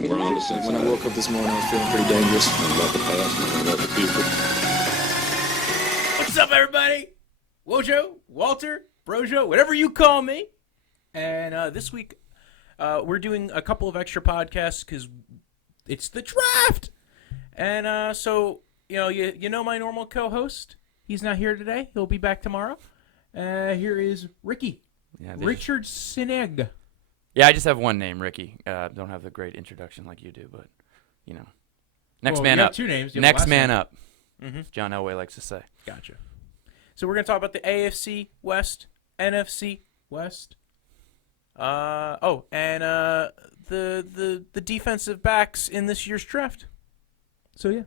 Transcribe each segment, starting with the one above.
When I woke up this morning, I was feeling pretty dangerous. About the past and about the future. What's up, everybody? Wojo, Walter, Brojo, whatever you call me. And this week, we're doing a couple of extra podcasts because it's the draft. And so, you know my normal co-host. He's not here today. He'll be back tomorrow. Here is Ricky. Yeah, Richard Sinnig. Yeah, I just have one name, Ricky. Don't have the great introduction like you do, but, next man you up. have two names. You have Next last man name. up, Mm-hmm. as John Elway likes to say. Gotcha. So we're going to talk about the AFC West, NFC West. The defensive backs in this year's draft. So, yeah.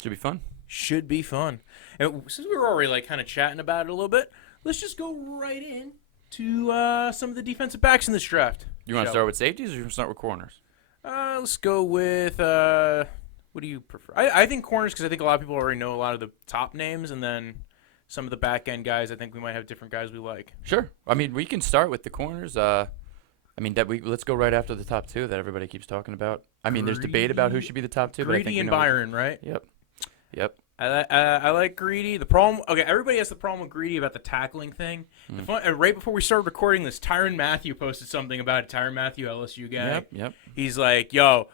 Should be fun. Should be fun. And since we were already kind of chatting about it a little bit, let's just go right in to some of the defensive backs in this draft. You want to start with safeties or you want to start with corners? Let's go with what do you prefer? I think corners because I think a lot of people already know a lot of the top names, and then some of the back end guys. I think we might have different guys we like. Sure. I mean, we can start with the corners. Let's go right after the top two that everybody keeps talking about. I mean, there's debate about who should be the top two. Greedy and Byron, right? Yep. I like Greedy. The problem, everybody has the problem with Greedy about the tackling thing. Right before we started recording this, Tyrann Mathieu posted something about it. Tyrann Mathieu, LSU guy. Yep. He's like, "Yo,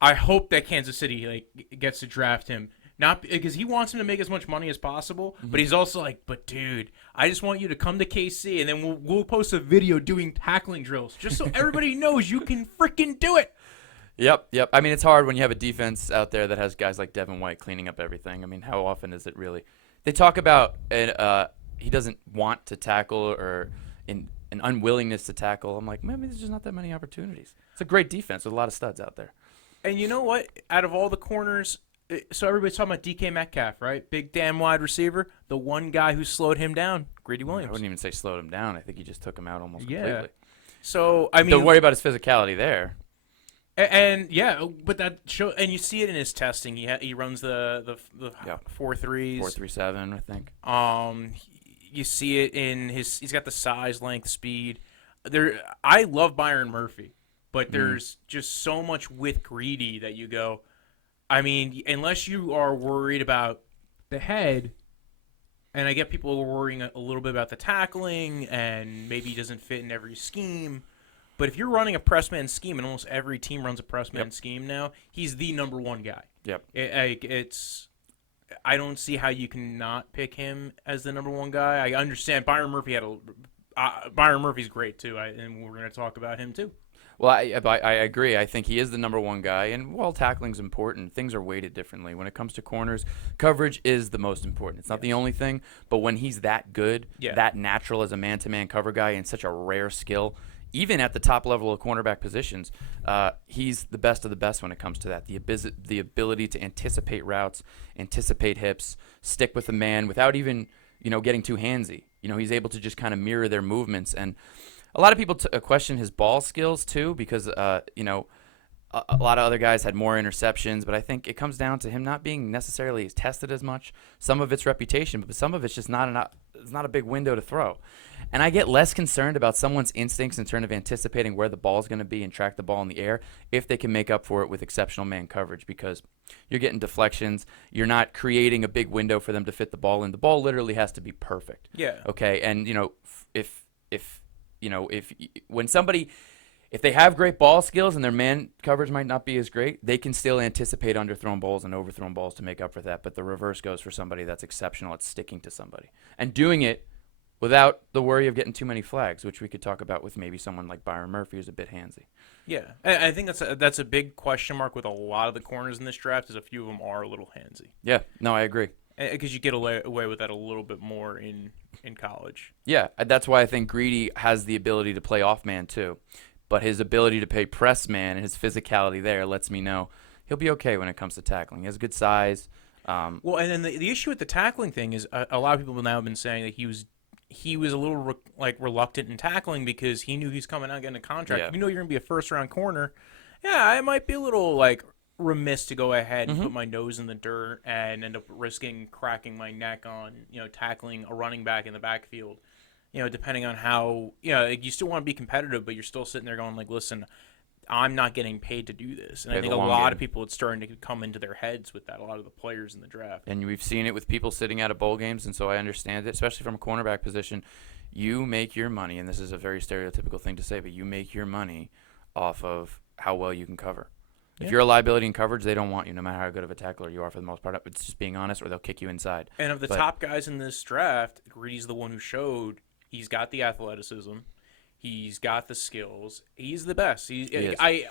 I hope that Kansas City gets to draft him, not because he wants him to make as much money as possible, but he's also like, but dude, I just want you to come to KC, and then we'll post a video doing tackling drills, just so everybody knows you can freaking do it." Yep. I mean, it's hard when you have a defense out there that has guys like Devin White cleaning up everything. I mean, how often is it really? They talk about he doesn't want to tackle or an unwillingness to tackle. I'm like, man, there's just not that many opportunities. It's a great defense with a lot of studs out there. And you know what? Out of all the corners, so everybody's talking about DK Metcalf, right? Big damn wide receiver. The one guy who slowed him down, Greedy Williams. I wouldn't even say slowed him down. I think he just took him out almost completely. So, I mean, don't worry about his physicality there. And but that show, and you see it in his testing. He runs the 4.3s, 4.37, I think. You see it in he's got the size, length, speed. I love Byron Murphy, but there's just so much with Greedy that you go. I mean, unless you are worried about the head, and I get people worrying a little bit about the tackling, and maybe he doesn't fit in every scheme. But if you're running a press man scheme, and almost every team runs a press man scheme now, he's the number one guy. Yep. I don't see how you can not pick him as the number one guy. I understand Byron Murphy Byron Murphy's great too, and we're going to talk about him too. Well, I agree. I think he is the number one guy, and while tackling's important, things are weighted differently. When it comes to corners, coverage is the most important. It's not the only thing, but when he's that good, that natural as a man-to-man cover guy, and such a rare skill, even at the top level of cornerback positions, he's the best of the best when it comes to that. The ability to anticipate routes, anticipate hips, stick with a man without even, getting too handsy. He's able to just kind of mirror their movements. And a lot of people question his ball skills too, because a lot of other guys had more interceptions, but I think it comes down to him not being necessarily tested as much. Some of it's reputation, but some of it's just not a big window to throw. And I get less concerned about someone's instincts in terms of anticipating where the ball is going to be and track the ball in the air if they can make up for it with exceptional man coverage, because you're getting deflections. You're not creating a big window for them to fit the ball in. The ball literally has to be perfect. Yeah. Okay. And if they have great ball skills and their man coverage might not be as great, they can still anticipate underthrown balls and overthrown balls to make up for that. But the reverse goes for somebody that's exceptional at sticking to somebody and doing it without the worry of getting too many flags, which we could talk about with maybe someone like Byron Murphy who's a bit handsy. Yeah, I think that's a big question mark with a lot of the corners in this draft, is a few of them are a little handsy. Yeah, no, I agree. Because you get away with that a little bit more in college. Yeah, that's why I think Greedy has the ability to play off man too. But his ability to play press man and his physicality there lets me know he'll be okay when it comes to tackling. He has good size. Well, and then the issue with the tackling thing is a lot of people now have been saying that he was a little reluctant in tackling because he knew he's coming out getting a contract. Yeah. If you know you're going to be a first-round corner, I might be a little remiss to go ahead and put my nose in the dirt and end up risking cracking my neck on tackling a running back in the backfield. Depending on how you still want to be competitive, but you're still sitting there going listen, I'm not getting paid to do this. And I think a lot of people, it's starting to come into their heads with that, a lot of the players in the draft. And we've seen it with people sitting out of bowl games, and so I understand it, especially from a cornerback position. You make your money, and this is a very stereotypical thing to say, but you make your money off of how well you can cover. If you're a liability in coverage, they don't want you, no matter how good of a tackler you are for the most part. It's just being honest, or they'll kick you inside. And of the top guys in this draft, Greedy's the one who showed he's got the athleticism, he's got the skills, he's the best. I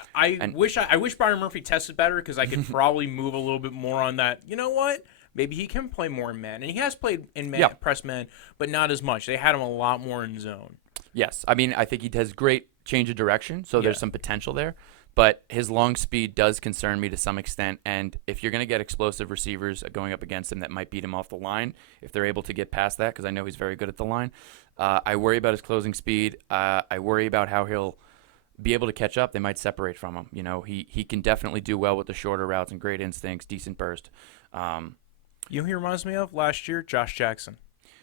wish Byron Murphy tested better because I could probably move a little bit more on that. You know what? Maybe he can play more in man, and he has played in man, press man, but not as much. They had him a lot more in zone. Yes, I mean I think he has great change of direction, so there's some potential there. But his long speed does concern me to some extent, and if you're going to get explosive receivers going up against him that might beat him off the line, if they're able to get past that, because I know he's very good at the line, I worry about his closing speed. I worry about how he'll be able to catch up. They might separate from him. You know, he can definitely do well with the shorter routes and great instincts, decent burst. You know who he reminds me of last year? Josh Jackson.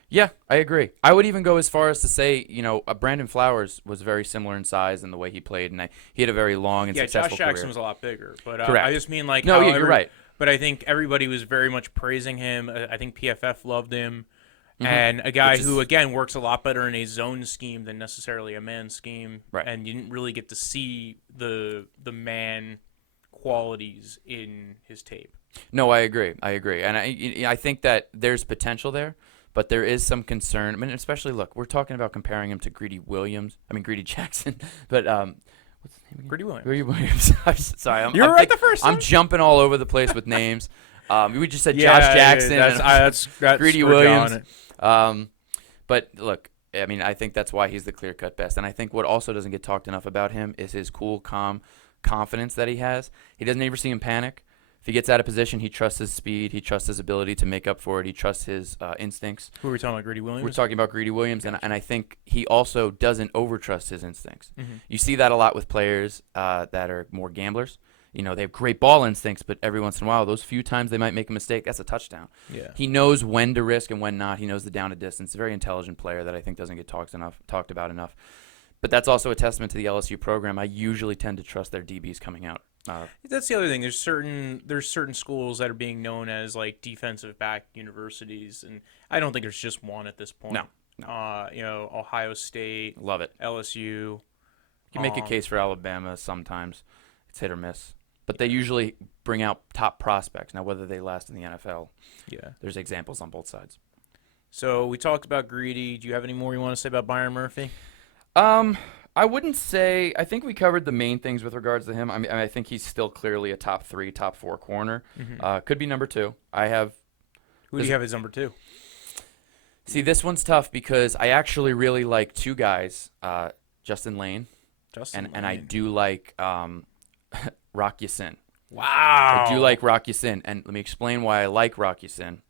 Yeah, I agree. I would even go as far as to say, you know, Brandon Flowers was very similar in size and the way he played, and he had a very long and successful Josh Jackson career. was a lot bigger. But Correct. I just mean like you're right. But I think everybody was very much praising him. I think PFF loved him. And a guy who, again, works a lot better in a zone scheme than necessarily a man scheme. Right. And you didn't really get to see the man qualities in his tape. No, I agree. And I think that there's potential there. But there is some concern. I mean, especially, look, we're talking about comparing him to Greedy Jackson. But what's his name again? Greedy Williams. Greedy Williams. Sorry. You were right the first time. I'm jumping all over the place with names. We just said Josh Jackson. That's Greedy Williams. But, look, I mean, I think that's why he's the clear-cut best. And I think what also doesn't get talked enough about him is his cool, calm confidence that he has. He doesn't ever see him panic. If he gets out of position, he trusts his speed. He trusts his ability to make up for it. He trusts his instincts. Who are we talking about, Greedy Williams? We're talking about Greedy Williams, and I think he also doesn't overtrust his instincts. Mm-hmm. You see that a lot with players that are more gamblers. You know, they have great ball instincts, but every once in a while, those few times they might make a mistake, that's a touchdown. Yeah. He knows when to risk and when not. He knows the down and distance. A very intelligent player that I think doesn't get talked about enough. But that's also a testament to the LSU program. I usually tend to trust their DBs coming out. That's the other thing. There's certain schools that are being known as like defensive back universities, and I don't think there's just one at this point. No. You know, Ohio State, Love it. LSU. You can make a case for Alabama sometimes. It's hit or miss. But they usually bring out top prospects. Now, whether they last in the NFL, there's examples on both sides. So we talked about Greedy. Do you have any more you want to say about Byron Murphy? I wouldn't say. I think we covered the main things with regards to him. I mean, I think he's still clearly a top 3, top 4 corner. Mm-hmm. Could be number 2. Who do you have as number 2? See, this one's tough because I actually really like 2 guys, Justin Lane, and I do like Rock Ya-Sin. Wow. I do like Rock Ya-Sin, and let me explain why I like Rock Ya-Sin.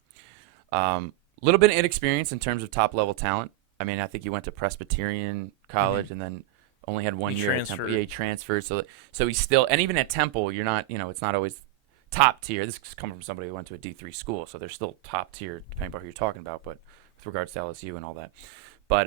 Little bit of inexperience in terms of top-level talent. I mean, I think he went to Presbyterian College and then only had 1 year at Temple. Yeah, he transferred. So he's still, and even at Temple, you're not, you know, it's not always top tier. This is coming from somebody who went to a D3 school, so they're still top tier depending on who you're talking about, but with regards to LSU and all that. But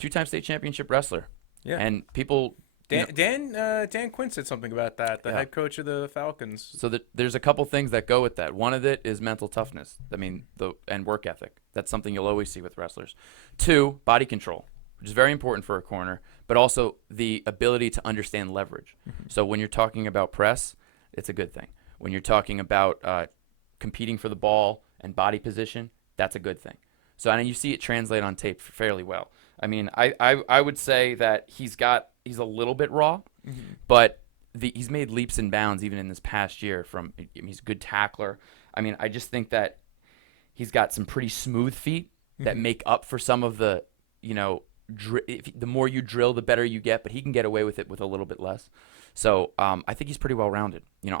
2-time state championship wrestler. Yeah. And people... Dan Quinn said something about that, the head coach of the Falcons. So there's a couple things that go with that. One of it is mental toughness. I mean, and work ethic. That's something you'll always see with wrestlers. 2, body control, which is very important for a corner, but also the ability to understand leverage. Mm-hmm. So when you're talking about press, it's a good thing. When you're talking about competing for the ball and body position, that's a good thing. So and you see it translate on tape fairly well. I mean, I would say that he's a little bit raw, but he's made leaps and bounds even in this past year. He's a good tackler. I mean, I just think that he's got some pretty smooth feet that make up for some of the, you know, the more you drill, the better you get. But he can get away with it with a little bit less. So I think he's pretty well rounded. You know,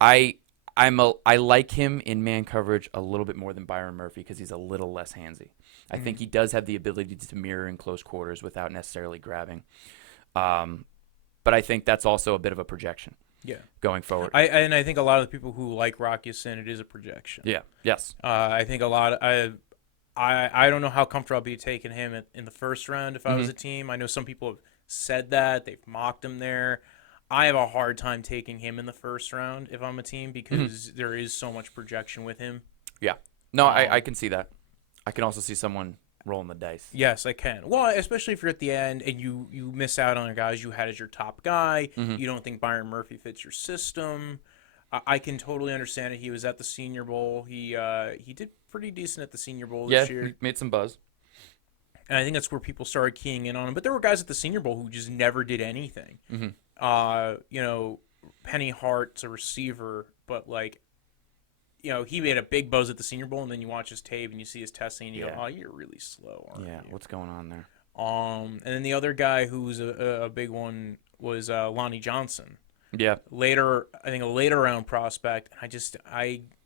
I like him in man coverage a little bit more than Byron Murphy because he's a little less handsy. I think he does have the ability to mirror in close quarters without necessarily grabbing. But I think that's also a bit of a projection. Yeah. Going forward. I think a lot of the people who like Rock Ya-Sin, it is a projection. Yeah. Yes. I think a lot I don't know how comfortable I'd be taking him in the first round if I was a team. I know some people have said that. They've mocked him there. I have a hard time taking him in the first round if I'm a team because there is so much projection with him. Yeah. No, I can see that. I can also see someone rolling the dice. Yes, I can. Well, especially if you're at the end and you miss out on guys you had as your top guy. You don't think Byron Murphy fits your system. I can totally understand it. He was at the Senior Bowl. He did pretty decent at the Senior Bowl this year. He made some buzz. And I think that's where people started keying in on him. But there were guys at the Senior Bowl who just never did anything. Penny Hart's a receiver, but he made a big buzz at the Senior Bowl, and then you watch his tape and you see his testing, and you go, "Oh, you're really slow, aren't you?" What's going on there? And then the other guy who was a big one was Lonnie Johnson. Yeah. I think a later round prospect.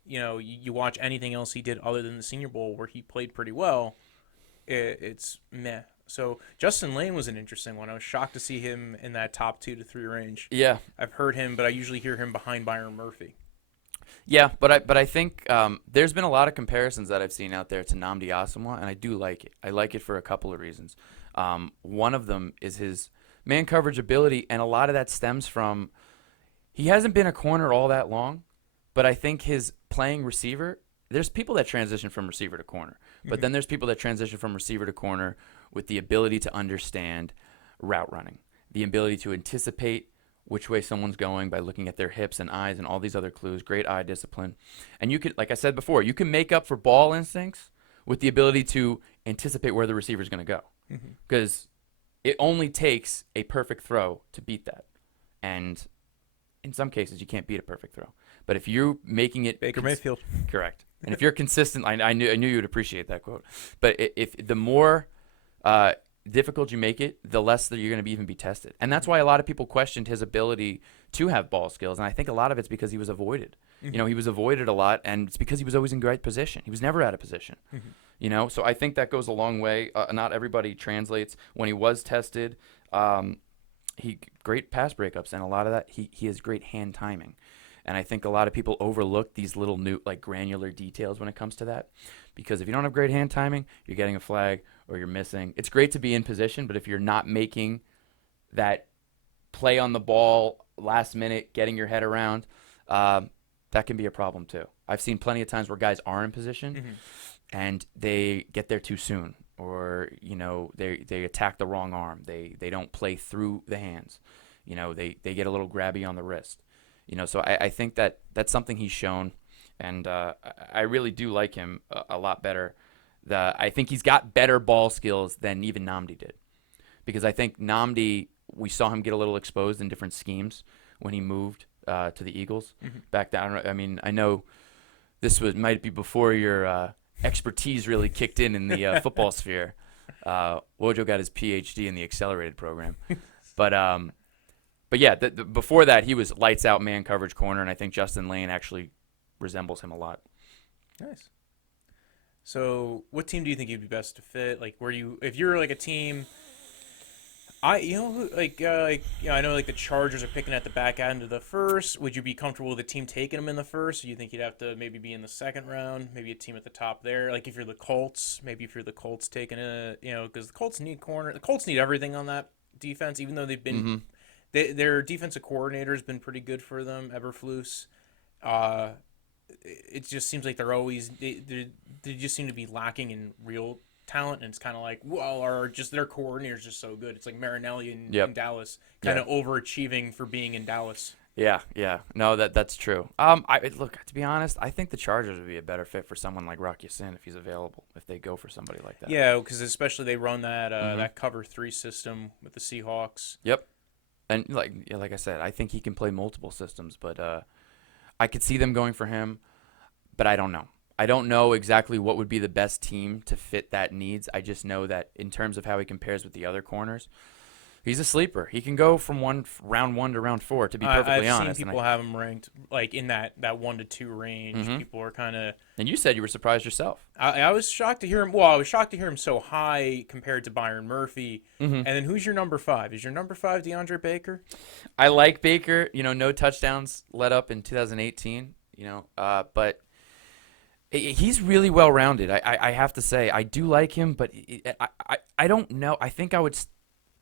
You watch anything else he did other than the Senior Bowl where he played pretty well, it's meh. So Justin Lane was an interesting one. I was shocked to see him in that top 2 to 3 range. Yeah. I've heard him, but I usually hear him behind Byron Murphy. Yeah, but I think there's been a lot of comparisons that I've seen out there to Nnamdi Asomugha, and I do like it. I like it for a couple of reasons. One of them is his man coverage ability, and a lot of that stems from he hasn't been a corner all that long, but I think his playing receiver, there's people that transition from receiver to corner, but then there's people that transition from receiver to corner with the ability to understand route running, the ability to anticipate which way someone's going by looking at their hips and eyes and all these other clues, great eye discipline. And you could, like I said before, you can make up for ball instincts with the ability to anticipate where the receiver's going to go. Because it only takes a perfect throw to beat that. And in some cases, you can't beat a perfect throw. But if you're making it... Baker Mayfield. Correct. And if you're consistent, I knew you would appreciate that quote. But if the more... difficult you make it, the less that you're going to even be tested. And that's why a lot of people questioned his ability to have ball skills. And I think a lot of it's because he was avoided. He was avoided a lot, and it's because he was always in great position. He was never out of position. So I think that goes a long way. Not everybody translates. When he was tested, he great pass breakups, and a lot of that, he has great hand timing. And I think a lot of people overlook these little new, granular details when it comes to that. Because if you don't have great hand timing, you're getting a flag or you're missing. It's great to be in position, but if you're not making that play on the ball last minute, getting your head around, that can be a problem too. I've seen plenty of times where guys are in position and they get there too soon, or they attack the wrong arm. They don't play through the hands. They get a little grabby on the wrist. So I think that's something he's shown. And I really do like him a lot better. I think he's got better ball skills than even Nnamdi did. Because I think Nnamdi, we saw him get a little exposed in different schemes when he moved to the Eagles back then. I mean, I know this might be before your expertise really kicked in the football sphere. Brojo got his PhD in the accelerated program. But yeah, before that, he was lights out man coverage corner, and I think Justin Lane actually resembles him a lot. Nice. So, what team do you think you'd be best to fit? If you're a team, I know the Chargers are picking at the back end of the first. Would you be comfortable with a team taking them in the first? Or you think you'd have to maybe be in the second round, maybe a team at the top there? If you're the Colts, taking because the Colts need corner. The Colts need everything on that defense, even though they've been their defensive coordinator has been pretty good for them, Eberflus. It just seems like they just seem to be lacking in real talent, and it's kind of their coordinator's just so good. It's like Marinelli in Dallas, kind of overachieving for being in Dallas. Yeah. No, that's true. Look, to be honest, I think the Chargers would be a better fit for someone like Rock Ya-Sin if he's available, if they go for somebody like that. Yeah, because especially they run that that cover 3 system with the Seahawks. Yep. And like I said, I think he can play multiple systems, but I could see them going for him, but I don't know. I don't know exactly what would be the best team to fit that needs. I just know that in terms of how he compares with the other corners, he's a sleeper. He can go from round 1 to round 4, to be perfectly honest. I've seen people have him ranked in that 1 to 2 range. People are kind of... And you said you were surprised yourself. I was shocked to hear him. Well, I was shocked to hear him so high compared to Byron Murphy. And then who's your number 5? Is your number 5 Deandre Baker? I like Baker. No touchdowns let up in 2018. But he's really well-rounded. I have to say, I do like him, but I don't know. I think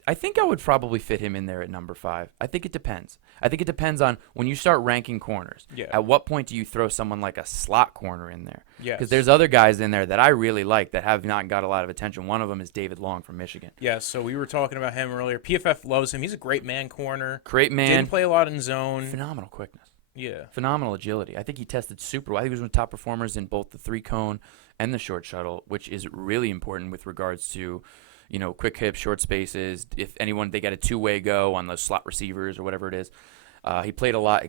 I think I would probably fit him in there at number 5. I think it depends. I think it depends on when you start ranking corners. Yeah. At what point do you throw someone like a slot corner in there? Yes. Because there's other guys in there that I really like that have not got a lot of attention. One of them is David Long from Michigan. Yeah, so we were talking about him earlier. PFF loves him. He's a great man corner. Great man. Didn't play a lot in zone. Phenomenal quickness. Yeah. Phenomenal agility. I think he tested super well. I think he was one of the top performers in both the 3-cone and the short shuttle, which is really important with regards to, quick hips, short spaces. If anyone, they get a two-way go on those slot receivers or whatever it is. He played a lot.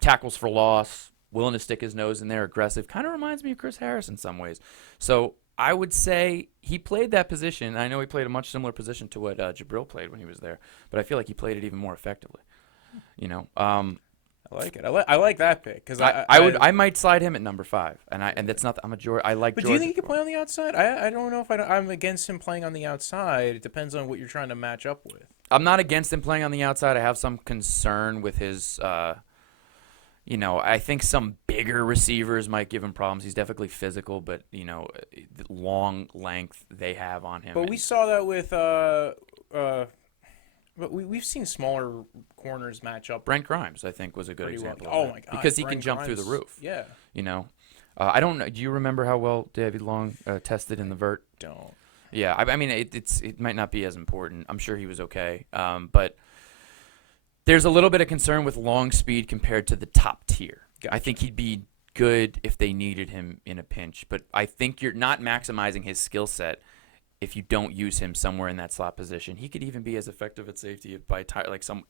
Tackles for loss, willing to stick his nose in there, aggressive. Kind of reminds me of Chris Harris in some ways. So I would say he played that position. I know he played a much similar position to what Jabril played when he was there, but I feel like he played it even more effectively. I like it. I like that pick because I might slide him at number 5, and that's not. I'm a George. I like. But George do you think he could play on the outside? I don't know if I'm against him playing on the outside. It depends on what you're trying to match up with. I'm not against him playing on the outside. I have some concern with his. I think some bigger receivers might give him problems. He's definitely physical, but the long length they have on him. But we saw that with But we've seen smaller corners match up. Brent Grimes, I think, was a good example. Well. Oh my God! Because he Brent can jump Grimes, through the roof. Yeah. I don't know. Do you remember how well David Long tested in the vert? Don't. Yeah, I mean, it might not be as important. I'm sure he was okay, but there's a little bit of concern with Long speed compared to the top tier. Gotcha. I think he'd be good if they needed him in a pinch, but I think you're not maximizing his skill set if you don't use him somewhere in that slot position. He could even be as effective at safety by Tyrann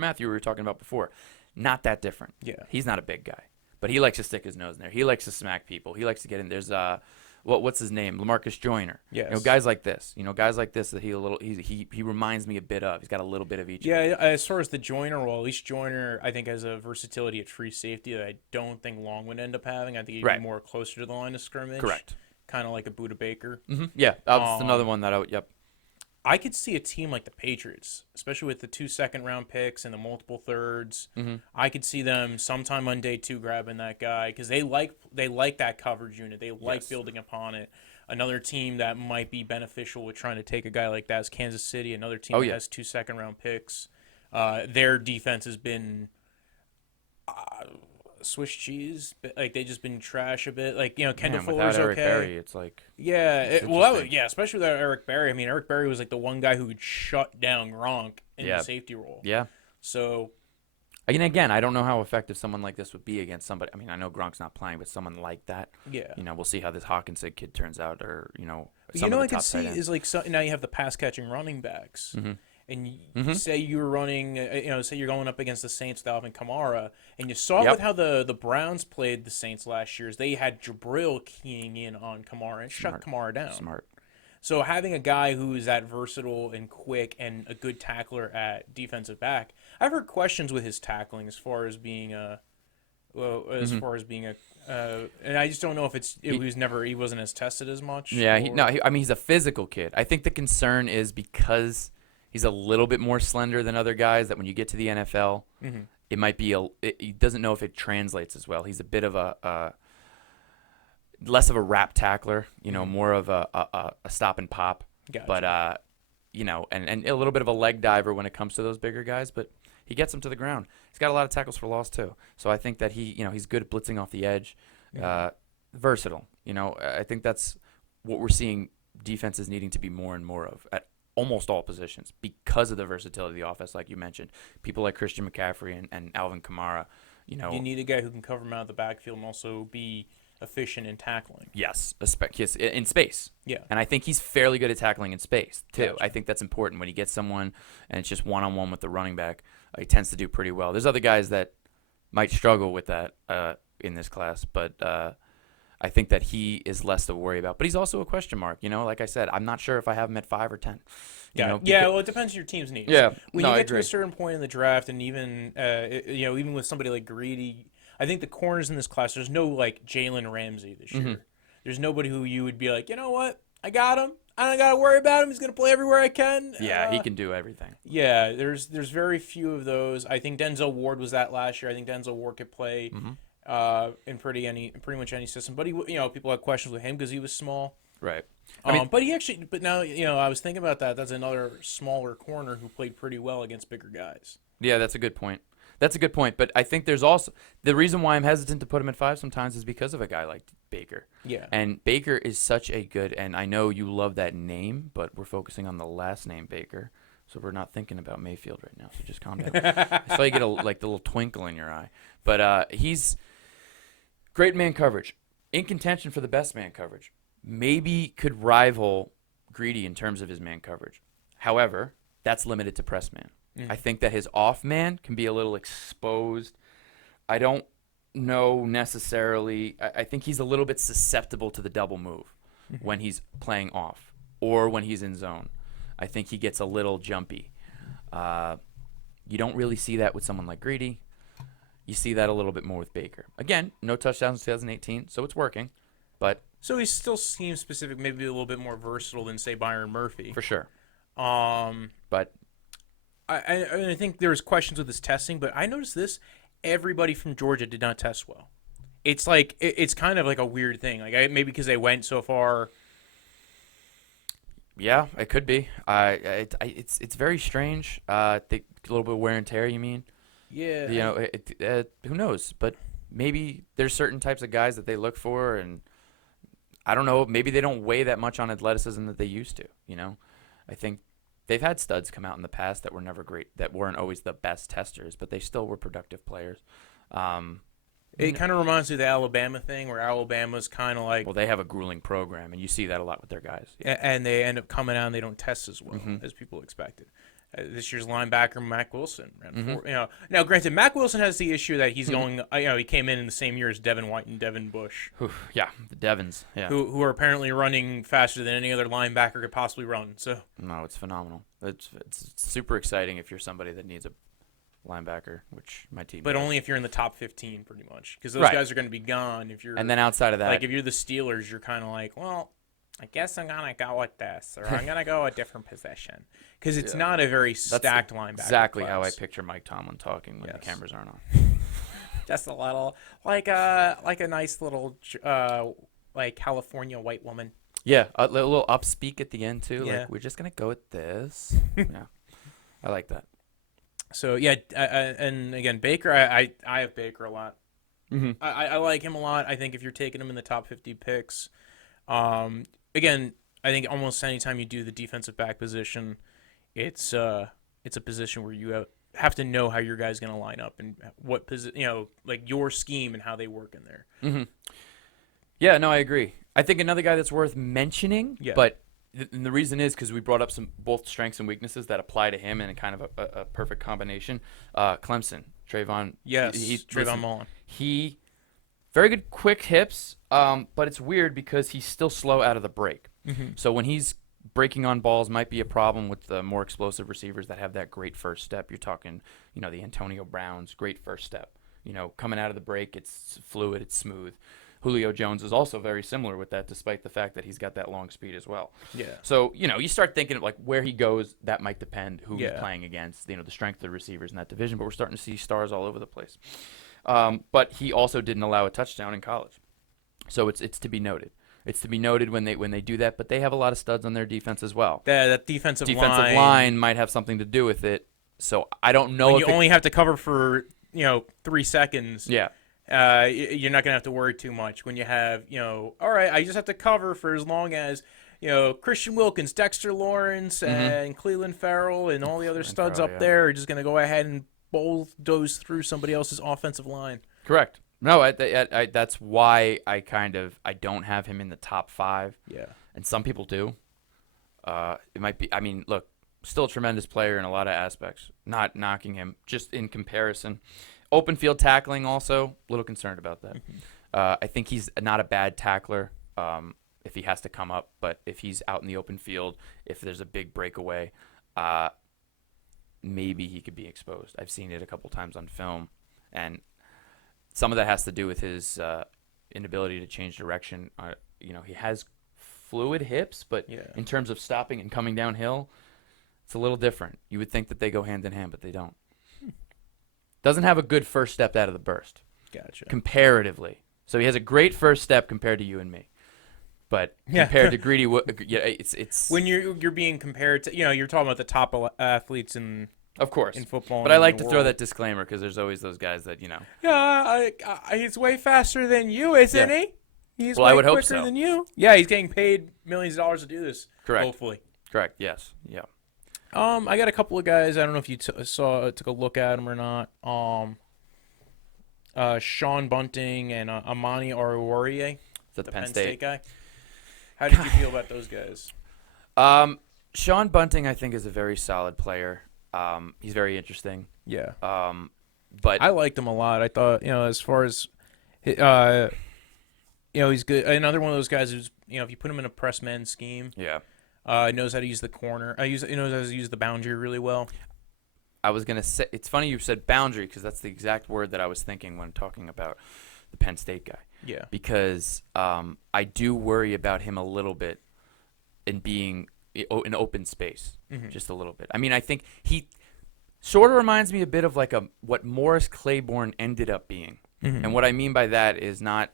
Mathieu we were talking about before. Not that different. Yeah. He's not a big guy, but he likes to stick his nose in there. He likes to smack people. He likes to get in. There's what's his name? LaMarcus Joyner. Yes. Guys like this. Guys like this that he reminds me a bit of. He's got a little bit of each. Yeah, as far as the Joyner role, at least Joyner, I think, has a versatility at free safety that I don't think Long would end up having. I think he'd be more closer to the line of scrimmage. Correct. Kind of like a Buda Baker. Mm-hmm. Yeah, that's another one that yep. I could see a team like the Patriots, especially with the 2 second-round picks and the multiple thirds. Mm-hmm. I could see them sometime on day 2 grabbing that guy because they like that coverage unit. They like building upon it. Another team that might be beneficial with trying to take a guy like that is Kansas City. Another team that has 2 second-round picks. Their defense has been Swiss cheese. Like they just been trash a bit. Like Kendall Fuller's Eric okay. Berry, it's like especially without Eric Berry. I mean, Eric Berry was like the one guy who could shut down Gronk in the safety role. Yeah. So, again, I don't know how effective someone like this would be against somebody. I mean, I know Gronk's not playing, but someone like that. Yeah. We'll see how this Hawkinson kid turns out, or I could see is like now you have the pass catching running backs. Mm-hmm. And you say you were running, say you're going up against the Saints with Alvin Kamara, and you saw with how the Browns played the Saints last year, is they had Jabril keying in on Kamara and shut Kamara down. Smart. So having a guy who is that versatile and quick and a good tackler at defensive back, I've heard questions with his tackling as far as being and I just don't know if he wasn't as tested as much. Yeah, he's a physical kid. I think the concern is because he's a little bit more slender than other guys that when you get to the NFL, it might be he doesn't know if it translates as well. He's a bit of a less of a wrap tackler, more of a stop and pop. Gotcha. But and a little bit of a leg diver when it comes to those bigger guys, but he gets them to the ground. He's got a lot of tackles for loss too. So I think that he's good at blitzing off the edge. Versatile. I think that's what we're seeing defenses needing to be more and more of at almost all positions because of the versatility of the offense, like you mentioned. People like Christian McCaffrey and Alvin Kamara, You need a guy who can cover him out of the backfield and also be efficient in tackling. Yes, in space. Yeah. And I think he's fairly good at tackling in space, too. Gotcha. I think that's important. When he gets someone and it's just one-on-one with the running back, he tends to do pretty well. There's other guys that might struggle with that in this class, but I think that he is less to worry about. But he's also a question mark. Like I said, I'm not sure if I have him at 5 or 10. Well, it depends on your team's needs. Yeah, when you get to a certain point in the draft, and even even with somebody like Greedy, I think the corners in this class, there's no like Jalen Ramsey this year. There's nobody who you would be like, you know what, I got him. I don't got to worry about him. He's gonna play everywhere I can. Yeah, he can do everything. Yeah, there's very few of those. I think Denzel Ward was that last year. I think Denzel Ward could play in pretty much any system. But he, people had questions with him because he was small. Right. But now, I was thinking about that. That's another smaller corner who played pretty well against bigger guys. Yeah, that's a good point. But I think there's also the reason why I'm hesitant to put him at 5 sometimes is because of a guy like Baker. Yeah. And Baker is such a good, and I know you love that name, but we're focusing on the last name Baker, so we're not thinking about Mayfield right now. So just calm down. I saw you get the little twinkle in your eye. But he's great man coverage, in contention for the best man coverage. Maybe could rival Greedy in terms of his man coverage. However, that's limited to press man. I think that his off man can be a little exposed. I don't know necessarily. I think he's a little bit susceptible to the double move when he's playing off or when he's in zone. I think he gets a little jumpy. You don't really see that with someone like Greedy. You see that a little bit more with Baker. Again, no touchdowns in 2018, so it's working. But so he still seems specific, maybe a little bit more versatile than, say, Byron Murphy. For sure. But I think there's questions with his testing, but I noticed this. Everybody from Georgia did not test well. It's like it's kind of like a weird thing. Like maybe because they went so far. Yeah, it could be. It's very strange. A little bit of wear and tear. You mean? Yeah. Who knows? But maybe there's certain types of guys that they look for, and I don't know. Maybe they don't weigh that much on athleticism that they used to. I think they've had studs come out in the past that were never great, that weren't always the best testers, but they still were productive players. It kind of reminds me of the Alabama thing, where Alabama's kind of like... Well, they have a grueling program, and you see that a lot with their guys. Yeah. And they end up coming out and they don't test as well as people expected. This year's linebacker, Mack Wilson, ran 4. Now, granted, Mack Wilson has the issue that he's going... he came in the same year as Devin White and Devin Bush. Yeah, the Devons. Yeah. Who are apparently running faster than any other linebacker could possibly run. So no, it's phenomenal. It's super exciting if you're somebody that needs a linebacker, which my team But does. only if you're in the top 15, pretty much. Because those guys are going to be gone if you're... And then outside of that... Like, if you're the Steelers, you're kind of like, well... I guess I'm going to go with this, or I'm going to go a different position. Because it's not a very stacked linebacker exactly class. how I picture Mike Tomlin talking when the cameras aren't on. Just a little, like a nice little, California white woman. Yeah, a little upspeak at the end, too. Yeah. Like, we're just going to go with this. Yeah, I like that. So, yeah, and again, Baker, I have Baker a lot. I like him a lot. I think if you're taking him in the top 50 picks, again, I think almost anytime you do the defensive back position, it's a position where you have to know how your guy's going to line up and what position, like your scheme and how they work in there. Yeah, no, I agree. I think another guy that's worth mentioning, but and the reason is because we brought up both strengths and weaknesses that apply to him in a kind of a perfect combination. Clemson, Trayvon. Yes, Trayvon Mullen. He very good quick hips, but it's weird because he's still slow out of the break. So when he's breaking on balls might be a problem with the more explosive receivers that have that great first step. You're talking, the Antonio Browns, great first step. Coming out of the break, it's fluid, it's smooth. Julio Jones is also very similar with that, despite the fact that he's got that long speed as well. Yeah. So, you start thinking of, like, where he goes, that might depend who he's playing against, the strength of the receivers in that division. But we're starting to see stars all over the place. But he also didn't allow a touchdown in college. So it's to be noted. It's to be noted when they do that, but they have a lot of studs on their defense as well. That defensive line might have something to do with it. So I don't know when you only have to cover for 3 seconds. Yeah. You're not gonna have to worry too much when you have all right. I just have to cover for as long as Christian Wilkins, Dexter Lawrence, and Cleveland Farrell, and all the other studs up there are just gonna go ahead and bulldoze through somebody else's offensive line. Correct. No, that's why I don't have him in the top 5. Yeah. And some people do. It might be. I mean, look, still a tremendous player in a lot of aspects. Not knocking him, just in comparison. Open field tackling also, a little concerned about that. I think he's not a bad tackler if he has to come up, but if he's out in the open field, if there's a big breakaway, maybe he could be exposed. I've seen it a couple times on film, and some of that has to do with his inability to change direction. He has fluid hips, but in terms of stopping and coming downhill, it's a little different. You would think that they go hand in hand, but they don't. Doesn't have a good first step out of the burst. Gotcha. Comparatively. So he has a great first step compared to you and me. But compared to Greedy, it's when you're being compared to, you're talking about the top athletes in of course in football. But I like to throw that disclaimer because there's always those guys that Yeah, he's way faster than you, isn't he? He's way I would quicker hope so. than you. Yeah, he's getting paid millions of dollars to do this. Correct. Hopefully. Correct. Yes. Yeah. I got a couple of guys. I don't know if you took a look at them or not. Sean Bunting and Amani Oruwariye, the Penn State guy. How did you feel about those guys? Sean Bunting, I think, is a very solid player. He's very interesting. Yeah. But I liked him a lot. I thought, as far as, he's good. Another one of those guys who's, if you put him in a press man scheme, knows how to use the corner. He knows how to use the boundary really well. I was gonna say, it's funny you said boundary because that's the exact word that I was thinking when talking about the Penn State guy. Yeah. Because I do worry about him a little bit in being in open space, just a little bit. I mean, I think he sort of reminds me a bit of like what Morris Claiborne ended up being. And what I mean by that is not.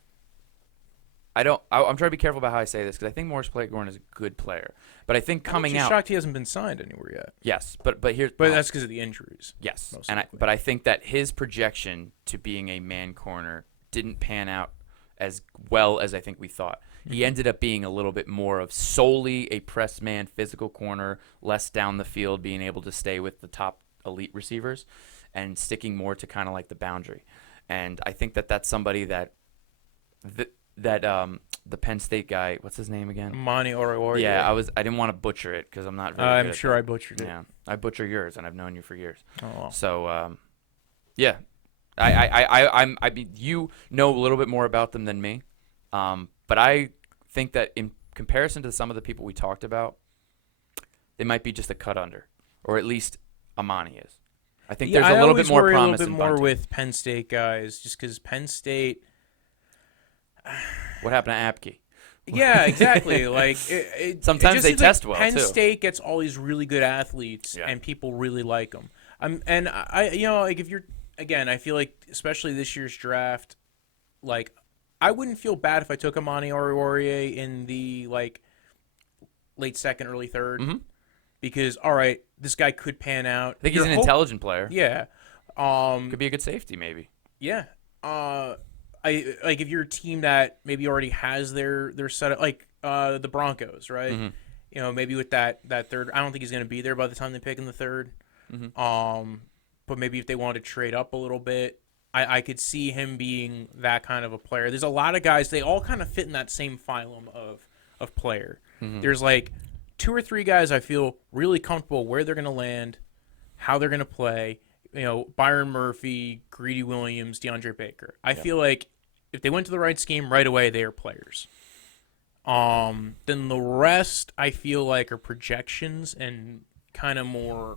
I'm trying to be careful about how I say this because I think Morris Claiborne is a good player, but I think coming out. I'm shocked he hasn't been signed anywhere yet. Yes, but here's. But that's because of the injuries. Yes, but I think that his projection to being a man corner didn't pan out as well as I think we thought. He ended up being a little bit more of solely a press man, physical corner, less down the field, being able to stay with the top elite receivers, and sticking more to kind of like the boundary. And I think that that's somebody that the Penn State guy, what's his name again? Amani Oruwariye. Yeah, I didn't want to butcher it because I'm not very good I'm at sure that. I butchered it. Yeah, I butcher yours, and I've known you for years. Oh, well. So, yeah, I mean, you know a little bit more about them than me, but I think that in comparison to some of the people we talked about, they might be just a cut under, or at least Amani is. I think there's a little bit more promise in Bunting. I always worry a little bit more with Penn State guys, just because Penn State. What happened to Apke? Yeah, exactly. Like sometimes they test well Penn too. State gets all these really good athletes, and people really like them. And I, like if you're again, I feel like especially this year's draft, like I wouldn't feel bad if I took Amani Oruwariye in the like late second, early third, because all right, this guy could pan out. I think he's an intelligent player. Yeah, could be a good safety maybe. Yeah. I like if you're a team that maybe already has their setup, like the Broncos, right? Maybe with that third. I don't think he's going to be there by the time they pick in the third. But maybe if they want to trade up a little bit, I could see him being that kind of a player. There's a lot of guys. They all kind of fit in that same phylum of player. There's like 2 or 3 guys I feel really comfortable where they're going to land, how they're going to play. Byron Murphy, Greedy Williams, Deandre Baker. I feel like if they went to the right scheme right away, they are players. Then the rest, I feel like, are projections and kind of more,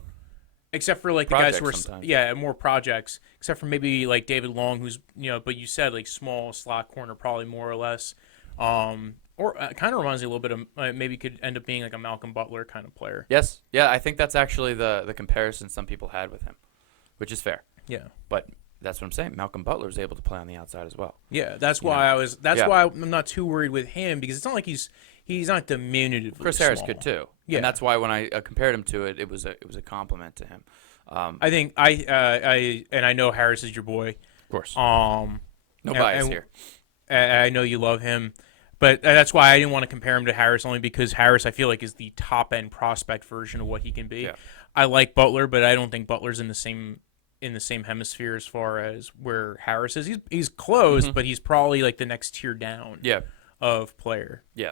except for like projects the guys who are, sometimes. More projects, except for maybe like David Long, who's, but you said like small slot corner, probably more or less. Or kind of reminds me a little bit of maybe could end up being like a Malcolm Butler kind of player. Yes. Yeah, I think that's actually the comparison some people had with him. Which is fair. Yeah. But that's what I'm saying. Malcolm Butler is able to play on the outside as well. Yeah, that's why why I'm not too worried with him, because it's not like he's not diminutively Chris small. Harris could too. Yeah. And that's why when I compared him to it was a compliment to him. I think I know Harris is your boy. Of course. No bias here. I know you love him. But that's why I didn't want to compare him to Harris, only because Harris, I feel like, is the top-end prospect version of what he can be. Yeah. I like Butler, but I don't think Butler's in the same hemisphere as far as where Harris is. He's close, but he's probably like the next tier down of player. Yeah.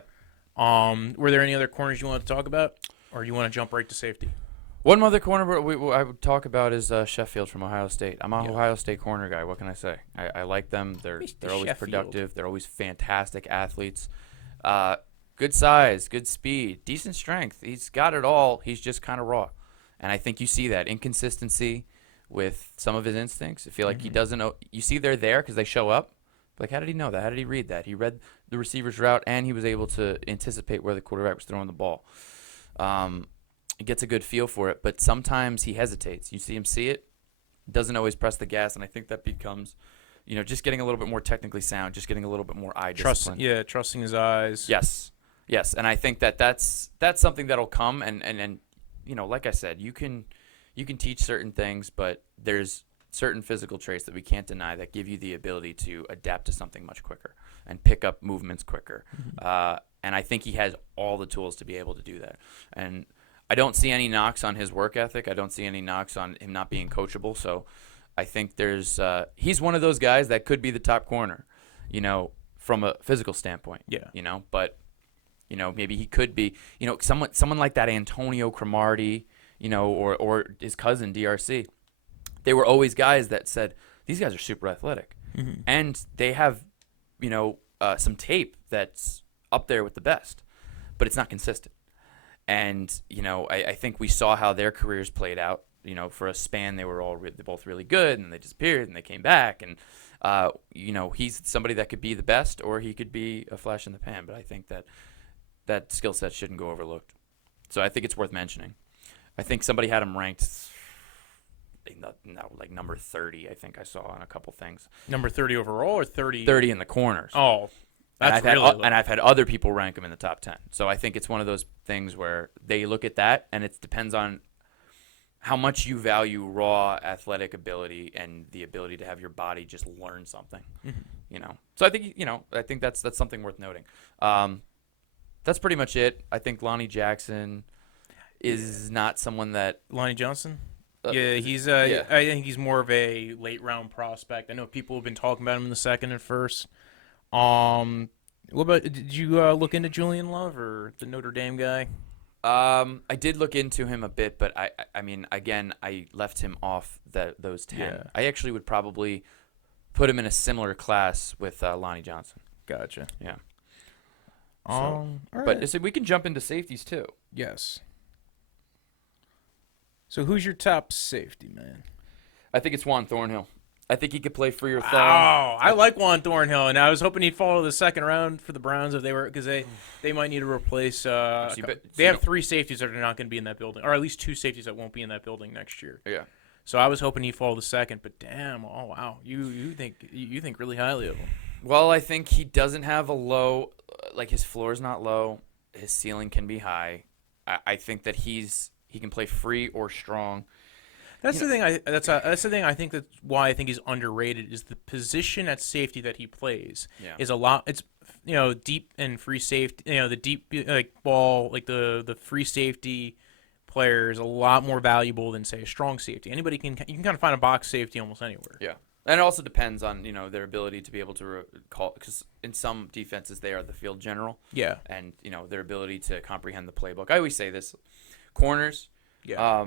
Were there any other corners you wanted to talk about, or do you want to jump right to safety? One other corner I would talk about is Sheffield from Ohio State. I'm an Ohio State corner guy. What can I say? I like them. They're always productive. They're always fantastic athletes. Good size, good speed, decent strength. He's got it all. He's just kind of raw. And I think you see that inconsistency with some of his instincts. I feel like he doesn't know. You see they're there because they show up. Like, how did he know that? How did he read that? He read the receiver's route, and he was able to anticipate where the quarterback was throwing the ball. He gets a good feel for it, but sometimes he hesitates. You see him see it, doesn't always press the gas, and I think that becomes, just getting a little bit more technically sound, just getting a little bit more eye discipline. Trusting his eyes. Yes. Yes, and I think that's something that'll come, and like I said, you can teach certain things, but there's certain physical traits that we can't deny that give you the ability to adapt to something much quicker and pick up movements quicker. And I think he has all the tools to be able to do that. And I don't see any knocks on his work ethic. I don't see any knocks on him not being coachable. So I think he's one of those guys that could be the top corner, from a physical standpoint. Yeah. But maybe he could be, someone like that Antonio Cromartie, or his cousin DRC. They were always guys that said, these guys are super athletic. And they have, some tape that's up there with the best, but it's not consistent. And, I think we saw how their careers played out. For a span, they were both really good, and they disappeared, and they came back. And, he's somebody that could be the best, or he could be a flash in the pan. But I think that skill set shouldn't go overlooked. So I think it's worth mentioning. I think somebody had him ranked like number 30, I think I saw on a couple things. Number 30 overall or 30? 30 in the corners. Oh, that's really low. And I've had other people rank him in the top 10. So I think it's one of those things where they look at that, and it depends on how much you value raw athletic ability and the ability to have your body just learn something. So I think that's something worth noting. That's pretty much it. I think Lonnie Jackson is not someone that Lonnie Johnson. I think he's more of a late round prospect. I know people have been talking about him in the second and first. What about? Did you look into Julian Love or the Notre Dame guy? I did look into him a bit, but I mean, again, I left him off those 10. Yeah. I actually would probably put him in a similar class with Lonnie Johnson. Gotcha. Yeah. All right. But we can jump into safeties too. Yes. So who's your top safety, man? I think it's Juan Thornhill. I think he could play free or thumb. Oh, I like Juan Thornhill, and I was hoping he'd follow the second round for the Browns if they were, because they might need to replace. They have 3 safeties that are not going to be in that building, or at least 2 safeties that won't be in that building next year. Yeah. So I was hoping he'd follow the second, but damn, oh wow, you think really highly of him. Well, I think he doesn't have a low, like his floor is not low, his ceiling can be high. I think that he can play free or strong. That's the thing. That's the thing. I think that's why I think he's underrated is the position at safety that he plays is a lot. It's deep and free safety. The deep ball, like the free safety player is a lot more valuable than say a strong safety. You can kind of find a box safety almost anywhere. Yeah, and it also depends on their ability to be able to call, because in some defenses they are the field general. Yeah, and their ability to comprehend the playbook. I always say this, corners. Yeah.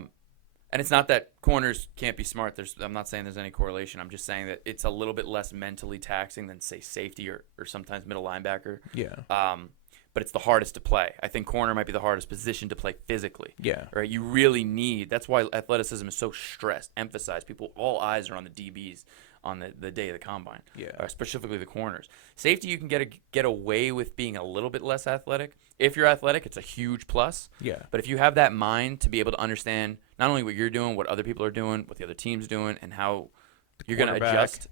And it's not that corners can't be smart. I'm not saying there's any correlation. I'm just saying that it's a little bit less mentally taxing than, say, safety or sometimes middle linebacker. Yeah. But it's the hardest to play. I think corner might be the hardest position to play physically. Yeah. Right. You really need. That's why athleticism is so stressed, emphasized. All eyes are on the DBs on the day of the combine. Yeah. Specifically the corners. Safety, you can get away with being a little bit less athletic. If you're athletic, it's a huge plus. Yeah. But if you have that mind to be able to understand not only what you're doing, what other people are doing, what the other team's doing, and how you're going to adjust,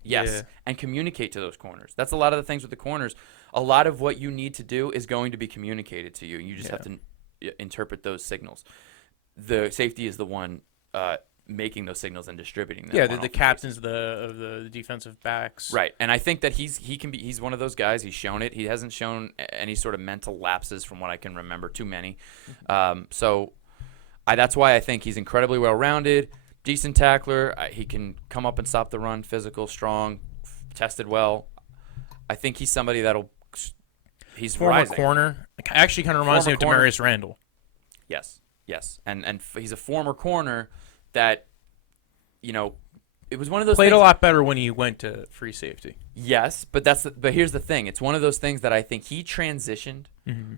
and communicate to those corners. That's a lot of the things with the corners. A lot of what you need to do is going to be communicated to you. You just have to interpret those signals. The safety is the one making those signals and distributing them. Yeah, the captains of the defensive backs. Right, and I think that he's one of those guys. He's shown it. He hasn't shown any sort of mental lapses from what I can remember. Too many. So that's why I think he's incredibly well-rounded, decent tackler. He can come up and stop the run, physical, strong, tested well. I think he's somebody he's former rising. Corner. Actually, kind of reminds me of Demarius Randall. Yes, and he's a former corner that, it was one of those played things, a lot better when he went to free safety. Yes, but here's the thing. It's one of those things that I think he transitioned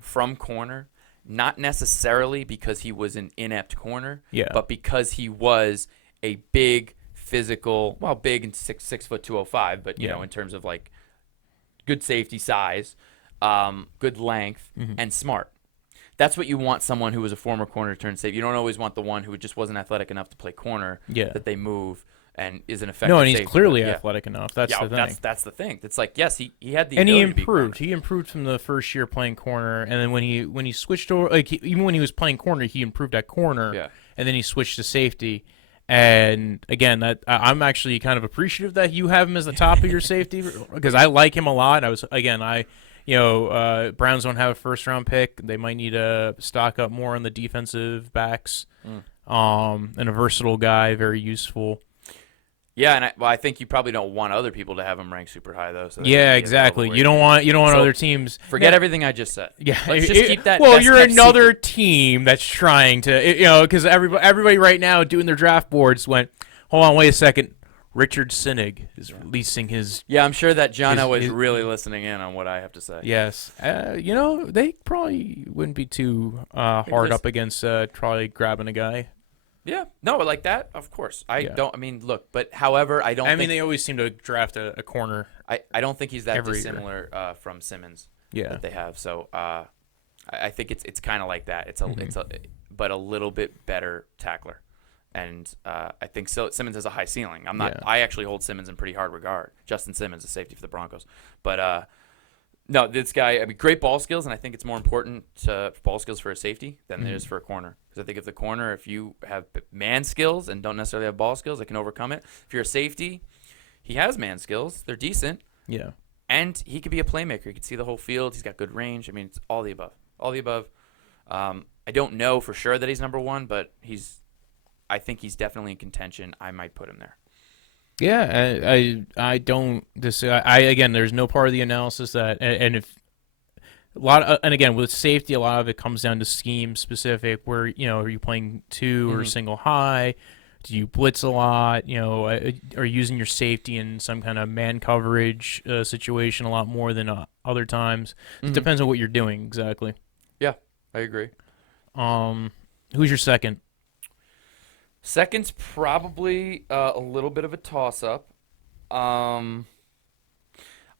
from corner, not necessarily because he was an inept corner, but because he was a big physical, big and 6'2", 205, but in terms of like good safety size, good length, and smart. That's what you want someone who was a former corner turned safety. You don't always want the one who just wasn't athletic enough to play corner that they move. and is an effective. No, and he's safety. clearly athletic enough. That's the thing. That's the thing. It's like, yes, he had the and he ability improved. to be He improved from the first year playing corner, and then when he switched over, even when he was playing corner, he improved at corner. Yeah. And then he switched to safety. And again, that I'm actually kind of appreciative that you have him as the top of your safety because I like him a lot. Browns don't have a first-round pick. They might need to stock up more on the defensive backs. And a versatile guy, very useful. Yeah, and I think you probably don't want other people to have him ranked super high though. So yeah, exactly. You don't want other teams. Forget everything I just said. Yeah, let's just keep that. Well, you're another team that's trying to, because everybody right now doing their draft boards went, hold on, wait a second. Richard Sinnig is releasing his. Yeah, I'm sure that Jono is really listening in on what I have to say. Yes, they probably wouldn't be too hard up against probably grabbing a guy. Yeah, no, like that, of course. However, I don't. They always seem to draft a corner. I don't think he's that dissimilar from Simmons. Yeah, that they have. So I think it's kind of like that. It's but a little bit better tackler, and I think Simmons has a high ceiling. I'm not. Yeah. I actually hold Simmons in pretty hard regard. Justin Simmons, a safety for the Broncos, but. No, this guy, great ball skills, and I think it's more important ball skills for a safety than it is for a corner. Because I think if you have man skills and don't necessarily have ball skills, they can overcome it. If you're a safety, he has man skills. They're decent. Yeah. And he could be a playmaker. He could see the whole field. He's got good range. It's all the above. All the above. I don't know for sure that he's number one, but I think he's definitely in contention. I might put him there. Yeah, I don't again, there's no part of the analysis that and if and again with safety, a lot of it comes down to scheme specific. Where are you playing two or single high? Do you blitz a lot? Are you using your safety in some kind of man coverage situation a lot more than other times? It depends on what you're doing exactly. Yeah, I agree. Who's your second? Second's probably a little bit of a toss-up.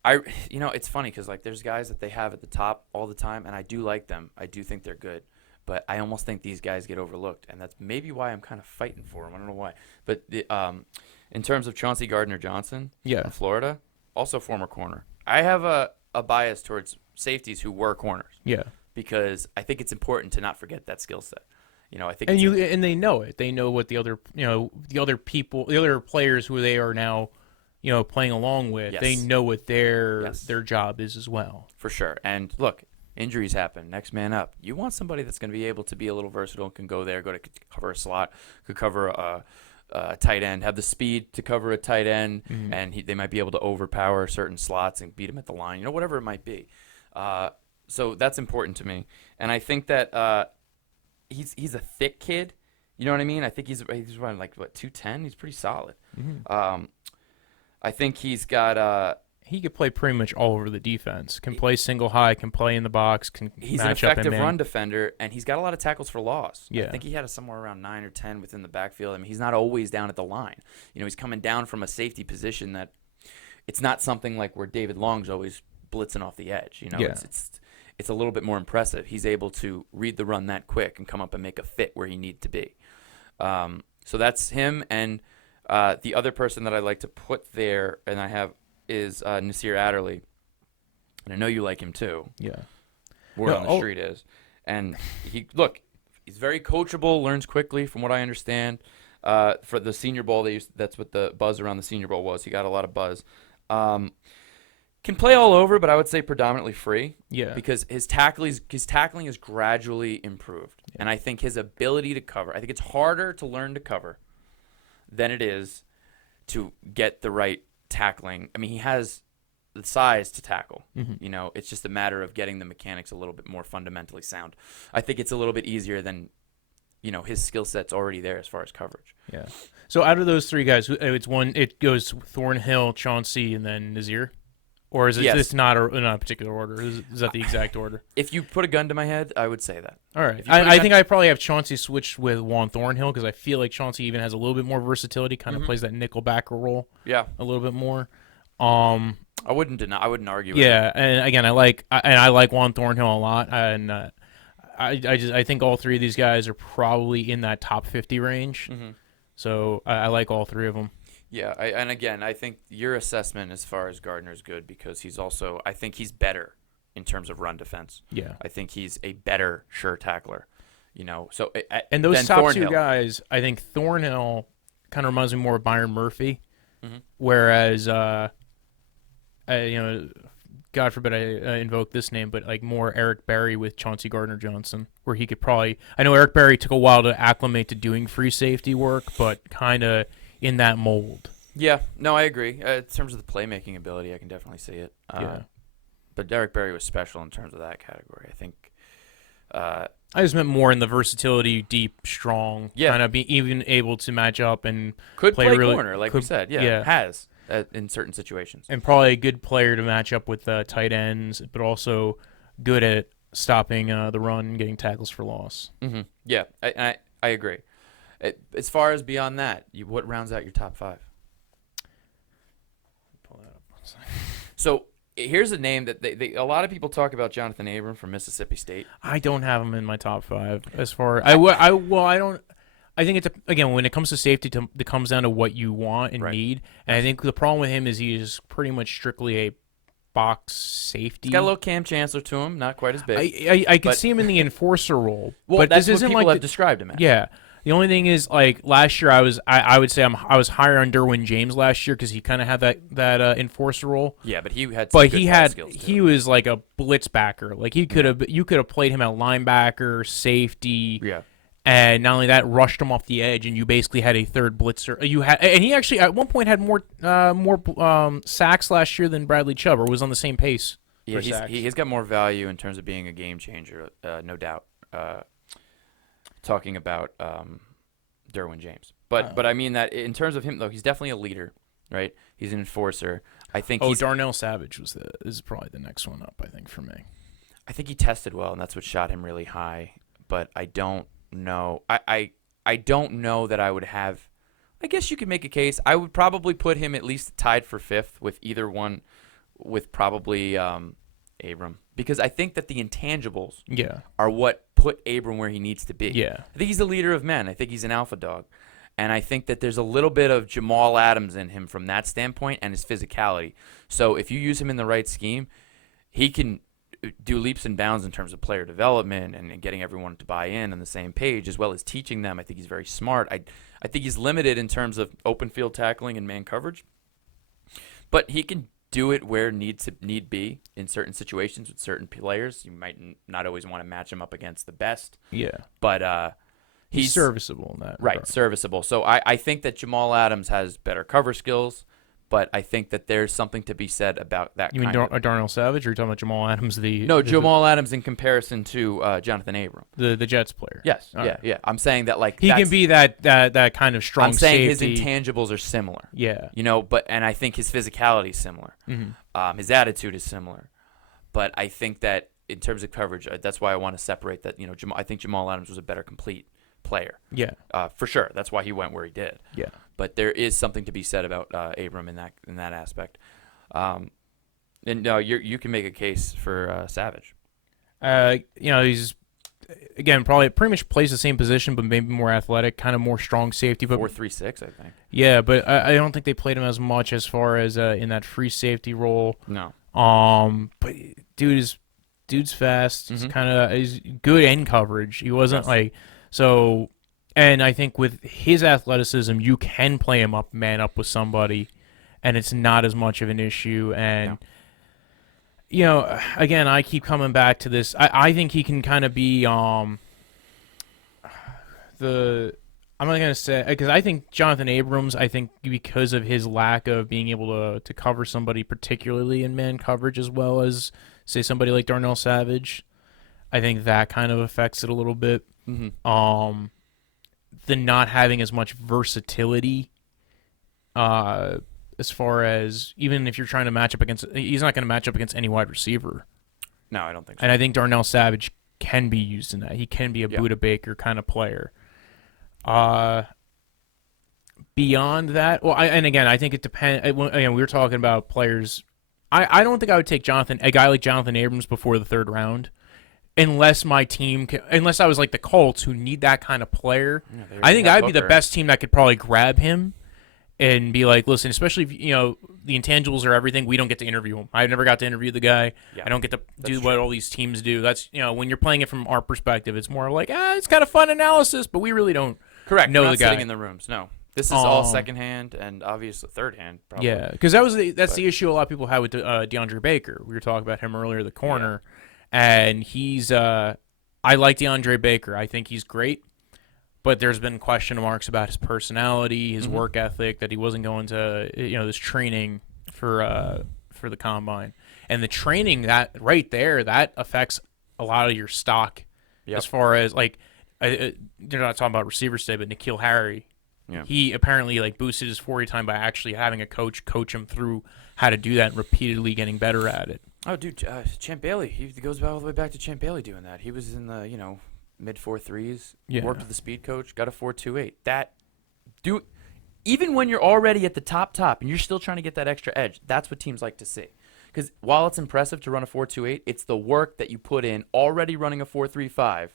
It's funny because there's guys that they have at the top all the time, and I do like them. I do think they're good, but I almost think these guys get overlooked, and that's maybe why I'm kind of fighting for them. I don't know why, but in terms of Chauncy Gardner-Johnson, in Florida, also former corner. I have a bias towards safeties who were corners. Yeah, because I think it's important to not forget that skill set. I think, and they know it. They know what the other players who they are now, playing along with. Yes. They know what their job is as well. For sure. And look, injuries happen. Next man up. You want somebody that's going to be able to be a little versatile, can go to cover a slot, could cover a tight end, have the speed to cover a tight end, and they might be able to overpower certain slots and beat him at the line. Whatever it might be. So that's important to me, and I think that. He's a thick kid, you know what I mean? I think he's running 210. He's pretty solid. I think he's got he could play pretty much all over the defense. Can play single high, can play in the box, he's match an up effective run defender, and he's got a lot of tackles for loss. Yeah. I think he had somewhere around 9 or 10 within the backfield. He's not always down at the line. He's coming down from a safety position that it's not something like where David Long's always blitzing off the edge. It's a little bit more impressive. He's able to read the run that quick and come up and make a fit where he needs to be. So that's him. And the other person that I like to put there, and I have, is Nasir Adderly. And I know you like him too. Yeah. Word on the street is. And he's very coachable, learns quickly from what I understand. For the Senior Bowl, that's what the buzz around the Senior Bowl was. He got a lot of buzz. Can play all over, but I would say predominantly free. Yeah. Because his tackling is gradually improved. Yeah. And I think his ability to cover, I think it's harder to learn to cover than it is to get the right tackling. He has the size to tackle. It's just a matter of getting the mechanics a little bit more fundamentally sound. I think it's a little bit easier than, his skill set's already there as far as coverage. Yeah. So out of those three guys, it goes Thornhill, Chauncy, and then Nasir? Or is it it's not a particular order? Is that the exact order? If you put a gun to my head, I would say that. All right. I think I probably have Chauncy switched with Juan Thornhill because I feel like Chauncy even has a little bit more versatility, kind of plays that nickel backer role a little bit more. I wouldn't argue with it. And again, I like Juan Thornhill a lot, and I think all three of these guys are probably in that top 50 range. So I like all three of them. Yeah, and again, I think your assessment as far as Gardner's good because I think he's better in terms of run defense. Yeah. I think he's a better sure tackler. And those top Thornhill. 2 guys, I think Thornhill kind of reminds me more of Byron Murphy, mm-hmm. whereas, God forbid I invoke this name, but like more Eric Berry with Chauncy Gardner-Johnson, where he could probably. I know Eric Berry took a while to acclimate to doing free safety work, but kind of in that mold. Yeah, no, I agree. In terms of the playmaking ability, I can definitely see it. But Eric Berry was special in terms of that category. I think. I just meant more in the versatility, deep, strong, kind of be even able to match up and could play really, corner, like we said. Yeah, has in certain situations, and probably a good player to match up with tight ends, but also good at stopping the run and getting tackles for loss. Mm-hmm. Yeah, I agree. As far as beyond that, what rounds out your top 5? Pull that up 1 second. So. Here's a name that a lot of people talk about, Jonathan Abrams from Mississippi State. I don't have him in my top 5 as far. I don't. I think again when it comes to safety, it comes down to what you want and need. And I think the problem with him is he is pretty much strictly a box safety. He's got a little Cam Chancellor to him, not quite as big. I could see him in the enforcer role. Well, but that's this what isn't people like have described him as. Yeah. The only thing is, like last year, I would say I was higher on Derwin James last year because he kind of had that enforcer role. Yeah, but he had. He was like a blitz backer. Like you could have played him at linebacker, safety. Yeah. And not only that, rushed him off the edge, and you basically had a third blitzer. And he actually at one point had more sacks last year than Bradley Chubb, or was on the same pace. Yeah, he's got more value in terms of being a game changer, no doubt. Talking about Derwin James, but I mean that in terms of him though, he's definitely a leader, right? He's an enforcer. I think. Darnell Savage is probably the next one up. I think for me. I think he tested well, and that's what shot him really high. But I don't know. I don't know that I would have. I guess you could make a case. I would probably put him at least tied for 5th with either one, with probably Abram, because I think that the intangibles are what put Abram where he needs to be. Yeah. I think he's the leader of men. I think he's an alpha dog. And I think that there's a little bit of Jamal Adams in him from that standpoint and his physicality. So if you use him in the right scheme, he can do leaps and bounds in terms of player development and getting everyone to buy in on the same page, as well as teaching them. I think he's very smart. I think he's limited in terms of open field tackling and man coverage. But he can do it where need be in certain situations with certain players. You might not always want to match him up against the best. Yeah. But he's serviceable in that. Right, regard. Serviceable. So I think that Jamal Adams has better cover skills, but I think that there's something to be said about that. You mean Darnell Savage, or are you talking about Jamal Adams? Jamal Adams in comparison to Jonathan Abrams, the Jets player. Yes, yeah. I'm saying that he can be that kind of strong. I'm saying safety. His intangibles are similar. Yeah, and I think his physicality is similar. Mm-hmm. His attitude is similar, but I think that in terms of coverage, that's why I want to separate that. I think Jamal Adams was a better complete player. Yeah, for sure. That's why he went where he did. Yeah. But there is something to be said about Abram in that aspect. And no, you can make a case for Savage. He's again probably pretty much plays the same position, but maybe more athletic, kind of more strong safety. But 4-3-6, I think. Yeah, but I don't think they played him as much as far as in that free safety role. No. But dude's fast. Mm-hmm. He's good in coverage. He wasn't so. And I think with his athleticism, you can play him man up with somebody, and it's not as much of an issue. And, again, I keep coming back to this. I think he can kind of be I'm not going to say, because I think Jonathan Abrams, because of his lack of being able to cover somebody, particularly in man coverage, as well as, say, somebody like Darnell Savage, I think that kind of affects it a little bit. Mm-hmm. The not having as much versatility as far as even if you're trying to match up against, he's not going to match up against any wide receiver. No, I don't think so. And I think Darnell Savage can be used in that. He can be a Buda Baker kind of player. Beyond that, I think it depends. Again, we were talking about players. I don't think I would take a guy like Jonathan Abrams before the 3rd round. Unless my team, unless I was like the Colts who need that kind of player, I think I'd be the best team that could probably grab him and be like, listen, especially if, the intangibles are everything. We don't get to interview him. I never got to interview the guy. Yeah, I don't get to do true. what all these teams do. That's, when you're playing it from our perspective, it's more like, it's kind of fun analysis, but we really don't Correct. know We're the not guy. Sitting in the rooms. No. This is all secondhand and obviously thirdhand. Probably. Yeah, because that's the issue a lot of people have with DeAndre Baker. We were talking about him earlier, the corner, and he's. I like DeAndre Baker. I think he's great, but there's been question marks about his personality, his work ethic, that he wasn't going to this training for the combine, and the training that right there that affects a lot of your stock as far as like they're not talking about receivers today, but N'Keal Harry. Yeah. He apparently boosted his 40 time by actually having a coach him through how to do that and repeatedly getting better at it. Oh, dude, Champ Bailey. He goes all the way back to Champ Bailey doing that. He was in the mid 4.3s. Worked with the speed coach, got a 4.28. Even when you're already at the top and you're still trying to get that extra edge, that's what teams like to see. Because while it's impressive to run a 4.28, it's the work that you put in already running a 4.35.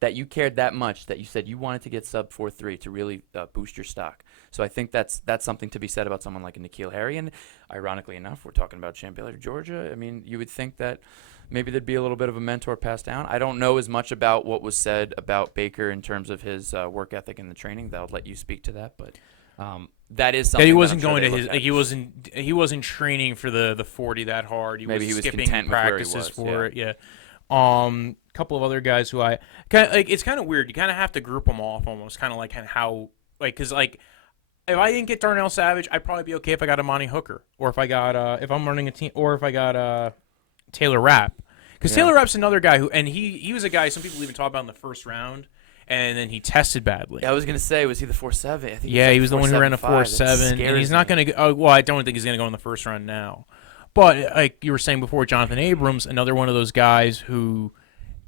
That you cared that much that you said you wanted to get sub 4.3 to really boost your stock. So I think that's something to be said about someone like a N'Keal Harry. And ironically enough, we're talking about Champ Bailey of Georgia. I mean, you would think that maybe there'd be a little bit of a mentor passed down. I don't know as much about what was said about Baker in terms of his work ethic in the training. I'll let you speak to that, but that is something. He wasn't that I'm going sure to his. He wasn't training for the 40 that hard. Maybe he was skipping content practices with where he was, for it. Yeah. Couple of other guys who I kind of it's kind of weird. You kind of have to group them off almost, kind of like how because if I didn't get Darnell Savage, I'd probably be okay if I got Amani Hooker or if I got if I'm running a team or if I got Taylor Rapp, because Taylor Rapp's another guy who he was a guy some people even talk about in the first round. And then he tested badly. Yeah, I was gonna say, was he the 4.7? I think he was the one who ran a 4.7, and he's not gonna go. Well, I don't think he's gonna go in the first round now. But like you were saying before, Jonathan Abrams, another one of those guys who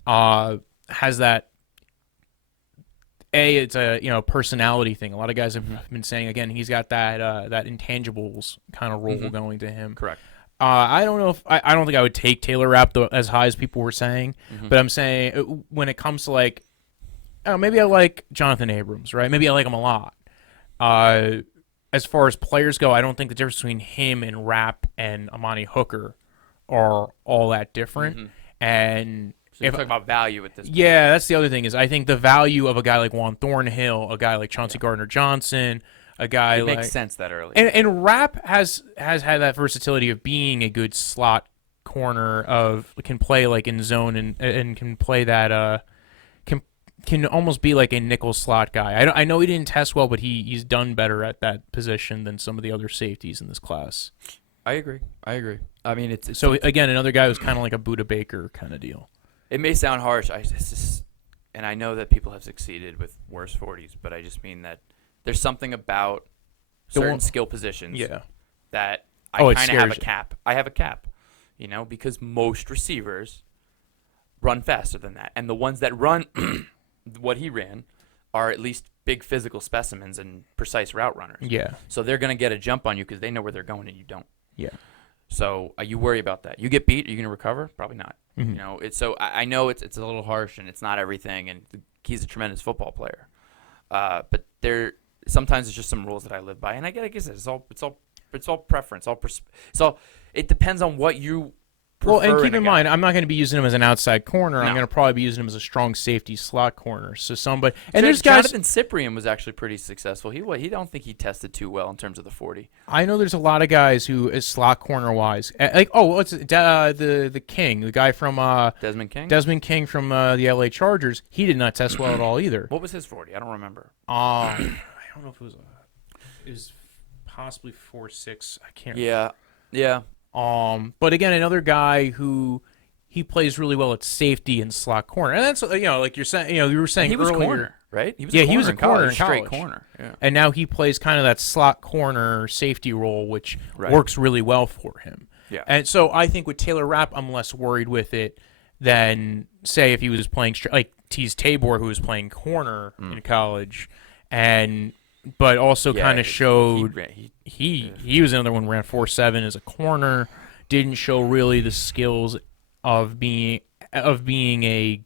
has that. It's a personality thing. A lot of guys have been saying again he's got that intangibles kind of role going to him. Correct. I don't know if I don't think I would take Taylor Rapp as high as people were saying, but I'm saying when it comes to maybe I like Jonathan Abrams, right? Maybe I like him a lot. As far as players go, I don't think the difference between him and Rapp and Amani Hooker are all that different. And so you're talking about value at this point. Yeah, that's the other thing is I think the value of a guy like Juan Thornhill, a guy like Chauncy Gardner-Johnson, a guy it like... makes sense that early. And Rapp has had that versatility of being a good slot corner, can play in zone and can play that... Can almost be like a nickel slot guy. I know he didn't test well, but he's done better at that position than some of the other safeties in this class. I agree. I mean, it's so again another guy who's kind of like a Buda Baker kind of deal. It may sound harsh, and I know that people have succeeded with worse 40s, but I just mean that there's something about certain skill positions that I kind of have a cap. I have a cap, because most receivers run faster than that, and the ones that run. What he ran are at least big physical specimens and precise route runners. Yeah. So they're going to get a jump on you because they know where they're going and you don't. Yeah. So you worry about that. You get beat, are you going to recover? Probably not. So I know it's a little harsh and it's not everything, and he's a tremendous football player. But sometimes it's just some rules that I live by, and like I said, it's all preference. It depends on what you. Well, and keep in mind, I'm not going to be using him as an outside corner. No. I'm going to probably be using him as a strong safety slot corner. So somebody, and there's guys. Jonathan Cyprien was actually pretty successful. He don't think he tested too well in terms of the 40. I know there's a lot of guys who is slot corner wise, what's it, the King, the guy from Desmond King. Desmond King from the LA Chargers. He did not test well at all either. What was his 40? I don't remember. I don't know if it was possibly 4.6. I can't. Yeah. But again, another guy who he plays really well at safety and slot corner, and that's like you're saying, you were saying he was earlier, corner, right? He was a corner in college. Straight corner, yeah. And now he plays kind of that slot corner safety role, which works really well for him. Yeah, and so I think with Taylor Rapp, I'm less worried with it than say if he was playing like Tease Tabor, who was playing corner in college, but also kind of showed he was another one who ran 4.7 as a corner, didn't show really the skills of being a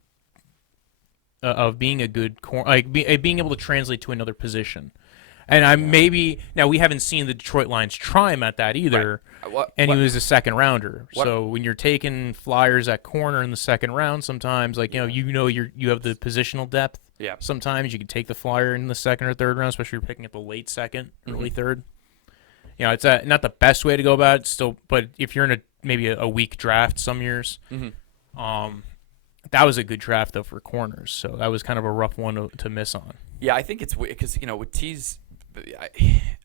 good corner, being able to translate to another position. And now we haven't seen the Detroit Lions try him at that either. Right. He was a second rounder. So when you're taking flyers at corner in the second round, sometimes you have the positional depth. Yeah. Sometimes you can take the flyer in the second or third round, especially if you're picking up the late second, early third. It's not the best way to go about it still, but if you're in maybe a weak draft some years, that was a good draft though for corners. So that was kind of a rough one to miss on. Yeah, I think it's because with T's,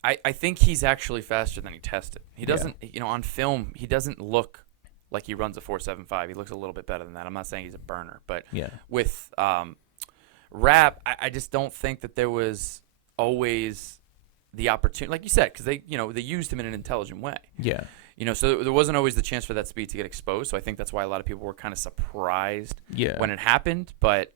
I think he's actually faster than he tested. He doesn't, on film, he doesn't look like he runs a 4.75. He looks a little bit better than that. I'm not saying he's a burner, but with Rap, I just don't think that there was always the opportunity, like you said, because they used him in an intelligent way. Yeah. So there wasn't always the chance for that speed to get exposed. So I think that's why a lot of people were kind of surprised when it happened. But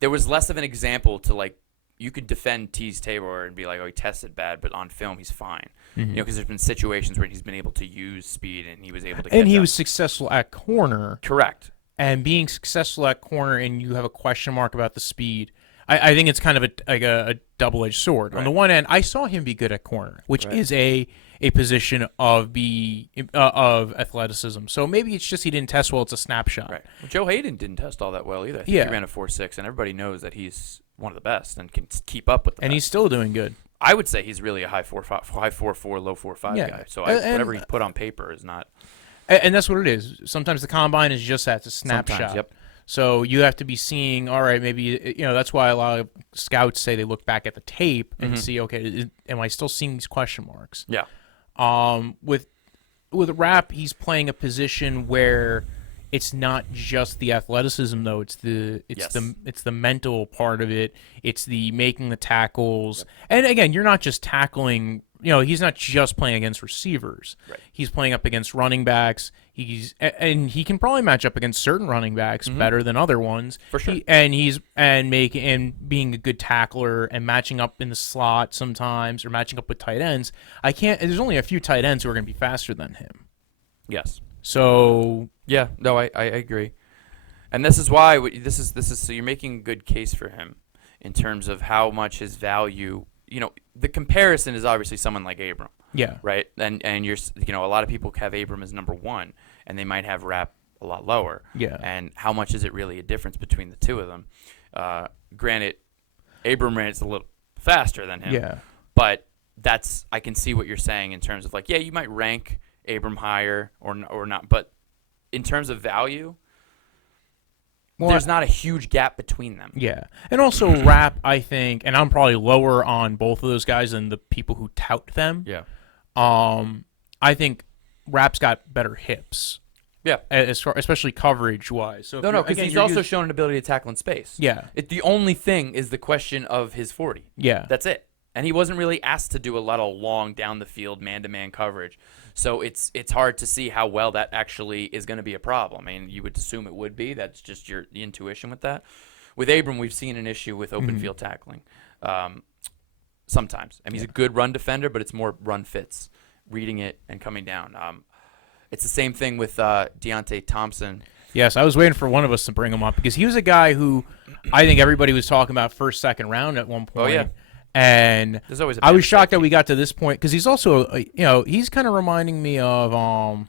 there was less of an example to you could defend Teez Tabor and be like, oh, he tested bad, but on film he's fine. Because there's been situations where he's been able to use speed and he was able to. And he was successful at corner. Correct. And being successful at corner, and you have a question mark about the speed. I think it's kind of a double-edged sword. Right. On the one end, I saw him be good at corner, which is a position of athleticism. So maybe it's just he didn't test well. It's a snapshot. Right. Well, Joe Hayden didn't test all that well either. I think he ran a 4.6, and everybody knows that he's one of the best and can keep up with the best. He's still doing good. I would say he's really a high 4.4, low 4.5 guy. So whatever he put on paper is not. And that's what it is. Sometimes the combine is just that. It's a snapshot. Sometimes, yep. So you have to be seeing, all right, maybe, that's why a lot of scouts say they look back at the tape and see, okay, am I still seeing these question marks? Yeah. With Rap, he's playing a position where it's not just the athleticism though. It's the mental part of it. It's the making the tackles. Yep. And again, you're not just tackling. He's not just playing against receivers. Right. He's playing up against running backs. And he can probably match up against certain running backs better than other ones. For sure. And being a good tackler and matching up in the slot sometimes or matching up with tight ends. There's only a few tight ends who are going to be faster than him. Yes. So yeah, no, I agree. And this is why so you're making a good case for him in terms of how much his value. The comparison is obviously someone like Abram. Yeah. Right? And you're a lot of people have Abram as number one, and they might have Rap a lot lower. Yeah. And how much is it really a difference between the two of them? Granted, Abram ran a little faster than him. Yeah. But I can see what you're saying in terms of you might rank Abram higher or not, but in terms of value, there's not a huge gap between them. Yeah. And also Rap, I think, and I'm probably lower on both of those guys than the people who tout them. Yeah. I think Rap's got better hips. Yeah. Especially coverage-wise. So because he's also shown an ability to tackle in space. Yeah. The only thing is the question of his 40. Yeah. That's it. And he wasn't really asked to do a lot of long down-the-field man-to-man coverage. So it's hard to see how well that actually is going to be a problem. I mean, you would assume it would be. That's just the intuition with that. With Abram, we've seen an issue with open field tackling sometimes. I mean, he's a good run defender, but it's more run fits, reading it and coming down. It's the same thing with Deontay Thompson. Yes, I was waiting for one of us to bring him up because he was a guy who I think everybody was talking about first, second round at one point. Oh, yeah. And I was shocked that we got to this point because he's also, he's kind of reminding me of,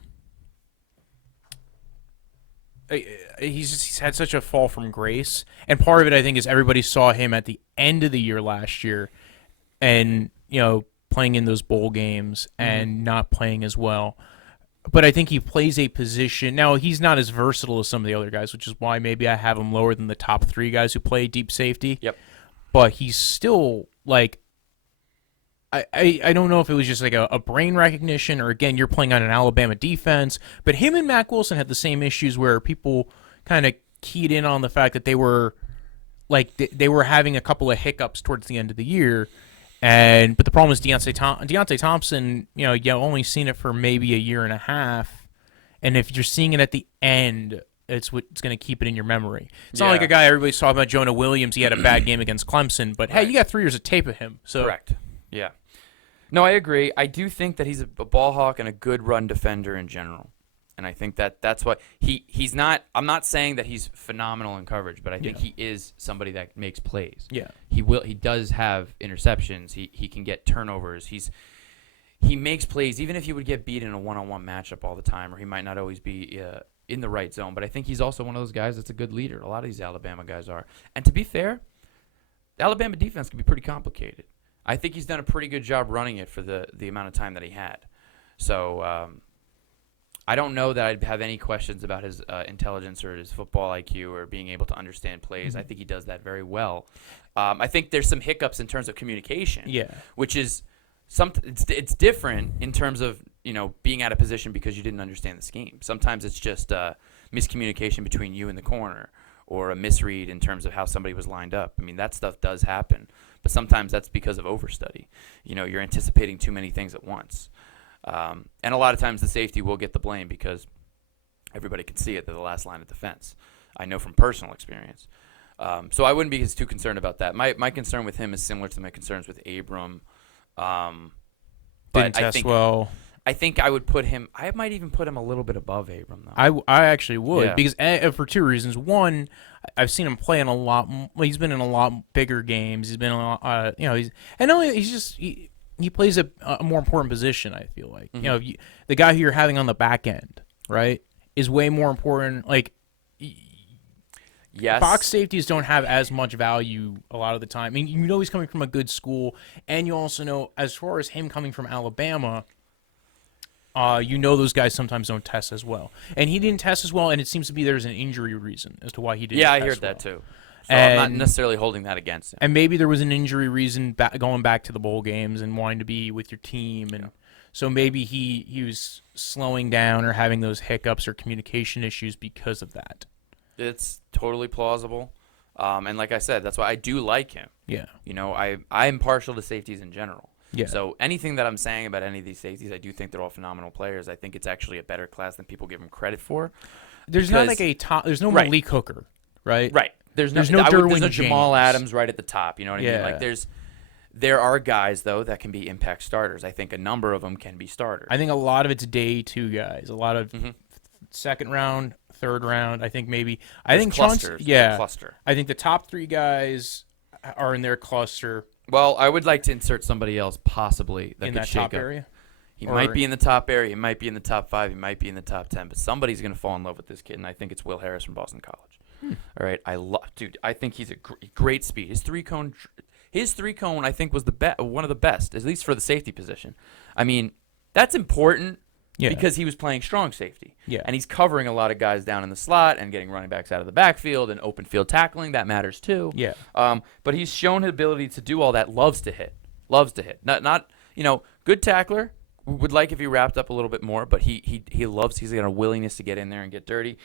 he's had such a fall from grace. And part of it, I think, is everybody saw him at the end of the year last year and, playing in those bowl games and not playing as well. But I think he plays a position. Now, he's not as versatile as some of the other guys, which is why maybe I have him lower than the top three guys who play deep safety. Yep. But he's still, I don't know if it was just a brain recognition or, again, you're playing on an Alabama defense. But him and Mack Wilson had the same issues where people kind of keyed in on the fact that they were, they were having a couple of hiccups towards the end of the year. But the problem is Deontay Thompson, you only seen it for maybe a year and a half. And if you're seeing it at the end, it's what's going to keep it in your memory. It's not like a guy everybody's talking about, Jonah Williams. He had a bad game against Clemson, but hey, you got 3 years of tape of him. So correct. Yeah. No, I agree. I do think that he's a ball hawk and a good run defender in general. And I think that's what he's not. I'm not saying that he's phenomenal in coverage, but I think he is somebody that makes plays. Yeah. He does have interceptions. He can get turnovers. He makes plays even if he would get beat in a one-on-one matchup all the time, or he might not always be in the right zone. But I think he's also one of those guys that's a good leader. A lot of these Alabama guys are. And to be fair, the Alabama defense can be pretty complicated. I think he's done a pretty good job running it for the amount of time that he had. So I don't know that I'd have any questions about his intelligence or his football IQ or being able to understand plays. Mm-hmm. I think he does that very well. I think there's some hiccups in terms of communication, which is it's different in terms of being out of position because you didn't understand the scheme. Sometimes it's just miscommunication between you and the corner or a misread in terms of how somebody was lined up. I mean, that stuff does happen, but sometimes that's because of overstudy. You're anticipating too many things at once. And a lot of times the safety will get the blame because everybody can see it. They're the last line of defense. I know from personal experience. So I wouldn't be too concerned about that. My concern with him is similar to my concerns with Abram. Didn't test well. I think I would put him – I might even put him a little bit above Abram, though. I actually would because for two reasons. One, I've seen him play in a lot – he's been in a lot bigger games. He's been in a lot he plays a more important position, I feel like. Mm-hmm. The guy who you're having on the back end, right, is way more important. Like, yes, box safeties don't have as much value a lot of the time. I mean, he's coming from a good school, and you also know, as far as him coming from Alabama, those guys sometimes don't test as well. And he didn't test as well, and it seems to be there's an injury reason as to why he didn't test I heard that too. So I'm not necessarily holding that against him. And maybe there was an injury reason going back to the bowl games and wanting to be with your team. And so maybe he was slowing down or having those hiccups or communication issues because of that. It's totally plausible. And like I said, that's why I do like him. Yeah. I'm partial to safeties in general. Yeah. So anything that I'm saying about any of these safeties, I do think they're all phenomenal players. I think it's actually a better class than people give them credit for. There's not like a top – there's no Malik Hooker, right? Right. There's no Jamal Adams right at the top. You know what I mean? Like there are guys though that can be impact starters. I think a number of them can be starters. I think a lot of it's day two guys. A lot of second round, third round. I think maybe. I think clusters. Cluster. I think the top three guys are in their cluster. Well, I would like to insert somebody else possibly that in could that shake top up. area. He might be in the top area. He might be in the top 5. He might be in the top 10. But somebody's going to fall in love with this kid, and I think it's Will Harris from Boston College. All right, I think he's a great speed. His three cone, I think was one of the best, at least for the safety position. I mean, that's important because he was playing strong safety. Yeah, and he's covering a lot of guys down in the slot and getting running backs out of the backfield and open field tackling. That matters too. Yeah. But he's shown his ability to do all that. Loves to hit. Not good tackler. Would like if he wrapped up a little bit more, but he loves. He's got a willingness to get in there and get dirty.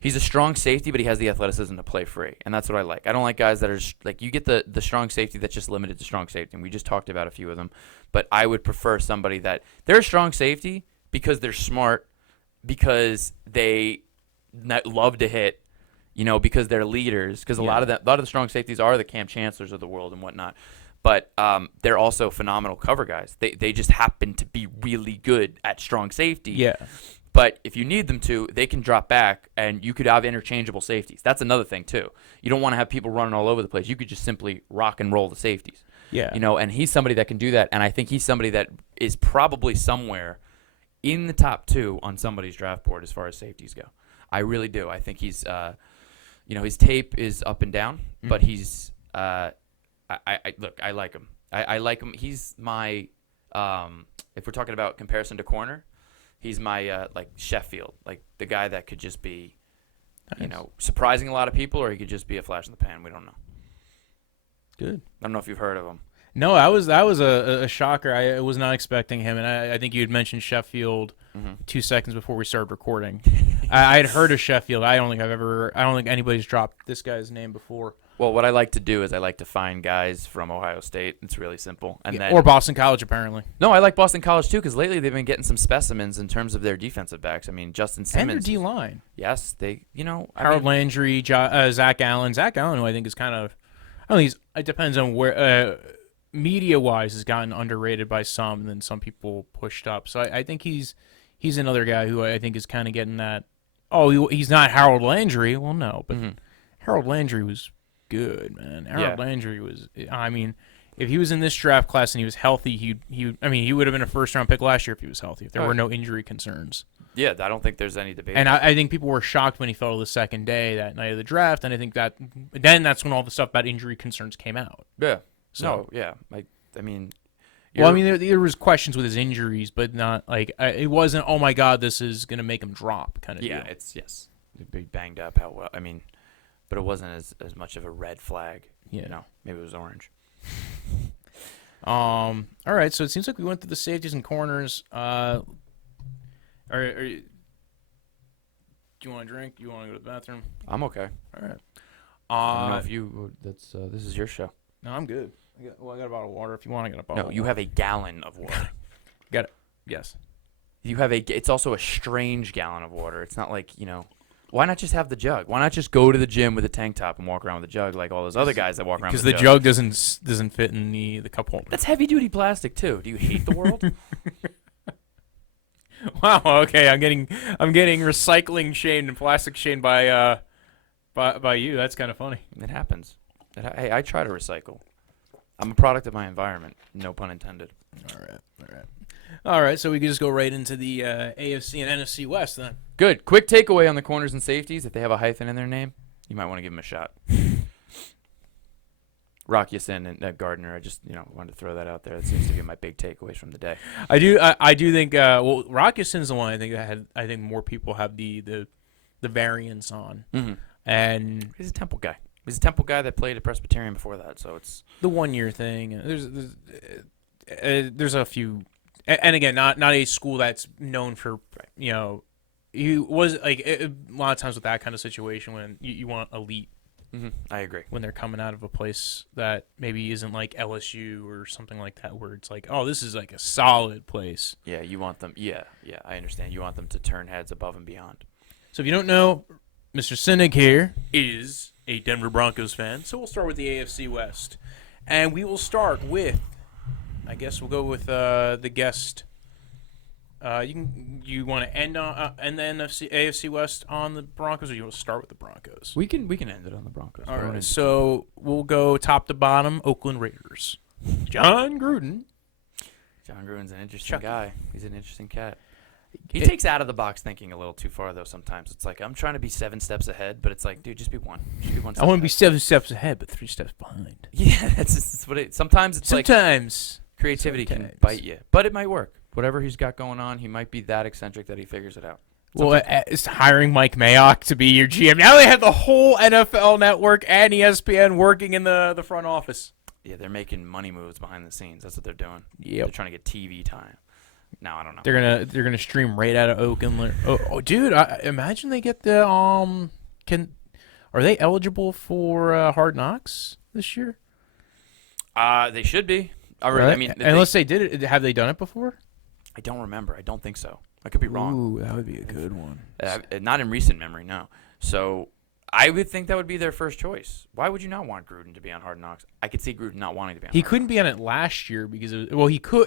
He's a strong safety, but he has the athleticism to play free, and that's what I like. I don't like guys that are like you get the strong safety that's just limited to strong safety, and we just talked about a few of them. But I would prefer somebody that they're a strong safety because they're smart, because they love to hit, because they're leaders. Because a lot of the strong safeties are the Cam Chancellors of the world and whatnot. But they're also phenomenal cover guys. They just happen to be really good at strong safety. Yeah. But if you need them to, they can drop back, and you could have interchangeable safeties. That's another thing, too. You don't want to have people running all over the place. You could just simply rock and roll the safeties. Yeah. And he's somebody that can do that, and I think he's somebody that is probably somewhere in the top 2 on somebody's draft board as far as safeties go. I really do. I think he's, his tape is up and down, but he's, I like him. I like him. He's my, if we're talking about comparison to corner, he's my Sheffield, like the guy that could just be, surprising a lot of people, or he could just be a flash in the pan. We don't know. Good. I don't know if you've heard of him. No, that was a shocker. I was not expecting him, and I think you had mentioned Sheffield 2 seconds before we started recording. I had heard of Sheffield. I don't think anybody's dropped this guy's name before. Well, what I like to do is I like to find guys from Ohio State. It's really simple. Or Boston College, apparently. No, I like Boston College, too, because lately they've been getting some specimens in terms of their defensive backs. I mean, Justin Simmons. And their D-line. Yes, Harold Landry, Zach Allen. Zach Allen, who I think is kind of – it depends on where media-wise has gotten underrated by some, and then some people pushed up. So I think he's he's another guy who I think is kind of getting that. Oh, he's not Harold Landry. Well, no, but Harold Landry was good, man. Harold Landry was. I mean, if he was in this draft class and he was healthy, he would have been a first-round pick last year if he was healthy. If there were no injury concerns. Yeah, I don't think there's any debate. And I think people were shocked when he fell to the second day that night of the draft, and I think that's when all the stuff about injury concerns came out. Yeah. So, no, yeah. I mean. Well, I mean, there was questions with his injuries, but not like it wasn't. Oh my God, this is gonna make him drop kind of. Yeah, deal. it's It'd be banged up. How well? I mean, but it wasn't as much of a red flag. Yeah. Maybe it was orange. All right, so it seems like we went through the safeties and corners. Do you want to drink? Do you want to go to the bathroom? I'm okay. All right. I don't know if you. This is your show. No, I'm good. I got a bottle of water. If you want, I got a bottle. No, you have a gallon of water. Got it. Yes. You have it's also a strange gallon of water. It's not like, why not just have the jug? Why not just go to the gym with a tank top and walk around with a jug like all those other guys that walk around with Because the jug doesn't fit in the cup holder. That's heavy duty plastic too. Do you hate the world? Wow. Okay, I'm getting recycling shamed and plastic shamed by you. That's kind of funny. It happens. Hey, I try to recycle. I'm a product of my environment. No pun intended. All right. So we can just go right into the AFC and NFC West then. Good. Quick takeaway on the corners and safeties. If they have a hyphen in their name, you might want to give them a shot. Rock Ya-Sin and Gardner. I just wanted to throw that out there. That seems to be my big takeaways from the day. I do think Rock Ya-Sin's the one I think more people have the variance on. Mm-hmm. And he's a Temple guy. He's a Temple guy that played at Presbyterian before that, so it's the 1 year thing. There's a few, and again, not a school that's known for he was like a lot of times with that kind of situation when you want elite. Mm-hmm. I agree. When they're coming out of a place that maybe isn't like LSU or something like that, where it's like, oh, this is like a solid place. Yeah, you want them. Yeah, I understand. You want them to turn heads above and beyond. So if you don't know, Mr. Sinnig here is a Denver Broncos fan, so we'll start with the AFC West. And we will start with, I guess we'll go with the guest. You want to end the AFC West on the Broncos, or you want to start with the Broncos? We can end it on the Broncos. All right, so we'll go top to bottom, Oakland Raiders. John Gruden. John Gruden's an interesting guy. He's an interesting cat. He takes out of the box thinking a little too far, though, sometimes. It's like, I'm trying to be 7 steps ahead, but it's like, dude, just be one. Just be one step I want to ahead. be 7 steps ahead, but 3 steps behind. Yeah, that's what it is. Sometimes creativity can bite you, but it might work. Whatever he's got going on, he might be that eccentric that he figures it out. Well, it's hiring Mike Mayock to be your GM. Now they have the whole NFL Network and ESPN working in the front office. Yeah, they're making money moves behind the scenes. That's what they're doing. Yep. They're trying to get TV time. No, I don't know. They're gonna stream right out of Oakland. Oh dude, imagine they get the are they eligible for Hard Knocks this year? They should be. Right? I mean, unless they did it, have they done it before? I don't remember. I don't think so. I could be wrong. Ooh, that would be a good one. Not in recent memory, no. So I would think that would be their first choice. Why would you not want Gruden to be on Hard Knocks? I could see Gruden not wanting to be on He Hard couldn't Knocks. be on it last year because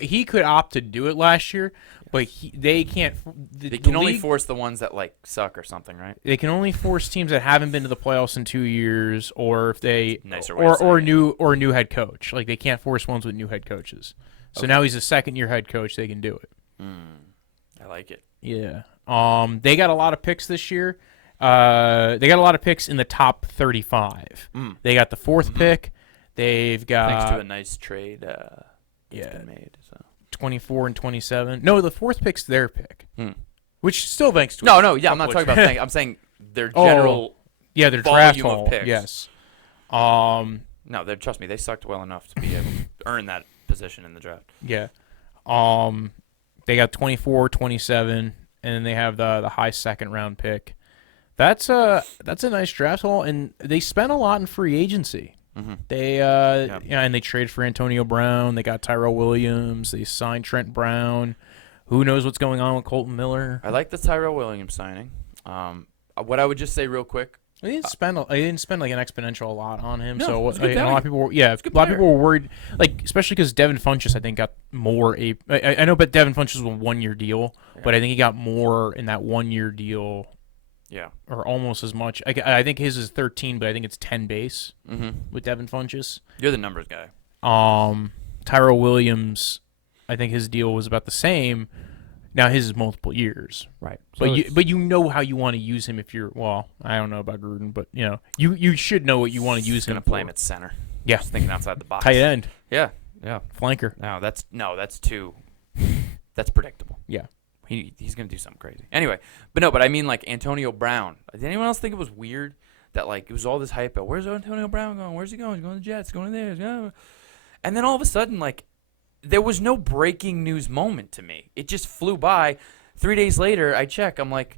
he could opt to do it last year, but they can't. They can only force the ones that like suck or something, right? They can only force teams that haven't been to the playoffs in 2 years, or if they new head coach. Like they can't force ones with new head coaches. So now he's a second-year head coach. They can do it. I like it. Yeah. They got a lot of picks this year. They got a lot of picks in the top 35. They got the 4th pick. They've got thanks to a nice trade. That's been made. So 24 and 27. No, the 4th pick's their pick. Which still thanks to No, yeah, I'm not talking about thanks. I'm saying their general their draft volume haul, of picks. Yes. No, trust me, they sucked well enough to be able to earn that position in the draft. Yeah. They got 24, 27, and then they have the high 2nd round pick. That's a nice draft haul, and they spent a lot in free agency. They and they traded for Antonio Brown. They got Tyrell Williams. They signed Trent Brown. Who knows what's going on with Colton Miller? I like the Tyrell Williams signing. What I would just say real quick, He didn't spend like an exponential lot on him. No, So it's a good a lot of people were, a lot of people were worried, like especially because Devin Funchess I think got more. I know, but Devin Funchess was a 1-year deal, but I think he got more in that 1-year deal. Yeah, or almost as much. I think his is 13, but I think it's 10 base with Devin Funchess. You're the numbers guy. Tyrell Williams, I think his deal was about the same. Now his is multiple years, right? So but you know how you want to use him if you're I don't know about Gruden, but you should know what you want to use him. Going to play him at center. Yeah, just thinking outside the box. Tight end. Yeah, Flanker. That's too. That's predictable. Yeah, he's going to do something crazy. Anyway, but I mean like Antonio Brown. Did anyone else think it was weird that like it was all this hype about where's Antonio Brown going? Where's he going? He's going to the Jets. Going to there. Yeah. And then all of a sudden like. There was no breaking news moment to me. It just flew by. 3 days later, I check. I'm like,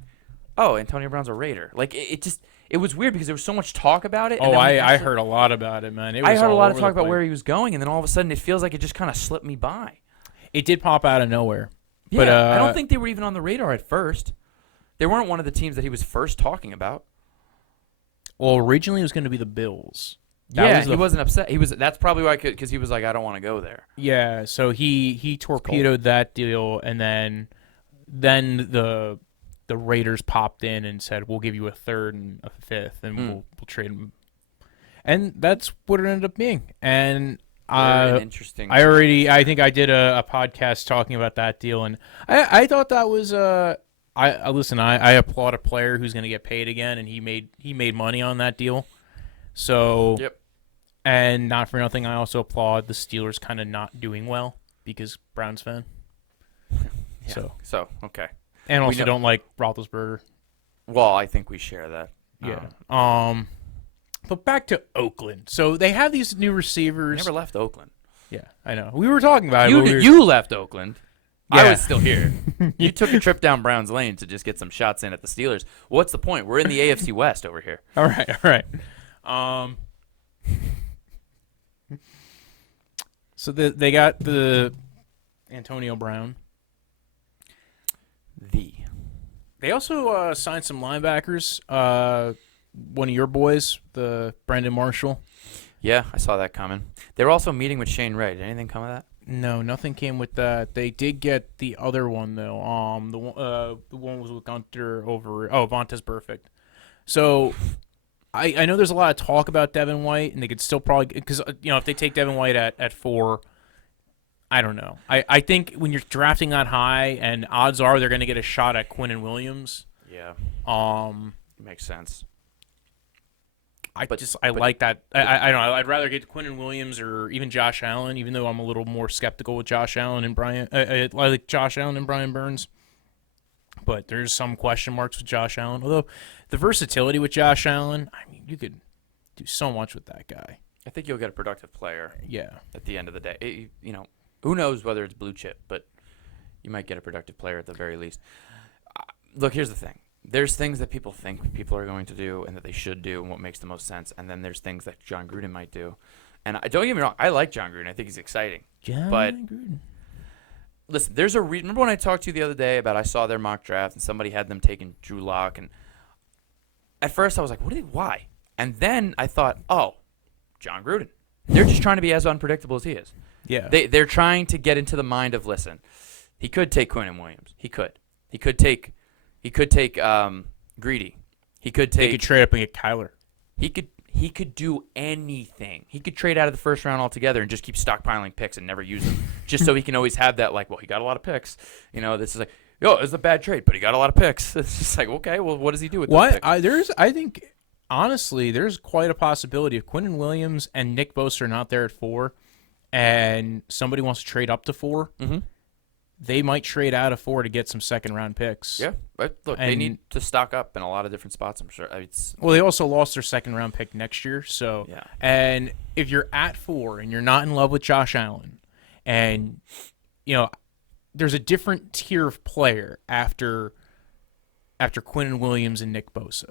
oh, Antonio Brown's a Raider. Like, it was weird because there was so much talk about it. Oh, I heard a lot about it, man. I heard a lot of talk about where he was going, and then all of a sudden it feels like it just kind of slipped me by. It did pop out of nowhere. Yeah, but I don't think they were even on the radar at first. They weren't one of the teams that he was first talking about. Well, originally it was going to be the Bills. He wasn't upset. That's probably why, because he was like, I don't want to go there. Yeah, so he torpedoed that deal, and then the Raiders popped in and said, we'll give you a third and a fifth, and we'll trade him. And that's what it ended up being. And interesting. I think I did a podcast talking about that deal, and I thought that was I applaud a player who's going to get paid again, and he made money on that deal. So, yep. And not for nothing, I also applaud the Steelers kind of not doing well because Browns fan. Yeah. So okay. And also don't like Roethlisberger. Well, I think we share that. Yeah. But back to Oakland. So they have these new receivers. Never left Oakland. Yeah, I know. We were talking about it. You left Oakland. Yeah. I was still here. You took a trip down Browns Lane to just get some shots in at the Steelers. What's the point? We're in the AFC West over here. All right. So they got the Antonio Brown. They also signed some linebackers. One of your boys, the Brandon Marshall. Yeah, I saw that coming. They were also meeting with Shane Ray. Did anything come of that? No, nothing came with that. They did get the other one though. The one was with Gunter over. Oh, Vontaze Perfect. So. I know there's a lot of talk about Devin White, and they could still probably because if they take Devin White at 4, I don't know. I think when you're drafting that high, and odds are they're going to get a shot at Quinnen Williams. Yeah. Makes sense. I like that. I don't know. I'd rather get Quinnen Williams or even Josh Allen, even though I'm a little more skeptical with Josh Allen and Brian. I like Josh Allen and Brian Burns. But there's some question marks with Josh Allen. Although the versatility with Josh Allen, I mean, you could do so much with that guy. I think you'll get a productive player. Yeah. At the end of the day, who knows whether it's blue chip, but you might get a productive player at the very least. Look, here's the thing. There's things that people think people are going to do and that they should do and what makes the most sense, and then there's things that John Gruden might do. And don't get me wrong, I like John Gruden. I think he's exciting. Gruden. Listen, there's a reason. Remember when I talked to you the other day about I saw their mock draft and somebody had them taking Drew Lock, and at first I was like, why? And then I thought, oh, John Gruden. They're just trying to be as unpredictable as he is. Yeah. They're trying to get into the mind of, listen, he could take Quinnen Williams. He could take Greedy. He could trade up and get Kyler. He could do anything. He could trade out of the first round altogether and just keep stockpiling picks and never use them, just so he can always have that, like, well, he got a lot of picks. This is like, it's a bad trade, but he got a lot of picks. It's just like, okay, well, what does he do with those picks? I think, honestly, there's quite a possibility if Quinnen Williams and Nick Bosa are not there at 4 and somebody wants to trade up to 4, they might trade out of 4 to get some second-round picks. Yeah, but look, they need to stock up in a lot of different spots, I'm sure. Well, they also lost their second-round pick next year. So, yeah. And if you're at 4 and you're not in love with Josh Allen, and, there's a different tier of player after Quinnen Williams and Nick Bosa.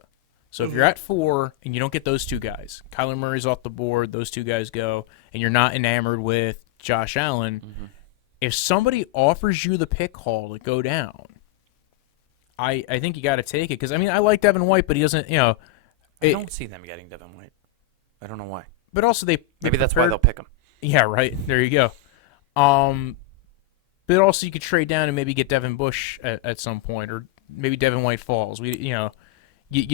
So if you're at 4 and you don't get those two guys, Kyler Murray's off the board, those two guys go, and you're not enamored with Josh Allen, if somebody offers you the pick haul to go down, I think you got to take it. Because, I like Devin White, but he doesn't, I don't see them getting Devin White. I don't know why. But also maybe that's why they'll pick him. Yeah, right. There you go. But also you could trade down and maybe get Devin Bush at some point, or maybe Devin White falls. You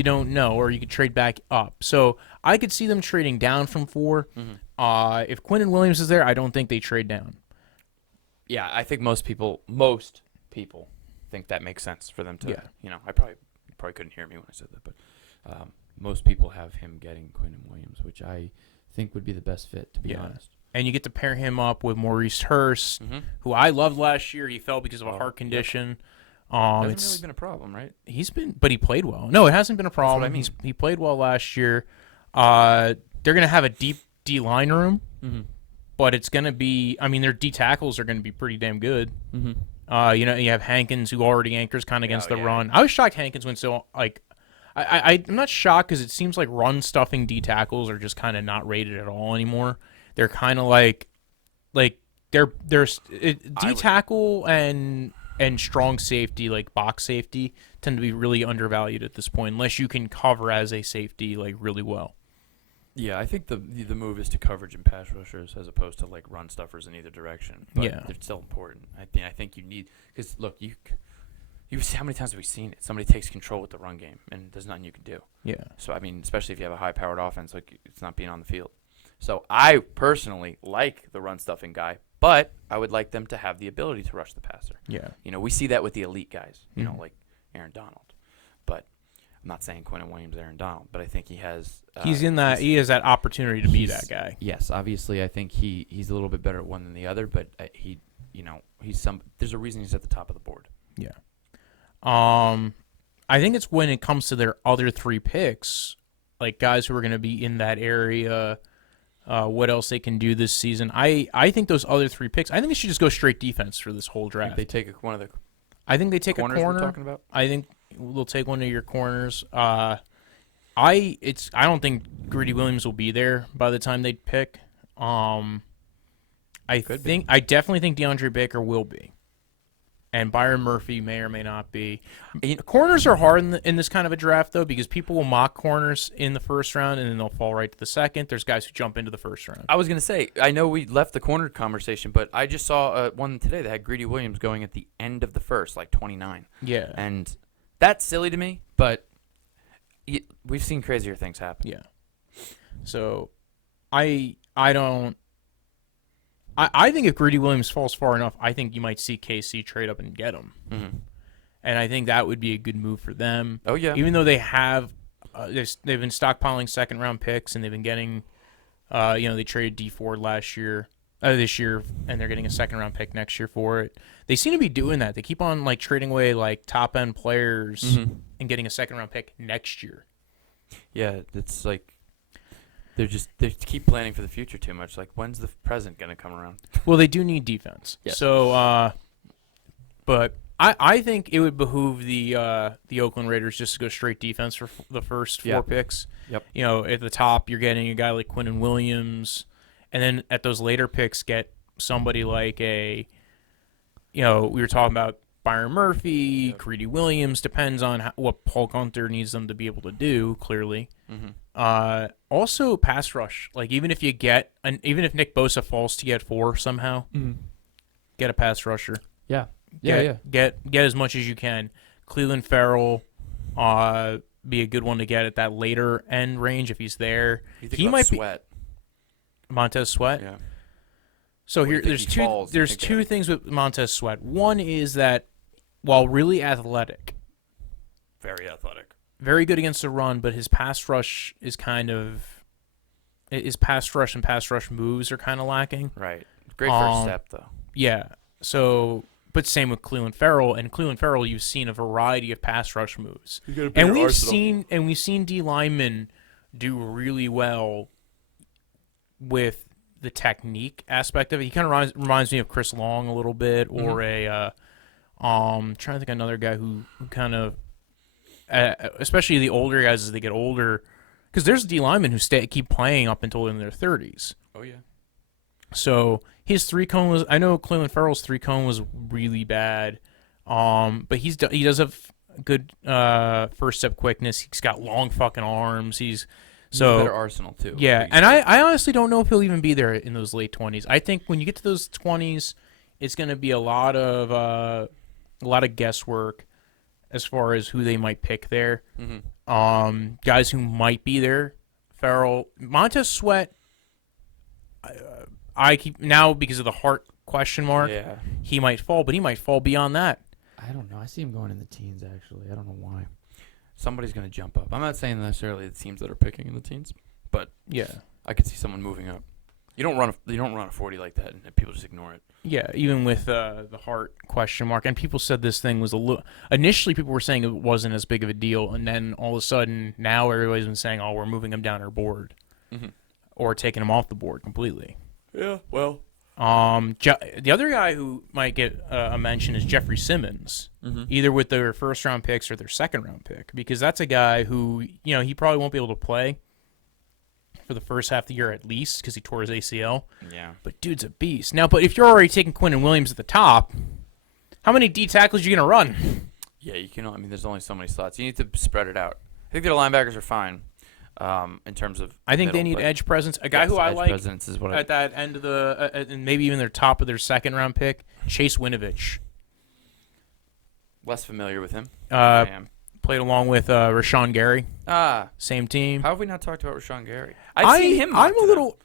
don't know, or you could trade back up. So I could see them trading down from 4. Mm-hmm. If Quinnen Williams is there, I don't think they trade down. Yeah, I think most people think that makes sense for them to. Yeah. I probably couldn't hear me when I said that, but most people have him getting Quinnen Williams, which I think would be the best fit, to be honest. And you get to pair him up with Maurice Hurst, who I loved last year. He fell because of a heart condition. Yep. Hasn't really been a problem, right? But he played well. No, it hasn't been a problem. That's what I mean. He played well last year. They're going to have a deep D-line room, but it's going to be, their D tackles are going to be pretty damn good. Mm-hmm. You have Hankins, who already anchors kind of against the run. I was shocked Hankins went so, I'm not shocked because it seems like run-stuffing D tackles are just kind of not rated at all anymore. They're kind of like D tackle and strong safety, like box safety, tend to be really undervalued at this point, unless you can cover as a safety really well. Yeah, I think the move is to coverage and pass rushers as opposed to run stuffers in either direction. But they're still important. I think you need, because look, you see how many times have we seen it? Somebody takes control with the run game, and there's nothing you can do. Yeah. So especially if you have a high-powered offense, it's not being on the field. So I personally like the run stuffing guy, but I would like them to have the ability to rush the passer. Yeah. We see that with the elite guys, like Aaron Donald. But I'm not saying Quinnen Williams, Aaron Donald, but I think he has. He has that opportunity to be that guy. Yes, obviously, I think he's a little bit better at one than the other, but there's a reason he's at the top of the board. Yeah. I think it's when it comes to their other 3 picks, like guys who are going to be in that area. What else they can do this season? I think those other 3 picks. I think they should just go straight defense for this whole draft. They take one of the. I think they take a corner. We're talking about? I think they'll take one of your corners. I don't think Greedy Williams will be there by the time they pick. I definitely think Deandre Baker will be. And Byron Murphy may or may not be. Corners are hard in this kind of a draft, though, because people will mock corners in the first round, and then they'll fall right to the second. There's guys who jump into the first round. I was going to say, I know we left the corner conversation, but I just saw one today that had Greedy Williams going at the end of the first, 29. Yeah. And that's silly to me, but we've seen crazier things happen. Yeah. So I don't... I think if Greedy Williams falls far enough, I think you might see KC trade up and get him. Mm-hmm. And I think that would be a good move for them. Oh, yeah. Even though they have they've been stockpiling second-round picks, and they've been getting they traded D Ford this year, and they're getting a second-round pick next year for it. They seem to be doing that. They keep on trading away top-end players and getting a second-round pick next year. Yeah, it's they keep planning for the future too much. When's the present going to come around? Well, they do need defense. Yes. So, but I think it would behoove the Oakland Raiders just to go straight defense for the first 4 picks. Yep. At the top, you're getting a guy like Quinnen Williams, and then at those later picks, get somebody like we were talking about Byron Murphy, Greedy Williams. Depends on what Paul Gunther needs them to be able to do, clearly. Mm-hmm. Also, pass rush. Even if Nick Bosa falls to get 4 somehow, get a pass rusher. Yeah. Get as much as you can. Cleveland Farrell, be a good one to get at that later end range if he's there. He might Sweat. Montez Sweat. Yeah. So there's two things with Montez Sweat. One is that while really athletic, very athletic, very good against the run, but his pass rush is his pass rush and pass rush moves are kind of lacking. Right. Great first step though. Yeah. So, but same with Cleveland Farrell. And Cleveland Farrell, you've seen a variety of pass rush moves, and we've seen D linemen do really well with the technique aspect of it. He kind of reminds me of Chris Long a little bit, or trying to think of another guy who kind of, especially the older guys as they get older, because there's D linemen who keep playing up until in their 30s. Oh yeah. So his 3-cone was, I know Cleveland Farrell's 3-cone was really bad, but he does have good first step quickness. He's got long fucking arms. He's a better arsenal too. Yeah, and I honestly don't know if he'll even be there in those late 20s. I think when you get to those 20s, it's going to be a lot of guesswork as far as who they might pick there. Mm-hmm. Guys who might be there, Farrell, Montez Sweat. I keep now because of the heart question mark. Yeah. He might fall, but he might fall beyond that. I don't know. I see him going in the teens, actually. I don't know why. Somebody's going to jump up. I'm not saying necessarily the teams that are picking in the teens, but Yeah. I could see someone moving up. You don't run a 40 like that, and people just ignore it. Yeah, even with the heart question mark, and people said this thing was a little. Initially, people were saying it wasn't as big of a deal, and then all of a sudden, now everybody's been saying, "Oh, we're moving him down our board, or taking him off the board completely." Yeah, well, the other guy who might get a mention is Jeffrey Simmons, either with their first round picks or their second round pick, because that's a guy who he probably won't be able to play for the first half of the year at least because he tore his ACL. Yeah. But dude's a beast. Now, but if you're already taking Quinnen Williams at the top, how many D tackles are you going to run? Yeah, you can. I mean, there's only so many slots. You need to spread it out. I think their linebackers are fine in terms of. I think they need edge presence. A guy who I like at that end of and maybe even their top of their second round pick, Chase Winovich. Less familiar with him. I am. Played along with Rashawn Gary. Same team. How have we not talked about Rashawn Gary? I've seen him. I'm a little.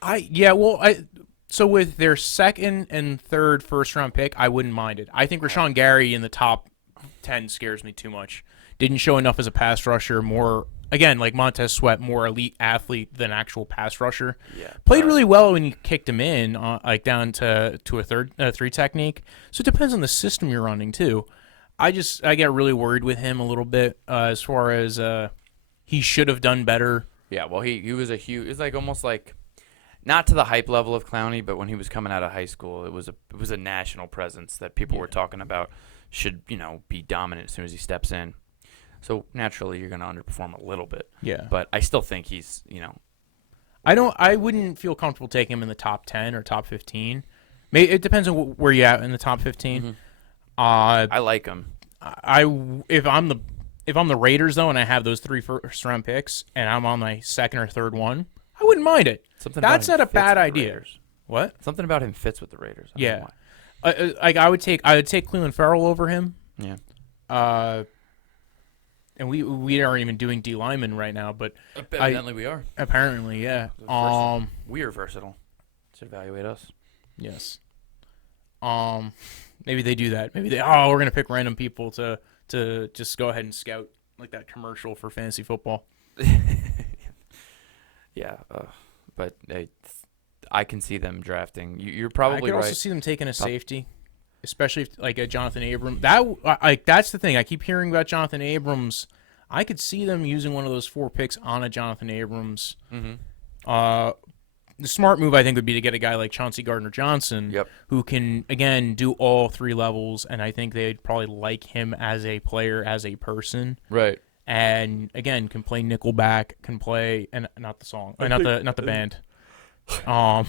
So with their second and third first round pick, I wouldn't mind it. I think Rashawn Gary in the top 10 scares me too much. Didn't show enough as a pass rusher. More again, like Montez Sweat, more elite athlete than actual pass rusher. Yeah. Played really well when you kicked him in, like down to a 3 technique. So it depends on the system you're running too. I get really worried with him a little bit as far as he should have done better. Yeah, well, he was a huge. It's like almost like not to the hype level of Clowney, but when he was coming out of high school, it was a national presence that people were talking about should be dominant as soon as he steps in. So naturally, you're going to underperform a little bit. Yeah, but I still think he's I wouldn't feel comfortable taking him in the top 10 or top 15. Maybe it depends on where you're at in the top 15. Mm-hmm. I like him. If I'm the Raiders though, and I have those 3 first round picks, and I'm on my second or third one, I wouldn't mind it. That's not a bad idea. What? Something about him fits with the Raiders. Yeah. I would take Cleveland Farrell over him. Yeah. And we aren't even doing D lineman right now, but evidently we are. Apparently, yeah. We are versatile. To evaluate us. Yes. Maybe they do that. Maybe we're gonna pick random people to just go ahead and scout like that commercial for fantasy football. Yeah, but I can see them drafting. You're probably right. I could also see them taking a safety, especially if, like a Jonathan Abrams. That's the thing. I keep hearing about Jonathan Abrams. I could see them using one of those 4 picks on a Jonathan Abrams. Mm-hmm. The smart move, I think, would be to get a guy like Chauncy Gardner-Johnson, who can, again, do all 3 levels, and I think they'd probably like him as a player, as a person. Right. And, again, can play nickelback, can play, and not the song, not the band. I'm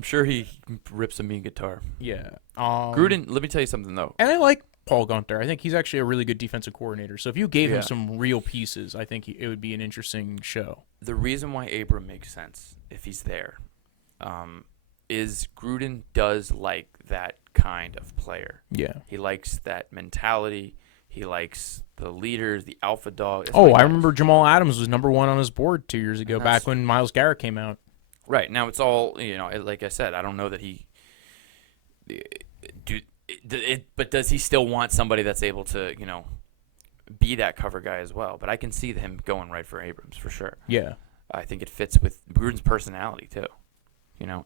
sure he rips a mean guitar. Yeah. Gruden, let me tell you something, though. And I like Paul Gunther. I think he's actually a really good defensive coordinator. So if you gave him some real pieces, I think it would be an interesting show. The reason why Abram makes sense, if he's there, is Gruden does like that kind of player. Yeah. He likes that mentality. He likes the leaders, the alpha dog. I remember Jamal Adams was number 1 on his board 2 years ago, back when Myles Garrett came out. Right. Now it's all, like I said, I don't know that he but does he still want somebody that's able to, be that cover guy as well? But I can see him going right for Abrams for sure. Yeah. I think it fits with Gruden's personality too,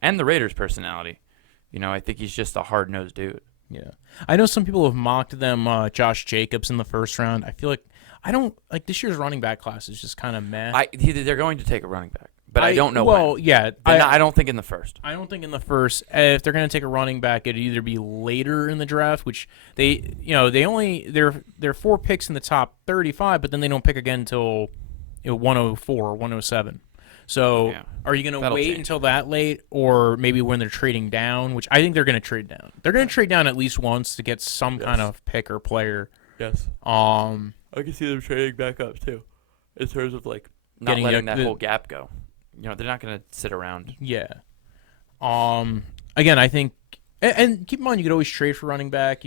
and the Raiders' personality. I think he's just a hard-nosed dude. Yeah. I know some people have mocked them, Josh Jacobs in the first round. I feel like this year's running back class is just kind of meh. They're going to take a running back. But I don't know when. Yeah. I don't think in the first. I don't think in the first. If they're going to take a running back, it'd either be later in the draft, which they're 4 picks in the top 35, but then they don't pick again until 104 or 107. So are you going to wait until that late, or maybe when they're trading down, which I think they're going to trade down. They're going to trade down at least once to get some kind of pick or player. Yes. I can see them trading back up too, in terms of like not Getting letting that whole gap go. They're not going to sit around. Yeah. Again, I think, and keep in mind, you could always trade for running back.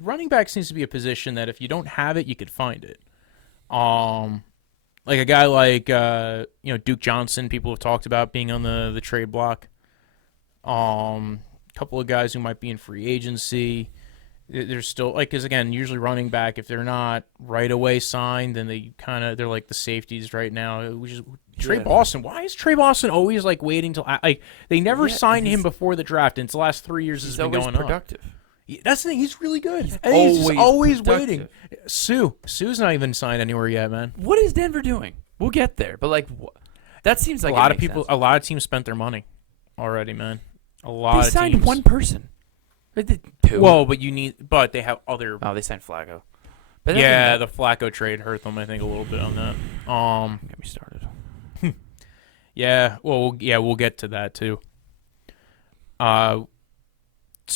Running back seems to be a position that if you don't have it, you could find it. Like a guy like Duke Johnson, people have talked about being on the trade block. Couple of guys who might be in free agency. There's still because again, usually running back, if they're not right away signed, then they're like the safeties right now. Trey Boston. Why is Trey Boston always like waiting till they never signed him before the draft? And it's the last 3 years has been going productive. on. That's the thing. He's really good. He's always waiting. Sue's not even signed anywhere yet, man. What is Denver doing? We'll get there, but that seems like a lot of people. Sense. A lot of teams spent their money already, man. They signed one person. They did two. Well, but they have other. Oh, they signed Flacco. But the Flacco trade hurt them, I think, a little bit on that. Get me started. Yeah. Well, we'll get to that too. So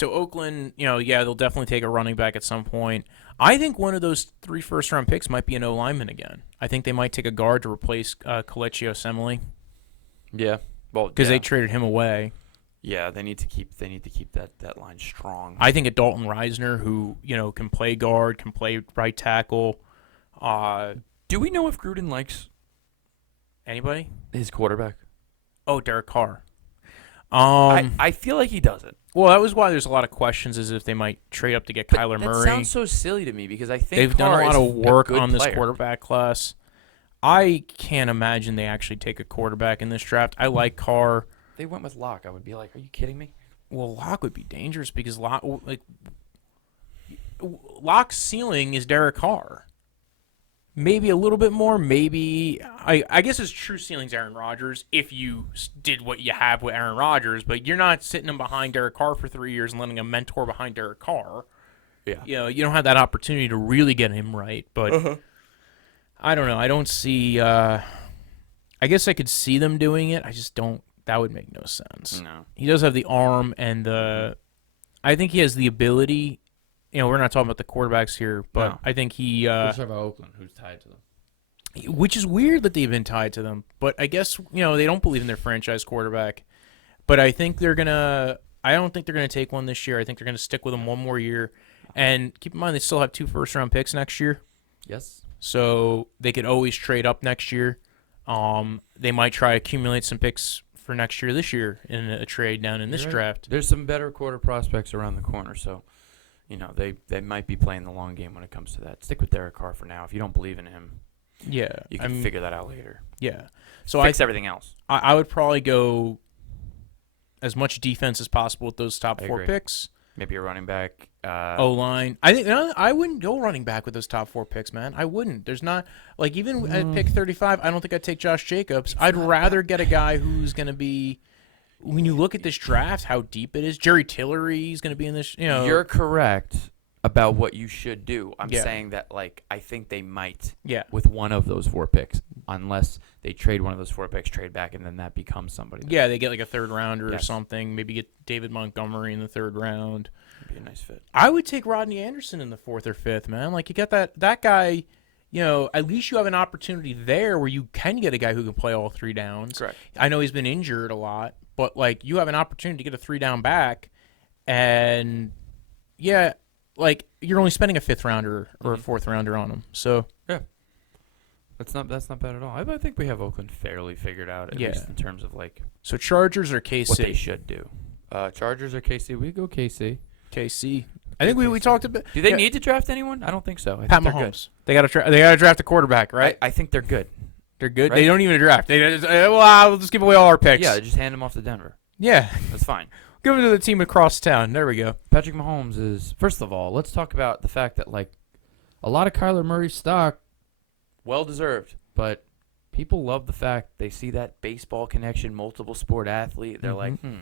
Oakland, they'll definitely take a running back at some point. I think one of those 3 first-round picks might be an O-lineman again. I think they might take a guard to replace Kelechi Osemele. Yeah. Well, because they traded him away. Yeah, they need to keep that line strong. I think a Dalton Reisner who, can play guard, can play right tackle. Do we know if Gruden likes anybody? His quarterback? Oh, Derek Carr. I feel like he doesn't. Well, that was why there's a lot of questions as if they might trade up to get Kyler Murray. That sounds so silly to me because I think they've done a lot of work on this player. quarterback class. I can't imagine they actually take a quarterback in this draft. I like Carr. They went with Locke. I would be like, are you kidding me? Well, Locke would be dangerous because Locke's ceiling is Derek Carr. Maybe a little bit more. Maybe I guess his true ceiling's Aaron Rodgers if you did what you have with Aaron Rodgers, but you're not sitting him behind Derek Carr for 3 years and letting him mentor behind Derek Carr. Yeah. You don't have that opportunity to really get him right. But I don't know. I don't see. I guess I could see them doing it. I just don't. That would make no sense. No. He does have the arm and I think he has the ability. We're not talking about the quarterbacks here, but no. I think he. We're talking about Oakland, who's tied to them. Which is weird that they've been tied to them, but I guess they don't believe in their franchise quarterback. But I think they're gonna. I don't think they're gonna take one this year. I think they're gonna stick with him one more year. And keep in mind, they still have 2 first-round picks next year. Yes. So they could always trade up next year. They might try to accumulate some picks for next year, this year in a trade down in this draft. There's some better quarter prospects around the corner, so they might be playing the long game when it comes to that. Stick with Derek Carr for now. If you don't believe in him, you can figure that out later. Yeah. So fix everything else. I would probably go as much defense as possible with those top 4 picks. Maybe a running back. O-line. I think I wouldn't go running back with those top 4 picks, man. I wouldn't. There's not even at pick 35. I don't think I'd take Josh Jacobs. I'd rather get a guy who's going to be. When you look at this draft, how deep it is. Jerry Tillery's going to be in this. You're correct about what you should do. I'm saying that I think they might. Yeah. With one of those 4 picks, unless they trade one of those 4 picks, trade back, and then that becomes somebody. Yeah, they get a 3rd rounder or something. Maybe get David Montgomery in the 3rd round. Be a nice fit. I would take Rodney Anderson in the 4th or 5th, man. You get that guy, at least you have an opportunity there where you can get a guy who can play all 3 downs. Correct. I know he's been injured a lot, but you have an opportunity to get a 3-down back, and you're only spending a 5th rounder or a 4th rounder on him. So yeah, that's not bad at all. I think we have Oakland fairly figured out, at least in terms of So Chargers or KC? What they should do. Chargers or KC? We go KC. KC. I think we talked about. Do they need to draft anyone? I don't think so. Pat Mahomes. They got to draft a quarterback, right? I think they're good. They're good. Right? They don't even draft. We'll just give away all our picks. Yeah, just hand them off to Denver. Yeah, that's fine. Give them to the team across town. There we go. Patrick Mahomes is. First of all, let's talk about the fact that a lot of Kyler Murray's stock, well deserved, but people love the fact they see that baseball connection, multiple sport athlete. They're like, we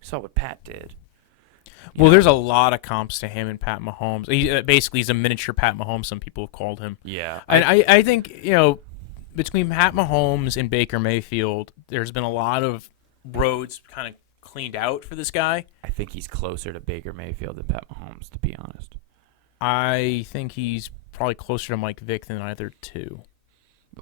saw what Pat did. Well, there's a lot of comps to him and Pat Mahomes. He's a miniature Pat Mahomes, some people have called him. Yeah. And I think, between Pat Mahomes and Baker Mayfield, there's been a lot of roads kind of cleaned out for this guy. I think he's closer to Baker Mayfield than Pat Mahomes, to be honest. I think he's probably closer to Mike Vick than either two.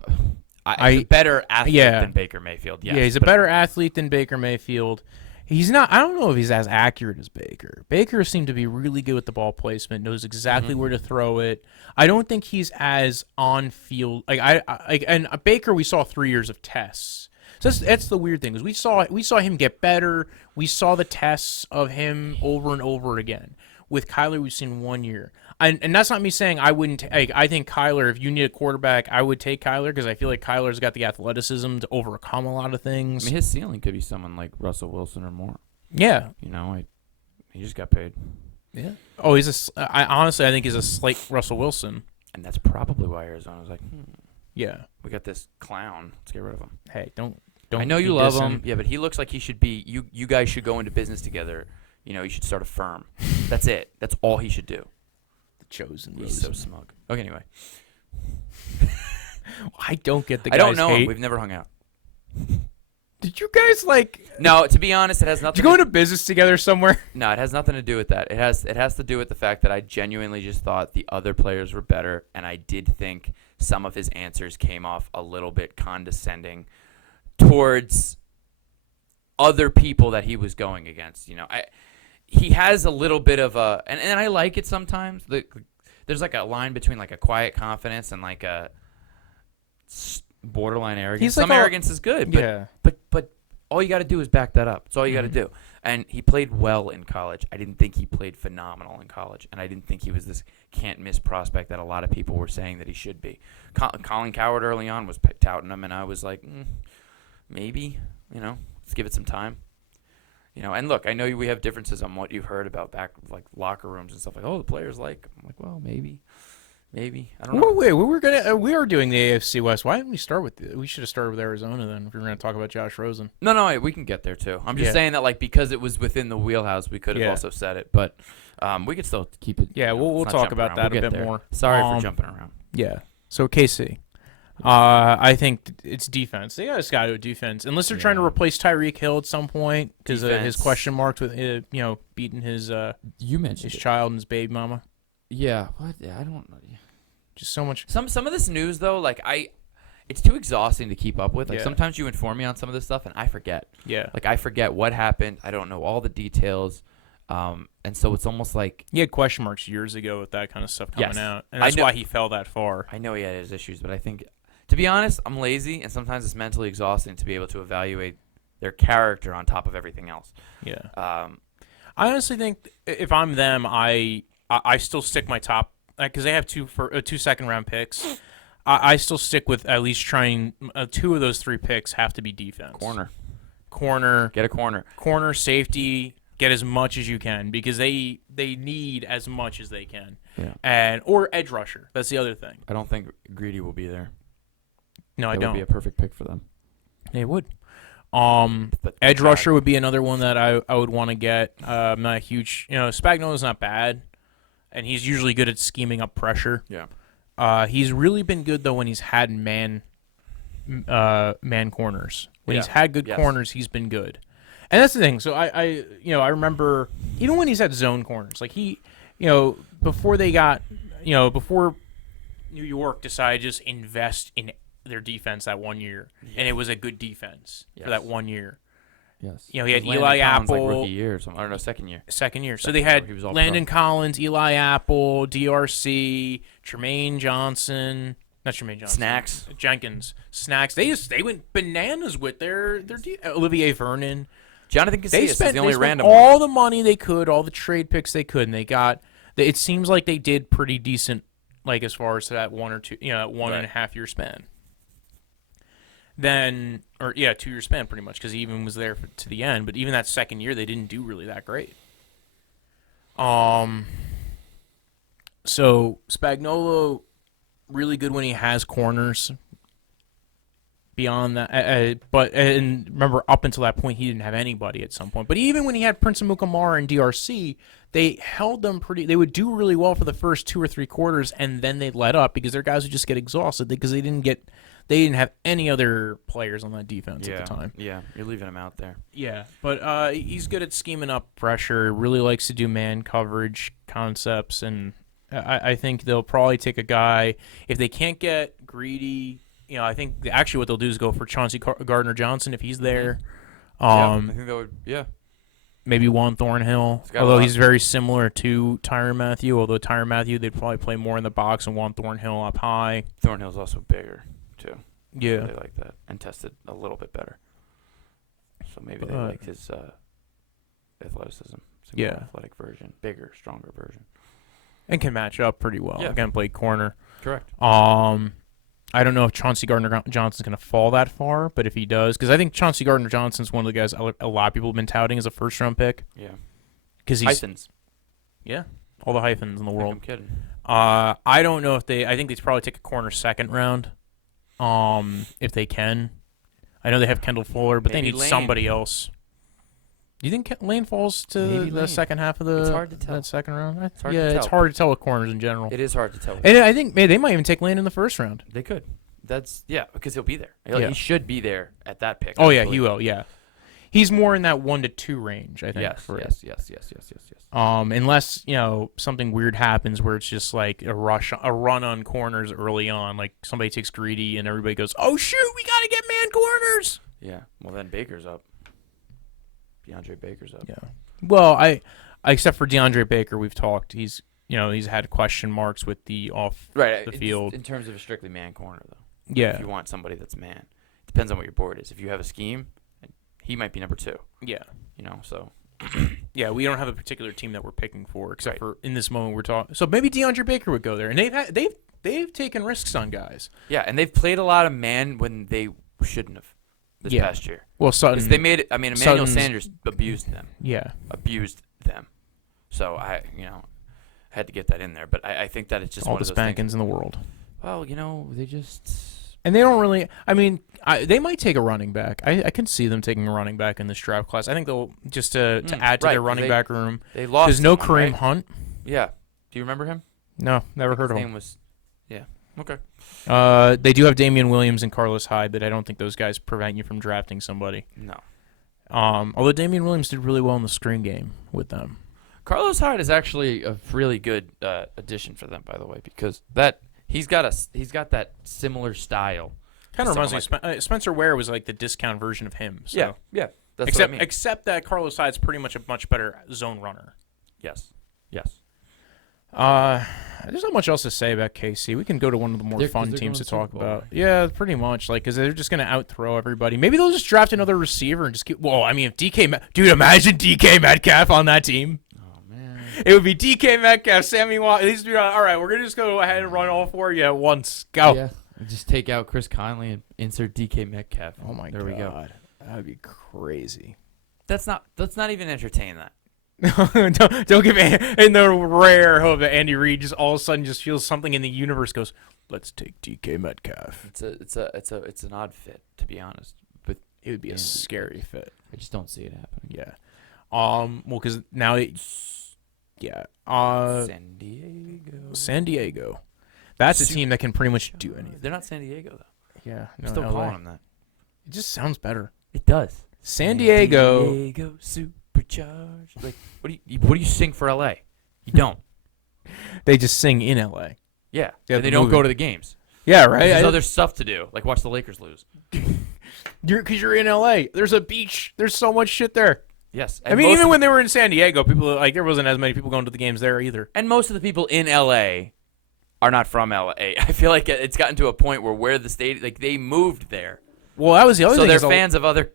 He's a better athlete than Baker Mayfield. Yes, yeah, he's a better athlete than Baker Mayfield. He's not. I don't know if he's as accurate as Baker. Baker seemed to be really good with the ball placement. Knows exactly where to throw it. I don't think he's as on field. And Baker, we saw 3 years of tests. So that's the weird thing is we saw him get better. We saw the tests of him over and over again. With Kyler, we've seen 1 year. And that's not me saying I wouldn't take. I think Kyler, if you need a quarterback, I would take Kyler because I feel like Kyler's got the athleticism to overcome a lot of things. I mean, his ceiling could be someone like Russell Wilson or more. Yeah. He just got paid. Yeah. Oh, honestly, I think he's a slight Russell Wilson. And that's probably why Arizona's like, yeah, we got this clown. Let's get rid of him. Hey, don't. I know you love him. Yeah, but he looks like he should be. You guys should go into business together. You should start a firm. That's it. That's all he should do. Chosen. He's so smug. Okay, anyway. I don't get the guy's I don't know hate. him. We've never hung out. Did you guys No, to be honest, it has nothing. Did you go into business together somewhere? No, it has nothing to do with that. It has to do with the fact that I genuinely just thought the other players were better, and I did think some of his answers came off a little bit condescending towards other people that he was going against. He has a little bit of a, and I like it sometimes. There's like a line between like a quiet confidence and like a borderline arrogance. Some arrogance is good, but all you got to do is back that up. That's all you got to do. And he played well in college. I didn't think he played phenomenal in college, and I didn't think he was this can't-miss prospect that a lot of people were saying that he should be. Colin Cowherd early on was touting him, and I was like, maybe, let's give it some time. And look, I know we have differences on what you've heard about back like locker rooms and stuff like. Oh, the players like. I'm like, well, maybe. I don't know. Wait, we are doing the AFC West. Why didn't we start with? We should have started with Arizona then. If we were going to talk about Josh Rosen. No, we can get there too. I'm just saying that like because it was within the wheelhouse, we could have also said it, but we could still keep it. Yeah, we'll talk about that a bit more. Sorry for jumping around. Yeah. So KC. I think it's defense. They just got to do defense. Unless they're trying to replace Tyreek Hill at some point because of his question marks with beating his you mentioned his child and his baby mama. Yeah, what? Yeah, I don't know. Just so much. Some of this news though, like it's too exhausting to keep up with. Like sometimes you inform me on some of this stuff and I forget. Yeah. Like I forget what happened. I don't know all the details. And so it's almost like he had question marks years ago with that kind of stuff coming out, and that's why he fell that far. I know he had his issues, but I think. To be honest, I'm lazy, and sometimes it's mentally exhausting to be able to evaluate their character on top of everything else. Yeah. I honestly think if I'm them, I still stick my top because they have two second-round picks. I still stick with at least trying 2 of those 3 picks have to be defense. Corner. Get a corner. Corner, safety. Get as much as you can because they need as much as they can. Yeah. Or edge rusher. That's the other thing. I don't think Greedy will be there. No, I don't. That would be a perfect pick for them. It would. Edge rusher would be another one that I would want to get. I'm not a huge, Spagnuolo's not bad, and he's usually good at scheming up pressure. Yeah. He's really been good though when he's had man corners. When he's had good corners, he's been good. And that's the thing. So I remember even when he's had zone corners, like before before New York decided to just invest in their defense that 1 year, and it was a good defense for that 1 year. Yes. He had Eli Apple. Like rookie year or something. I don't know, second year. So they had Landon Collins, Eli Apple, DRC, Jermaine Johnson. Not Jermaine Johnson. Snacks. Jenkins. Snacks. They went bananas with their Olivier Vernon. Jonathan Casillas is the only random all the money they could, all the trade picks they could, and they got. It seems like they did pretty decent, like as far as that 1 or 2, that 1.5 year span. 2 year span pretty much because he even was there to the end. But even that second year, they didn't do really that great. So Spagnuolo, really good when he has corners. Beyond that, but remember, up until that point, he didn't have anybody at some point. But even when he had Prince Amukamara and DRC, they held them pretty. They would do really well for the first 2 or 3 quarters, and then they'd let up because their guys would just get exhausted because they didn't have any other players on that defense at the time. Yeah, you're leaving him out there. Yeah, but he's good at scheming up pressure. Really likes to do man coverage concepts, and I think they'll probably take a guy if they can't get Greedy. I think actually what they'll do is go for Chauncy Gardner-Johnson if he's there. I think that would. Yeah. Maybe Juan Thornhill, although he's very similar to Tyrann Mathieu. Although Tyrann Mathieu, they'd probably play more in the box and Juan Thornhill up high. Thornhill's also bigger, too. Yeah. So they like that and tested a little bit better. So maybe they liked his athleticism. Athletic version. Bigger, stronger version. And can match up pretty well. Yeah. Again, play corner. Correct. I don't know if Chauncy Gardner-Johnson's going to fall that far, but if he does, because I think Chauncy Gardner-Johnson's one of the guys a lot of people have been touting as a first-round pick. Yeah. Because he's hyphens. Yeah, all the hyphens in the world. I'm kidding. I don't know if I think they'd probably take a corner second round, if they can. I know they have Kendall Fuller, but Maybe they need Lane. somebody else. Do you think Lane falls to the second half of It's hard to tell. that second round? It's hard to it's tell. hard to tell with corners in general. It is hard to tell. And I think they might even take Lane in the first round. They could. Because he'll be there. Yeah. He should be there at that pick. Oh, yeah, he will, yeah. He's more in that 1 to 2 range, I think. Yes. Unless, something weird happens where it's just like a run on corners early on, like somebody takes Greedy and everybody goes, "Oh shoot, we got to get man corners." Yeah. Well, then Baker's up. Deandre Baker's up. Yeah. Well, I except for Deandre Baker, we've talked. He's had question marks with the the field. In terms of a strictly man corner, though. Yeah. If you want somebody that's man, depends on what your board is. If you have a scheme, he might be number 2. Yeah. So. Yeah, we don't have a particular team that we're picking for, except for in this moment we're talking. So maybe DeAndre Baker would go there, and they've taken risks on guys. Yeah, and they've played a lot of man when they shouldn't have this past year. Well, Sutton. They made it. I mean, Emmanuel Sanders abused them. Yeah. Abused them. So I had to get that in there, but I think that it's just all one the of those spankings things. in the world. Well, they just. And they don't really. I mean, they might take a running back. I can see them taking a running back in this draft class. I think they'll just to add to their running back room. They lost. There's no someone, Kareem right? Hunt. Yeah. Do you remember him? No, never heard of His him. name was. Yeah. Okay. They do have Damian Williams and Carlos Hyde, but I don't think those guys prevent you from drafting somebody. No. Although Damian Williams did really well in the screen game with them. Carlos Hyde is actually a really good addition for them, by the way, because he's got that similar style. Kind of reminds me of Spencer Ware was like the discount version of him. So. Yeah. That's what I mean. Except that Carlos Hyde's pretty much a much better zone runner. Yes. There's not much else to say about KC. We can go to one of the more fun teams to talk about. Yeah, pretty much. Because they're just going to out-throw everybody. Maybe they'll just draft another receiver and just keep... Well, I mean, if Dude, imagine DK Metcalf on that team. Oh, man. It would be DK Metcalf, Sammy Watkins. These dudes, all right, we're going to just go ahead and run all 4 of you at once. Go. Yeah. Just take out Chris Conley and insert DK Metcalf. Oh, my God. There we go. That would be crazy. Let's not even entertain that. don't give me in the rare hope that Andy Reid just all of a sudden just feels something in the universe goes, let's take DK Metcalf. It's an odd fit, to be honest. But it would be a scary fit. I just don't see it happening. Yeah. Well, because now San Diego. That's a team that can pretty much do anything. They're not San Diego though. Yeah, I'm still calling them that. It just sounds better. It does. San Diego supercharged. Like, what do you sing for LA? You don't. They just sing in LA. Yeah. Yeah, And they don't go to the games. Yeah, right. There's other stuff to do, like watch the Lakers lose. Because you're in LA. There's a beach. There's so much shit there. Yes. I mean, even when they were in San Diego, people there wasn't as many people going to the games there either. And most of the people in LA are not from LA. I feel like it's gotten to a point where the state, like, they moved there. Well, that was the other thing. So they're fans of other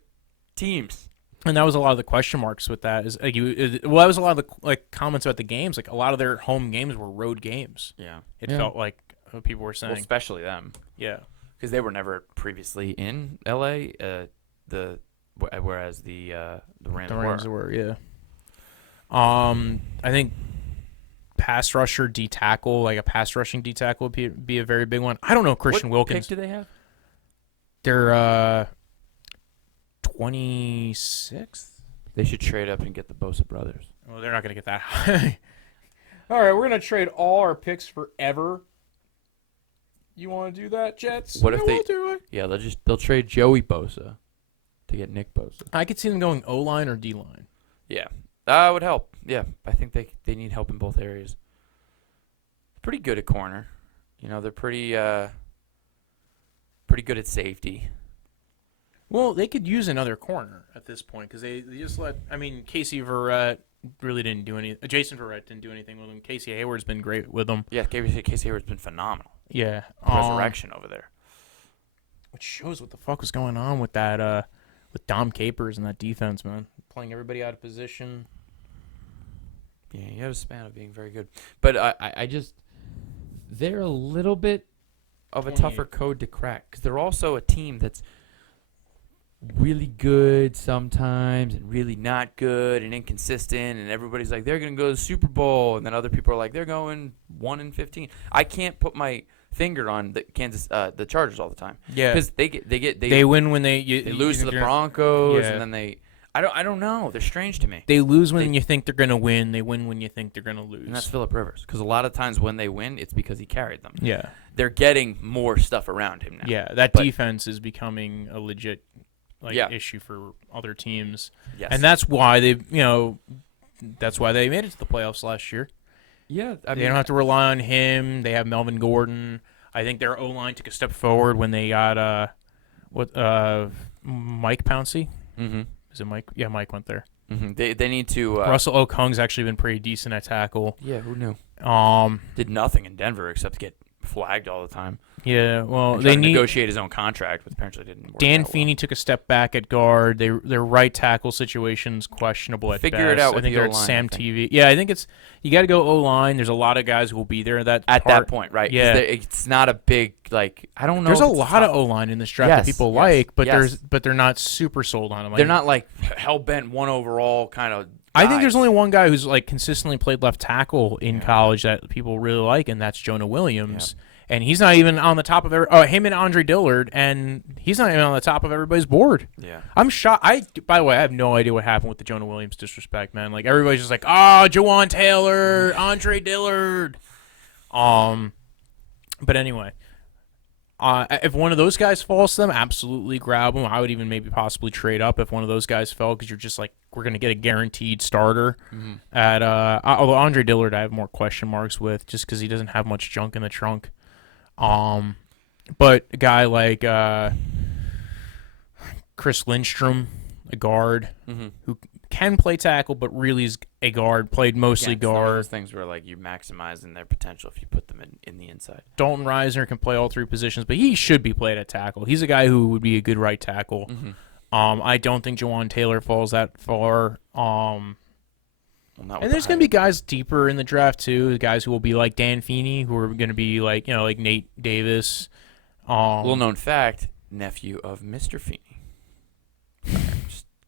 teams. And that was a lot of the question marks with that. That was a lot of the comments about the games. Like, a lot of their home games were road games. Yeah. It felt like people were saying. Well, especially them. Yeah. Because they were never previously in LA. Whereas the Rams were. Yeah. I think pass rusher, D tackle, like a pass rushing D tackle would be a very big one. I don't know Christian Wilkins. What pick do they have? They're 26th. They should trade up and get the Bosa brothers. Well, they're not going to get that high. All right, we're going to trade all our picks forever. You want to do that, Jets? What if they? We'll do it. Yeah, they'll trade Joey Bosa to get Nick Bosa. I could see them going O-line or D-line. Yeah, that would help. Yeah, I think they need help in both areas. pretty good at corner. They're pretty good at safety. Well, they could use another corner at this point because they just let. I mean, Casey Verrett really didn't do any. Jason Verrett didn't do anything with him. Casey Hayward's been great with them. Yeah, Casey Hayward's been phenomenal. Yeah, Resurrection over there. Which shows what the fuck was going on with that with Dom Capers and that defense, man. Playing everybody out of position. Yeah, he had a span of being very good. But I just they're a little bit of a tougher code to crack because they're also a team that's really good sometimes and really not good and inconsistent, and everybody's like they're gonna go to the Super Bowl, and then other people are like they're going 1-15. I can't put my finger on the Chargers all the time. Yeah, because they win when they lose to the Broncos, yeah. and then I don't know. They're strange to me. They lose when you think they're gonna win. They win when you think they're gonna lose. And that's Phillip Rivers, because a lot of times when they win, it's because he carried them. Yeah, they're getting more stuff around him now. Yeah, that defense is becoming a legit issue for other teams. Yes. And that's why they made it to the playoffs last year. Yeah, they don't have to rely on him. They have Melvin Gordon. I think their O-line took a step forward when they got Mike Pouncey. Mm-hmm. Is it Mike? Yeah, Mike went there. Mm-hmm. They need to. Russell Okung's actually been pretty decent at tackle. Yeah, who knew? Did nothing in Denver except get flagged all the time. Yeah, well, they need to negotiate his own contract, which apparently didn't work. Dan out Feeney took a step back at guard. Their right tackle situation's questionable at Figure best. it out with I think the they're at O-line, Sam TV. Yeah, I think you got to go O-line. There's a lot of guys who will be there at that point, right? Yeah, it's not a big I don't know. There's a lot of O-line in this draft that people like, but they're not super sold on them. They're not like hell bent one overall kind of. I think there's only one guy who's like consistently played left tackle in college that people really like, and that's Jonah Williams. Yeah. And he's not even on the top of him and Andre Dillard, and he's not even on the top of everybody's board. Yeah, I'm shocked. By the way, I have no idea what happened with the Jonah Williams disrespect, man. Like everybody's just like, Juwan Taylor, Andre Dillard. But anyway, if one of those guys falls to them, absolutely grab them. I would even maybe possibly trade up if one of those guys fell, because you're just like, we're gonna get a guaranteed starter. Mm-hmm. At although Andre Dillard, I have more question marks with, just because he doesn't have much junk in the trunk. But a guy like Chris Lindstrom, a guard, who can play tackle but really is a guard, played mostly guard. Some of those things where like you're maximizing their potential if you put them in the inside. Dalton Reisner can play all three positions, but he should be played at tackle. He's a guy who would be a good right tackle. Mm-hmm. I don't think Juwan Taylor falls that far. And there's going to be guys deeper in the draft, too, guys who will be like Dan Feeney, who are going to be like Nate Davis. Little known fact, nephew of Mr. Feeney.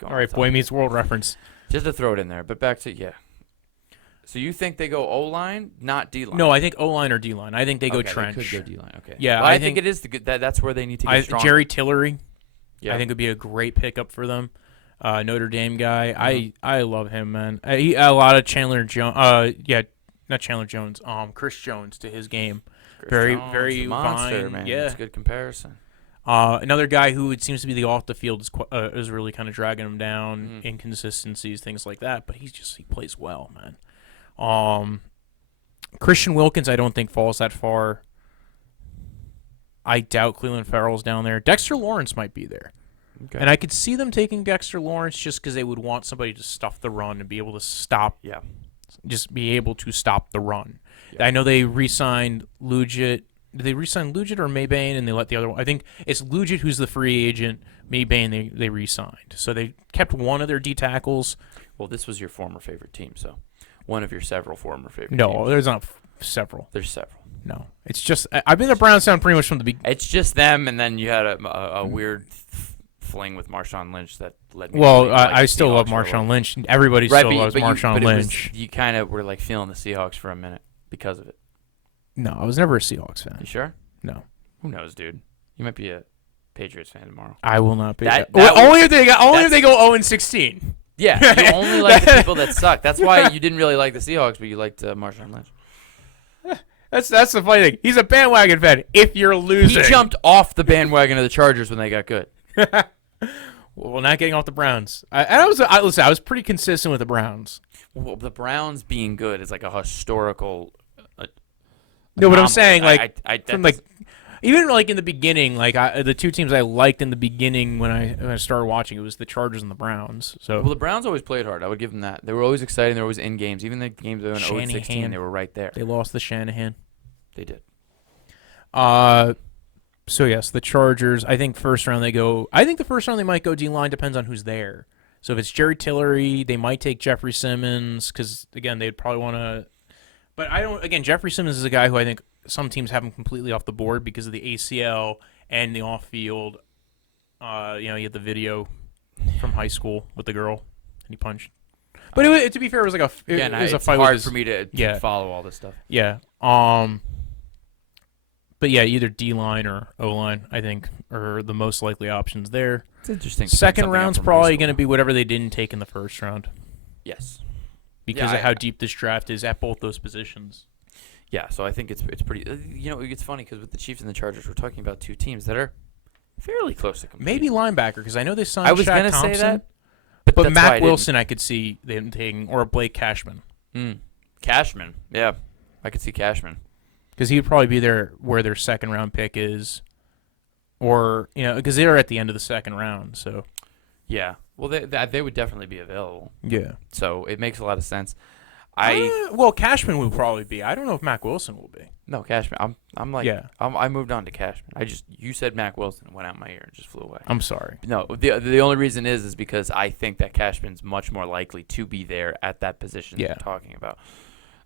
All right, Boy Meets World reference. Just to throw it in there, but back to, So you think they go O-line, not D-line? No, I think O-line or D-line. I think they go trench. They could go D-line, okay. Yeah, well, I think it is that's where they need to get stronger. Jerry Tillery, I think would be a great pickup for them. Notre Dame guy. Mm-hmm. I love him, man. A lot of Chandler Jones. Not Chandler Jones. Chris Jones to his game. Very monster, fine. Man. Yeah, That's a good comparison. Another guy who it seems to be the off the field is really kind of dragging him down. Inconsistencies, things like that. But he plays well, man. Christian Wilkins, I don't think falls that far. I doubt Cleveland Farrell's down there. Dexter Lawrence might be there. Okay. And I could see them taking Dexter Lawrence just because they would want somebody to stuff the run and be able to stop. Yeah. Just be able to stop the run. Yeah. I know they re-signed Lugit. Did they re-sign Lugit or Maybain, and they let the other one? I think it's Lugit who's the free agent. Maybain they re-signed. So they kept one of their D tackles. Well, this was your former favorite team, so one of your several former favorite teams. No, there's not several. There's several. No, it's just I've been a Browns fan pretty much from the beginning. It's just them, and then you had a weird fling with Marshawn Lynch that led me. Well, I still love Marshawn Lynch. Everybody still loves Marshawn Lynch. You kind of were like feeling the Seahawks for a minute because of it. No, I was never a Seahawks fan. You sure? No. Who knows, dude? You might be a Patriots fan tomorrow. I will not be. Only if they go 0-16. Yeah, you only like the people that suck. That's why you didn't really like the Seahawks, but you liked Marshawn Lynch. That's the funny thing. He's a bandwagon fan. If you're losing, he jumped off the bandwagon of the Chargers when they got good. Well, not getting off the Browns. I was pretty consistent with the Browns. Well, the Browns being good is like a historical. No, but I'm saying from even like in the beginning, the two teams I liked in the beginning when I started watching, it was the Chargers and the Browns. So well, the Browns always played hard. I would give them that. They were always exciting. They were always in games. Even the games they went 0-16, they were right there. They lost the Shanahan. They did. So yes, the Chargers. I think first round they go. I think the first round they might go D-line. Depends on who's there. So if it's Jerry Tillery, they might take Jeffrey Simmons because again they'd probably want to. But I don't. Again, Jeffrey Simmons is a guy who I think some teams have him completely off the board because of the ACL and the off-field. You had the video from high school with the girl and he punched. But to be fair, it was like a it's a fight. hard for me to follow all this stuff. Yeah. But yeah, either D-line or O-line, I think, are the most likely options there. It's interesting. Second round's probably going to be whatever they didn't take in the first round. Yes. Because of how deep this draft is at both those positions. Yeah, so I think it's pretty. It's funny because with the Chiefs and the Chargers, we're talking about two teams that are fairly close to competing. Maybe linebacker because I know they signed. I was going to say that, but Matt Wilson, I could see them taking, or Blake Cashman. Cashman, yeah, I could see Cashman because he would probably be there where their second round pick is, or because they're at the end of the second round. So yeah, well they would definitely be available. Yeah, so it makes a lot of sense. Cashman would probably be. I don't know if Mac Wilson will be. No, Cashman. I moved on to Cashman. You said Mac Wilson and went out my ear and just flew away. I'm sorry. No, the only reason is because I think that Cashman's much more likely to be there at that position you're talking about.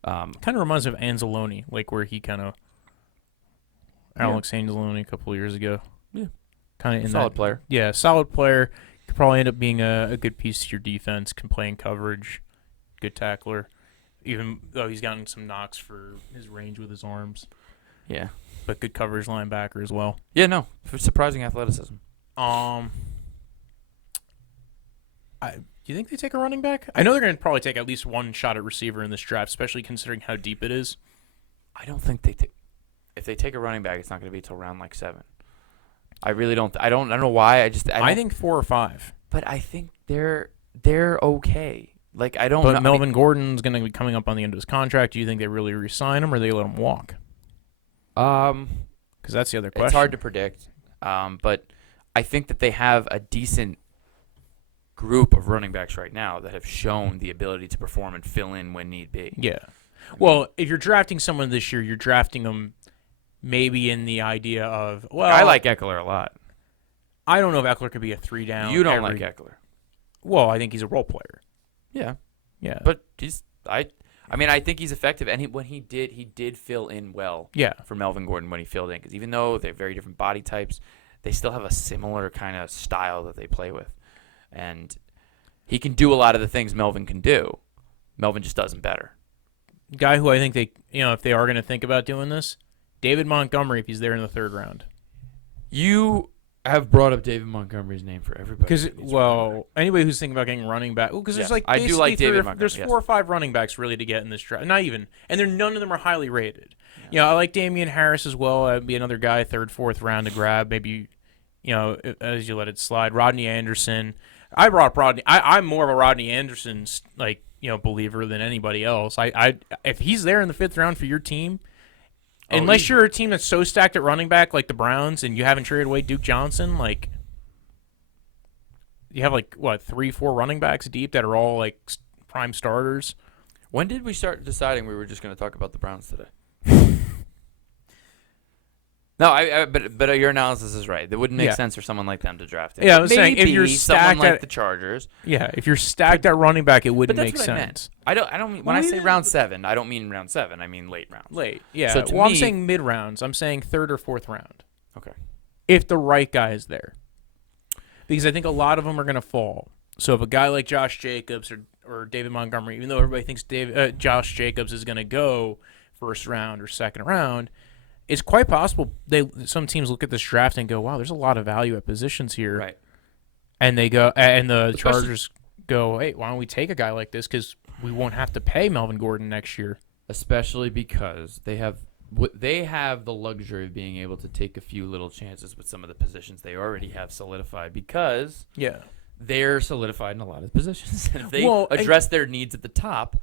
Kind of reminds me of Anzalone, like where he kind of Alex Anzalone a couple of years ago. Yeah, kind of in solid player. Yeah, solid player. Could probably end up being a good piece to your defense. Can play in coverage. Good tackler. Even though he's gotten some knocks for his range with his arms. Yeah. But good coverage linebacker as well. Yeah, no. For surprising athleticism. Do you think they take a running back? I know they're going to probably take at least one shot at receiver in this draft, especially considering how deep it is. I don't think if they take a running back, it's not going to be until round 7. I really don't. I don't know why. I think 4 or 5. But I think they're okay. Like, I don't know. But Melvin Gordon's going to be coming up on the end of his contract. Do you think they really re-sign him or they let him walk? Because that's the other question. It's hard to predict. But I think that they have a decent group of running backs right now that have shown the ability to perform and fill in when need be. Yeah. Well, if you're drafting someone this year, you're drafting them maybe in the idea of, I like Eckler a lot. I don't know if Eckler could be a 3-down. You don't like Eckler. Well, I think he's a role player. Yeah. Yeah. But I think he's effective, and when he did fill in well. Yeah. For Melvin Gordon when he filled in, because even though they're very different body types, they still have a similar kind of style that they play with, and he can do a lot of the things Melvin can do. Melvin just does them better. Guy who I think they, if they are going to think about doing this, David Montgomery, if he's there in the third round. You have brought up David Montgomery's name for everybody. Because, anybody who's thinking about getting running back, because there's I do like David Montgomery. There's 4 or 5 running backs really to get in this draft. Not even, and none of them are highly rated. Yeah. I like Damian Harris as well. That'd be another guy, 3rd, 4th round to grab. Maybe, as you let it slide. Rodney Anderson. I brought up Rodney. I'm more of a Rodney Anderson believer than anybody else. If he's there in the 5th round for your team. Unless you're a team that's so stacked at running back like the Browns and you haven't traded away Duke Johnson, you have 3-4 running backs deep that are all prime starters. When did we start deciding we were just going to talk about the Browns today? No, but your analysis is right. It wouldn't make sense for someone like them to draft him. Yeah, I was saying if you're stacked someone like the Chargers. Yeah, if you're stacked at running back, it wouldn't make sense. I don't mean when I say round 7, I don't mean round 7. I mean late rounds. Late, yeah. So I'm saying mid rounds. I'm saying 3rd or 4th round. Okay. If the right guy is there, because I think a lot of them are going to fall. So if a guy like Josh Jacobs or David Montgomery, even though everybody thinks Josh Jacobs is going to go 1st round or 2nd round. It's quite possible some teams look at this draft and go, "Wow, there's a lot of value at positions here." Right. And they go, and the Chargers go, "Hey, why don't we take a guy like this? Because we won't have to pay Melvin Gordon next year." Especially because they have the luxury of being able to take a few little chances with some of the positions they already have solidified. Because they're solidified in a lot of positions. And if they address their needs at the top,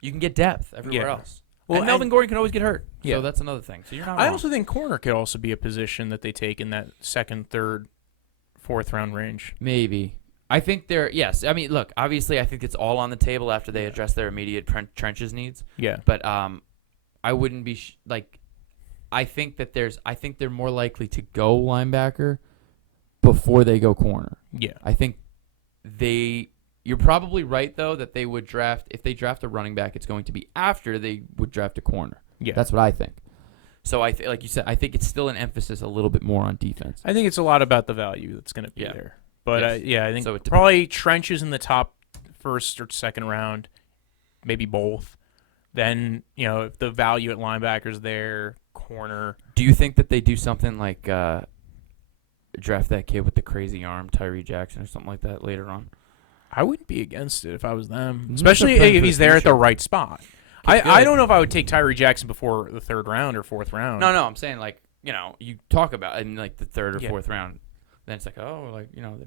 you can get depth everywhere else. Well, and Melvin Gordon can always get hurt. Yeah. So that's another thing. So you're not I wrong. also think corner could also be a position that they take in that second, third, fourth round range. Maybe. I think yes. I mean, look, obviously I think it's all on the table after they address their immediate trenches needs. Yeah. But I wouldn't be I think they're more likely to go linebacker before they go corner. Yeah. I think you're probably right though that they would draft, if they draft a running back, it's going to be after they would draft a corner. Yeah. That's what I think. So like you said, I think it's still an emphasis a little bit more on defense. I think it's a lot about the value that's going to be there. But Yes. I think So probably trenches in the top first or second round, maybe both. Then, if the value at linebacker's there, corner. Do you think that they do something like draft that kid with the crazy arm, Tyree Jackson, or something like that later on? I wouldn't be against it if I was them, Mm-hmm. especially They're if he's there at the right spot. I good. don't know if I would take Tyree Jackson before the third round or fourth round. No, I'm saying you talk about in like the third or fourth round, then it's like they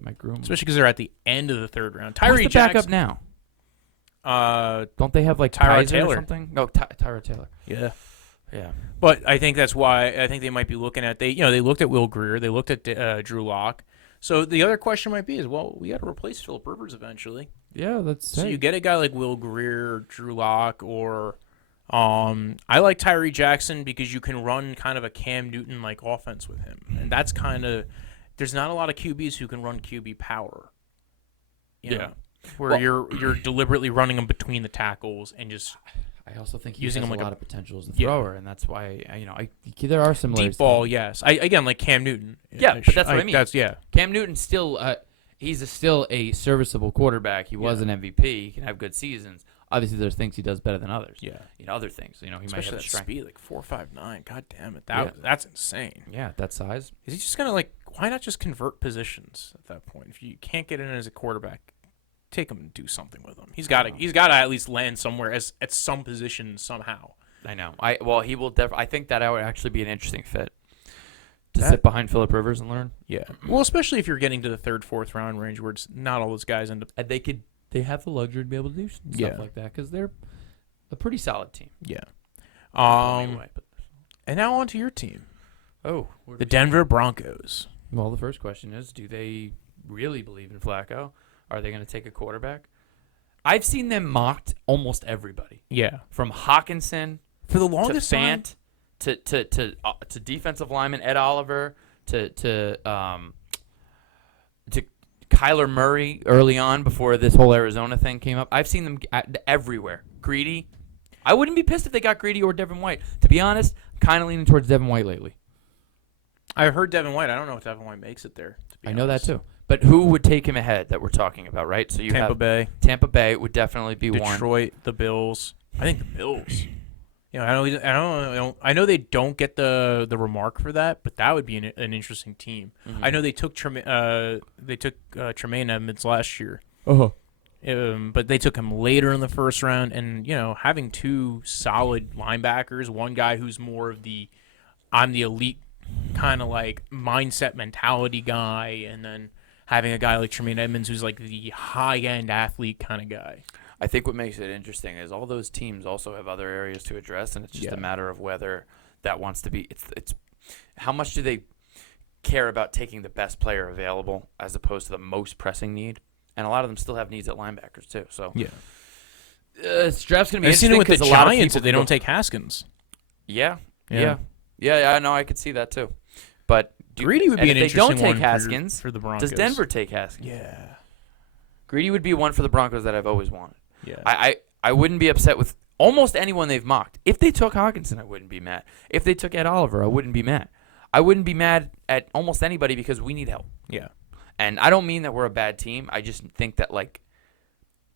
might groom him. Especially because they're at the end of the third round. Who's Tyree the Jackson. backup now? Don't they have like Tyrod Kaiser Taylor or something? No, Tyrod Taylor. Yeah. Yeah. But I think that's why I think they might be looking at they looked at Will Grier, they looked at Drew Lock. So the other question might be we got to replace Phillip Rivers eventually. Yeah, that's so you get a guy like Will Grier, or Drew Lock, or I like Tyree Jackson because you can run kind of a Cam Newton like offense with him, and that's kind of there's not a lot of QBs who can run QB power. You know, where you're deliberately running them between the tackles and just. I also think he using has him like a lot of potential as a thrower, and that's why there are similarities. Deep ball, yes. Again, like Cam Newton. Yeah, but that's what I mean. That's Cam Newton's still he's still a serviceable quarterback. He was an MVP. He can have good seasons. Obviously, there's things he does better than others. Yeah. Other things. He might especially have that strength. speed, like 4.59. God damn it, that's insane. Yeah, that size. Is he just gonna why not just convert positions at that point? If you can't get in as a quarterback, take him and do something with him. He's got to at least land somewhere at some position somehow. I know. He will I think that would actually be an interesting fit to sit behind Phillip Rivers and learn. Yeah. Well, especially if you're getting to the third, fourth round range where it's not all those guys end up. And they have the luxury to be able to do stuff like that because they're a pretty solid team. Yeah. And now on to your team. Oh, the Denver Broncos. Well, the first question is, do they really believe in Flacco? Are they going to take a quarterback? I've seen them mocked almost everybody. Yeah. From Hawkinson for the longest to Fant to defensive lineman Ed Oliver to Kyler Murray early on before this whole Arizona thing came up. I've seen them everywhere. Greedy. I wouldn't be pissed if they got Greedy or Devin White. To be honest, kind of leaning towards Devin White lately. I heard Devin White. I don't know if Devin White makes it there. I know that too. But who would take him ahead that we're talking about, right? So you Tampa have Bay. Tampa Bay would definitely be one. Detroit, the Bills. I think the Bills. I know they don't get the remark for that, but that would be an interesting team. Mm-hmm. I know they took Tremaine Edmonds last year. But they took him later in the first round, and having two solid linebackers, one guy who's more of I'm the elite kind of like mindset mentality guy, and then having a guy like Tremaine Edmonds who's like the high-end athlete kind of guy. I think what makes it interesting is all those teams also have other areas to address, and it's just a matter of whether that wants to be it's how much do they care about taking the best player available as opposed to the most pressing need. And a lot of them still have needs at linebackers too. So this draft's gonna be I've seen interesting it with the because a lot of Giants people if they don't take Haskins. Yeah. I know. I could see that too. But Greedy would be an interesting one. If they don't take Haskins, for the Broncos. does Denver take Haskins? Yeah. Greedy would be one for the Broncos that I've always wanted. Yeah. I wouldn't be upset with almost anyone they've mocked. If they took Hawkinson, I wouldn't be mad. If they took Ed Oliver, I wouldn't be mad. I wouldn't be mad at almost anybody because we need help. Yeah. And I don't mean that we're a bad team. I just think that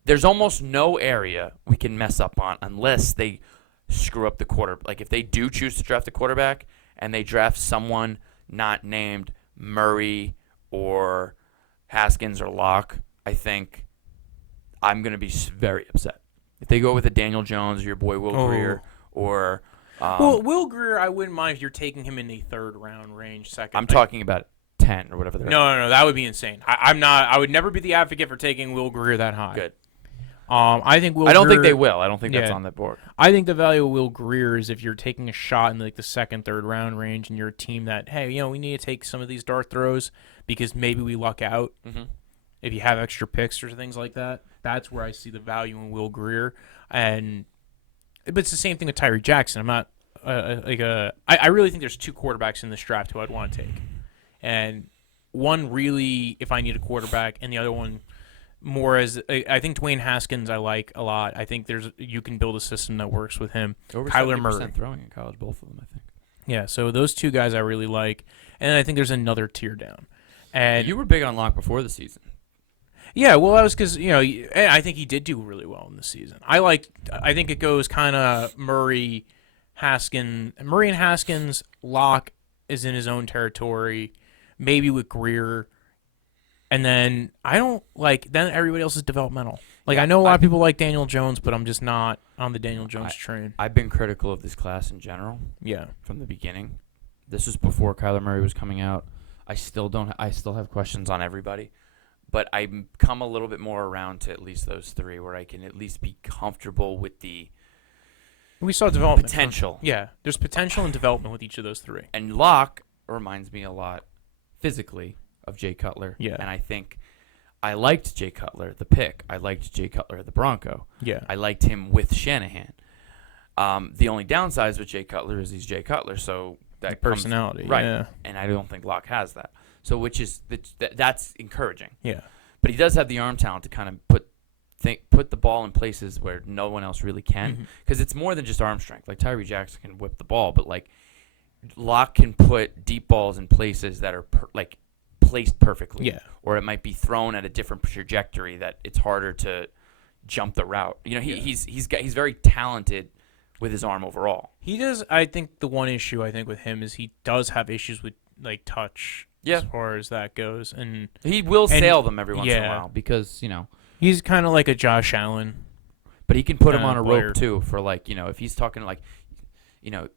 there's almost no area we can mess up on unless they screw up the quarter. Like if they do choose to draft a quarterback and they draft someone not named Murray or Haskins or Locke, I think I'm going to be very upset. If they go with a Daniel Jones or your boy Will Grier or Will Grier, I wouldn't mind if you're taking him in the third round range, second. I'm talking about 10 or whatever. No, that would be insane. I would never be the advocate for taking Will Grier that high. Good. I think I don't think they will. I don't think that's Yeah. on the board. I think the value of Will Greer is if you're taking a shot in like the second, third round range, and you're a team that, hey, we need to take some of these dart throws because maybe we luck out. Mm-hmm. If you have extra picks or things like that, that's where I see the value in Will Greer. But it's the same thing with Tyree Jackson. I'm not I really think there's 2 quarterbacks in this draft who I'd want to take, and one really if I need a quarterback, and the other one more as I think Dwayne Haskins I like a lot. I think you can build a system that works with him. Over Kyler 70% Murray throwing in college, both of them, I think. Yeah, so those 2 guys I really like, and then I think there's another tier down. And You were big on Locke before the season. yeah, well, that was because I think he did do really well in the season. I think it goes kind of Murray and Haskins. Locke is in his own territory, maybe with Greer, and then then everybody else is developmental. Like I know a lot of people like Daniel Jones, but I'm just not on the Daniel Jones train. I've been critical of this class in general. Yeah, from the beginning. This was before Kyler Murray was coming out. I still have questions on everybody, but I've come a little bit more around to at least those 3 where I can at least be comfortable with the we saw development potential. There's potential and development with each of those 3. And Locke reminds me a lot physically of Jay Cutler. Yeah. And I think I liked Jay Cutler, the pick. I liked Jay Cutler, the Bronco. Yeah. I liked him with Shanahan. The only downsides with Jay Cutler is he's Jay Cutler, so that personality, right? Yeah. And I don't think Locke has that. So that's encouraging. Yeah. But he does have the arm talent to kind of put the ball in places where no one else really can, because it's more than just arm strength. Like Tyree Jackson can whip the ball, but like Locke can put deep balls in places that are placed perfectly. Yeah. Or it might be thrown at a different trajectory that it's harder to jump the route. He's very talented with his arm overall. He does. I think the one issue I think with him is he does have issues with like touch. Yeah. As far as that goes, and he will sail them every once in a while because he's kind of like a Josh Allen. But he can put him on a player. rope too for if he's talking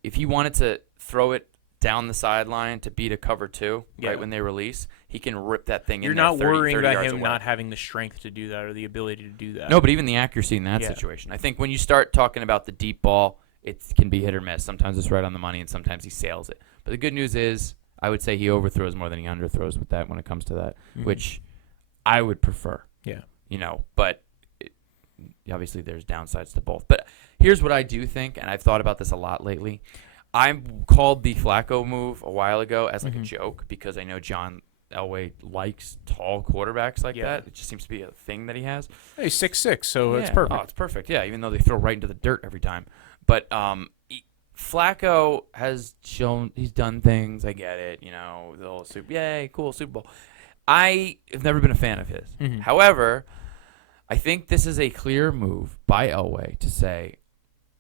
if he wanted to throw it down the sideline to beat a cover 2 right when they release, he can rip that thing You're in there not 30, worrying 30 about yards him away. not having the strength to do that or the ability to do that. No, but even the accuracy in that Yeah. situation. I think when you start talking about the deep ball, it can be hit or miss. Sometimes it's right on the money and sometimes he sails it. But the good news is I would say he overthrows more than he underthrows with that when it comes to that, which I would prefer. Yeah. But obviously there's downsides to both. But here's what I do think, and I've thought about this a lot lately. I called the Flacco move a while ago as like a joke because I know John Elway likes tall quarterbacks like that. It just seems to be a thing that he has. He's 6'6", so it's perfect. Oh, it's perfect. Yeah, even though they throw right into the dirt every time. But Flacco has shown he's done things. I get it. The whole cool Super Bowl. I have never been a fan of his. However, I think this is a clear move by Elway to say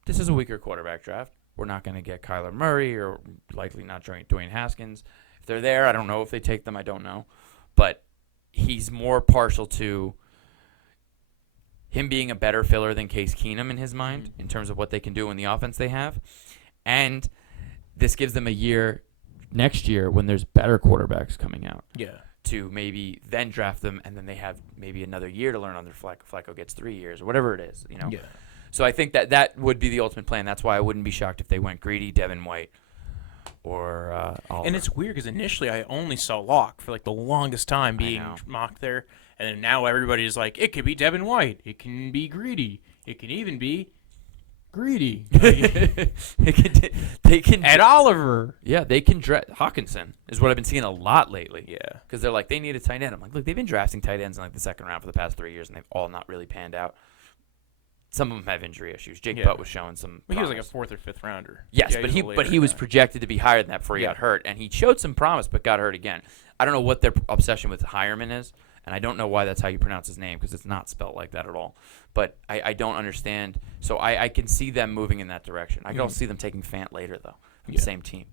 this is a weaker quarterback draft. We're not going to get Kyler Murray or likely not Dwayne Haskins. If they're there, I don't know if they take them. I don't know. But he's more partial to him being a better filler than Case Keenum in his mind in terms of what they can do in the offense they have. And this gives them a year next year when there's better quarterbacks coming out. Yeah. To maybe then draft them, and then they have maybe another year to learn under Flacco. Flacco gets 3 years or whatever it is, Yeah. So I think that would be the ultimate plan. That's why I wouldn't be shocked if they went Greedy, Devin White, or Oliver. And it's weird because initially I only saw Locke for like the longest time being mocked there, and then now everybody's like, it could be Devin White, it can be Greedy, it can even be Greedy. they can Ed Oliver. Yeah, they can draft Hawkinson is what I've been seeing a lot lately. Yeah, because they're like they need a tight end. I'm like, look, they've been drafting tight ends in like the second round for the past 3 years, and they've all not really panned out. Some of them have injury issues. Jake Butt was showing some. He was like a 4th or 5th rounder. Yes, yeah, but he was projected to be higher than that before he got hurt, and he showed some promise, but got hurt again. I don't know what their obsession with Hireman is, and I don't know why that's how you pronounce his name because it's not spelled like that at all. But I don't understand. So I can see them moving in that direction. I can also see them taking Fant later though, from the same team.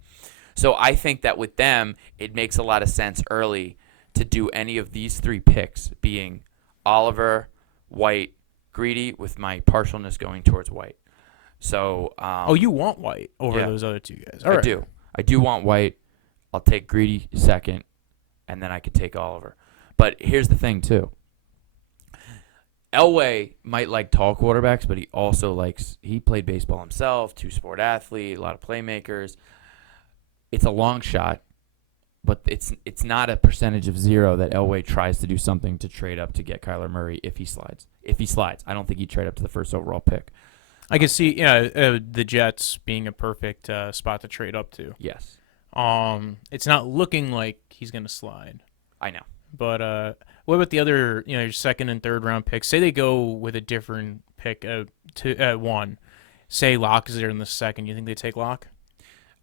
So I think that with them, it makes a lot of sense early to do any of these 3 picks, being Oliver, White, Greedy, with my partialness going towards White. So you want White over those other 2 guys? I do. I do want White. I'll take Greedy second, and then I could take Oliver. But here's the thing too. Elway might like tall quarterbacks, but he also he played baseball himself, two-sport athlete, a lot of playmakers. It's a long shot, but it's not a percentage of 0 that Elway tries to do something to trade up to get Kyler Murray if he slides. I don't think he'd trade up to the first overall pick. I can see the Jets being a perfect spot to trade up to. Yes. It's not looking like he's going to slide. I know. But what about the other, your second and third round picks? Say they go with a different pick one. Say Locke is there in the second. You think they take Locke?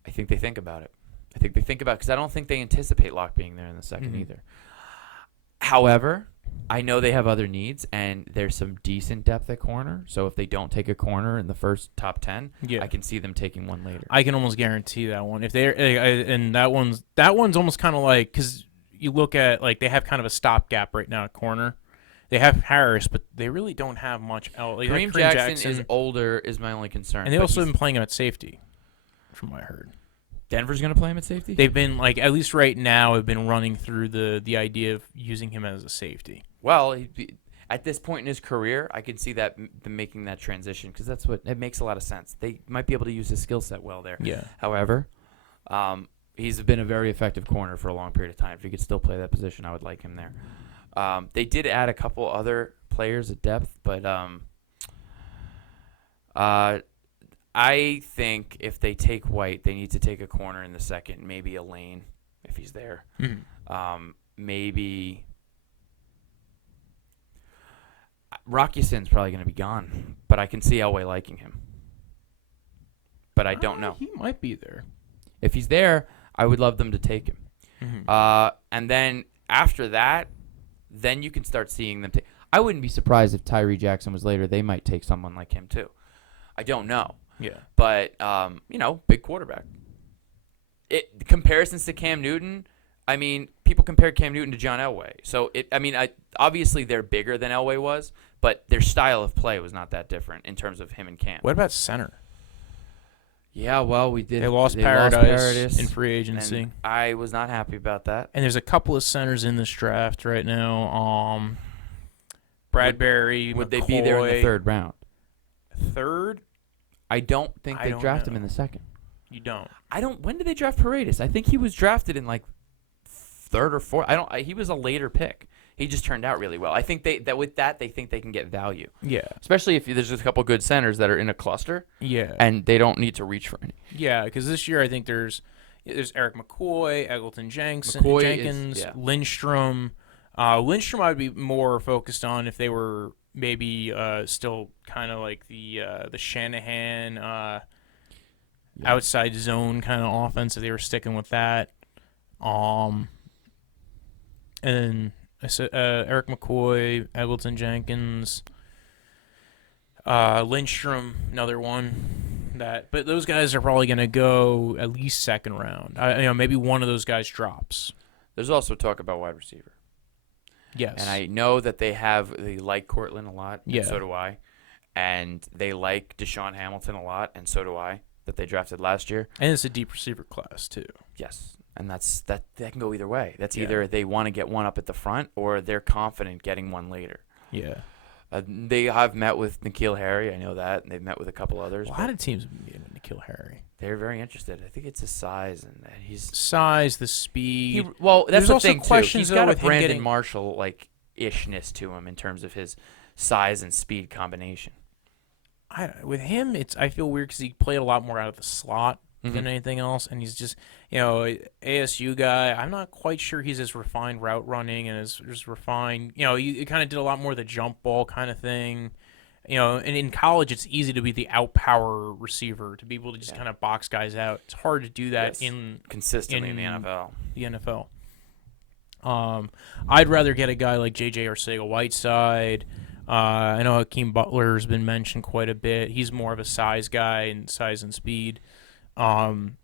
I think they think about it. Because I don't think they anticipate Locke being there in the second either. However, I know they have other needs, and there's some decent depth at corner. So if they don't take a corner in the first top 10, I can see them taking one later. I can almost guarantee that one. If they're and that one's almost kind of like, because you look at they have kind of a stopgap right now at corner. They have Harris, but they really don't have much else. Kareem Jackson is older, is my only concern. And they also been playing him at safety, from what I heard. Denver's going to play him at safety? They've been, at least right now, have been running through the idea of using him as a safety. Well, at this point in his career, I can see that making that transition because it makes a lot of sense. They might be able to use his skill set well there. Yeah. However, he's been a very effective corner for a long period of time. If he could still play that position, I would like him there. They did add a couple other players at depth, but I think if they take White, they need to take a corner in the second, maybe a Lane if he's there. Maybe Rocky Sin's probably going to be gone, but I can see Elway liking him. But I don't know. He might be there. If he's there, I would love them to take him. And then after that, then you can start seeing them take. I wouldn't be surprised if Tyree Jackson was later. They might take someone like him too. I don't know. Yeah. But, big quarterback. Comparisons to Cam Newton, I mean, people compare Cam Newton to John Elway. So, obviously they're bigger than Elway was, but their style of play was not that different in terms of him and Cam. What about center? Yeah, well, They lost Paradis in free agency. And I was not happy about that. And there's a couple of centers in this draft right now. Bradbury, Would McCoy. they be there in the third round? Third? I don't think they draft him in the second. You don't. When did they draft Paredes? I think he was drafted in third or fourth. He was a later pick. He just turned out really well. I think they think they can get value. Yeah. Especially if there's just a couple good centers that are in a cluster. Yeah. And they don't need to reach for any. Yeah, because this year I think there's Eric McCoy, Eggleton Jenkins, Lindstrom. Lindstrom I would be more focused on if they were maybe still kind of like the Shanahan outside zone kind of offense if they were sticking with that. And I said Eric McCoy, Eggleton Jenkins, Lindstrom, another one. But those guys are probably going to go at least second round. Maybe one of those guys drops. There's also talk about wide receiver. Yes. And I know that they like Cortland a lot, and so do I. And they like Deshaun Hamilton a lot, and so do I, that they drafted last year. And it's a deep receiver class, too. Yes. And that can go either way. That's either they want to get one up at the front or they're confident getting one later. Yeah. They have met with N'Keal Harry. I know that. And they've met with a couple others. A lot of teams have been meeting with N'Keal Harry. They're very interested. I think it's his size and he's size, the speed. That's the thing too. He's got a Brandon Marshall ishness to him in terms of his size and speed combination. With him, I feel weird because he played a lot more out of the slot than anything else, and he's just ASU guy. I'm not quite sure he's as refined route running and as refined. He kind of did a lot more of the jump ball kind of thing. And in college, it's easy to be the outpower receiver, to be able to just kind of box guys out. It's hard to do that consistently in the NFL. The NFL. I'd rather get a guy like J.J. Arcega-Whiteside. I know Hakeem Butler has been mentioned quite a bit. He's more of a size guy and size and speed. He can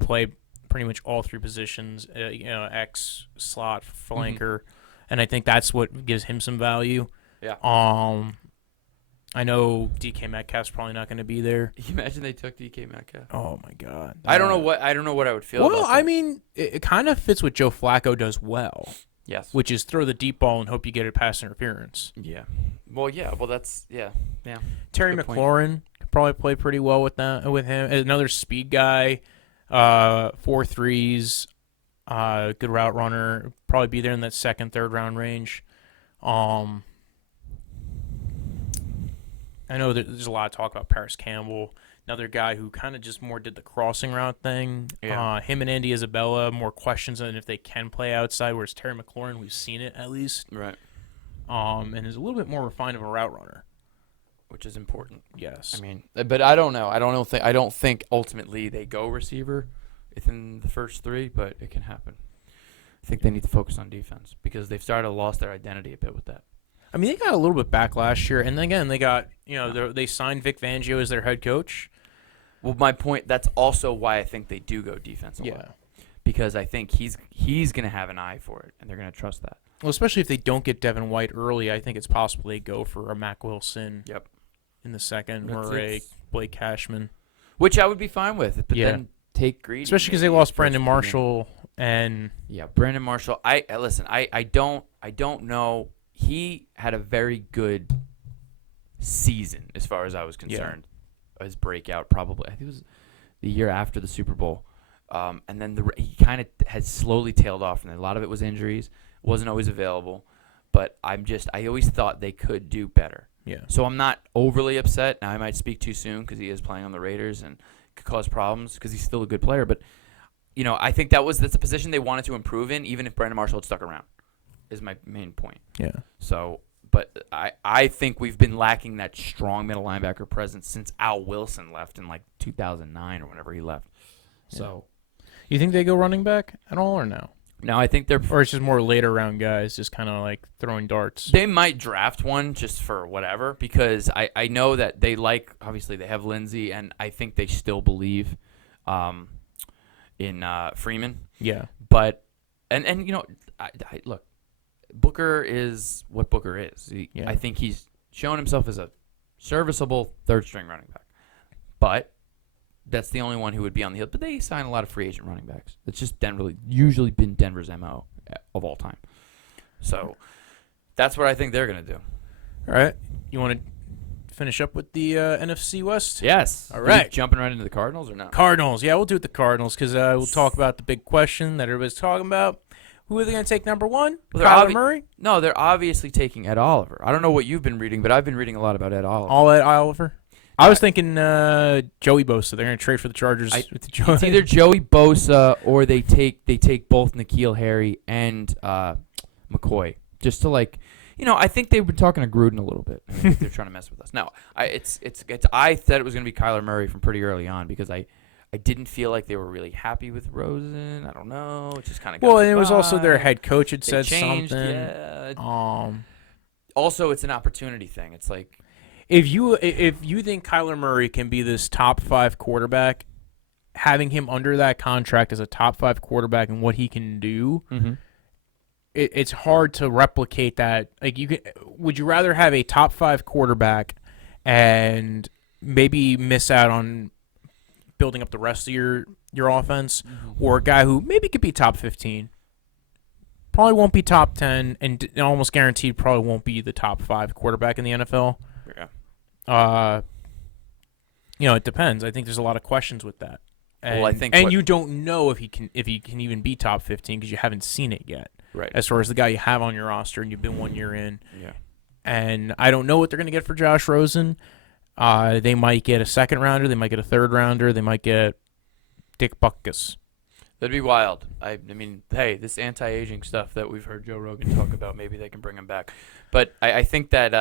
play pretty much all three positions. X, slot, flanker, and I think that's what gives him some value. Yeah. I know DK Metcalf's probably not going to be there. Can you imagine they took DK Metcalf? Oh my God. I don't know what I would feel. Well, I mean, it kind of fits what Joe Flacco does well. Yes. which is throw the deep ball and hope you get a pass interference. Yeah. Well, yeah. Well, that's yeah. Terry Good point. McLaurin could probably play pretty well with him. Another speed guy, 4.3s, good route runner. Probably be there in that second, third round range. I know there's a lot of talk about Paris Campbell, another guy who kind of just more did the crossing route thing. Yeah. Him and Andy Isabella, more questions on if they can play outside, whereas Terry McLaurin, we've seen it at least. Right. And is a little bit more refined of a route runner. Which is important. Yes. I mean, but I don't know. I don't think ultimately they go receiver within the first 3, but it can happen. I think they need to focus on defense because they've started to lost their identity a bit with that. I mean, they got a little bit back last year, and then again, they got they signed Vic Fangio as their head coach. Well, my point. That's also why I think they do go defensive. Yeah. Because I think he's going to have an eye for it, and they're going to trust that. Well, especially if they don't get Devin White early, I think it's possible they go for a Mac Wilson. Yep. In the second, That's or a it. Blake Cashman. Which I would be fine with, but Yeah. then take Greedy. Especially because they maybe lost first Brandon beginning. Marshall and Yeah, Brandon Marshall. I listen. I don't know. He had a very good season as far as I was concerned. His breakout, probably. I think it was the year after the Super Bowl, and then he kind of had slowly tailed off, and a lot of it was injuries. Wasn't always available, but I always thought they could do better. yeah. So I'm not overly upset. Now I might speak too soon because he is playing on the Raiders and could cause problems because he's still a good player. But I think that's a position they wanted to improve in, even if Brandon Marshall had stuck around. Is my main point. Yeah. So, but I think we've been lacking that strong middle linebacker presence since Al Wilson left in like 2009 or whenever he left. So, You think they go running back at all or no? now I think Or it's just more later round guys, just kind of like throwing darts? they might draft one just for whatever because I know that they obviously they have Lindsey and I think they still believe in Freeman. Yeah. But and look, Booker is what Booker is. Yeah. I think he's shown himself as a serviceable third-string running back. But that's the only one who would be on the hill. But they sign a lot of free agent running backs. It's just usually been Denver's MO of all time. So that's what I think they're going to do. All right. You want to finish up with the NFC West? Yes. All right. Jumping right into the Cardinals or no? Cardinals. Yeah, we'll do it the Cardinals because we'll talk about the big question that everybody's talking about. Who are they going to take number one? Well, they're Kyler Murray? No, they're obviously taking Ed Oliver. I don't know what you've been reading, but I've been reading a lot about Ed Oliver. All at Oliver? I was thinking Joey Bosa. They're going to trade for the Chargers. With the It's either Joey Bosa or they take both N'Keal Harry and McCoy just to I think they've been talking to Gruden a little bit. I think they're trying to mess with us. No, I said it was going to be Kyler Murray from pretty early on because I didn't feel like they were really happy with Rosen. I don't know. It just kind of and it was also their head coach had said changed, something. Yeah. Also, it's an opportunity thing. It's like if you think Kyler Murray can be this top 5 quarterback, having him under that contract as a top 5 quarterback and what he can do, it's hard to replicate that. Like would you rather have a top 5 quarterback and maybe miss out on building up the rest of your offense, or a guy who maybe could be top 15, probably won't be top 10, and almost guaranteed probably won't be the top 5 quarterback in the NFL? Yeah. It depends. I think there's a lot of questions with that. And, I think you don't know if he can even be top 15 because you haven't seen it yet. Right. As far as the guy you have on your roster and you've been 1 year in. Yeah. And I don't know what they're going to get for Josh Rosen. They might get a second rounder. They might get a third rounder. They might get Dick Butkus. That'd be wild. I mean, hey, this anti-aging stuff that we've heard Joe Rogan talk about, maybe they can bring him back. But I think that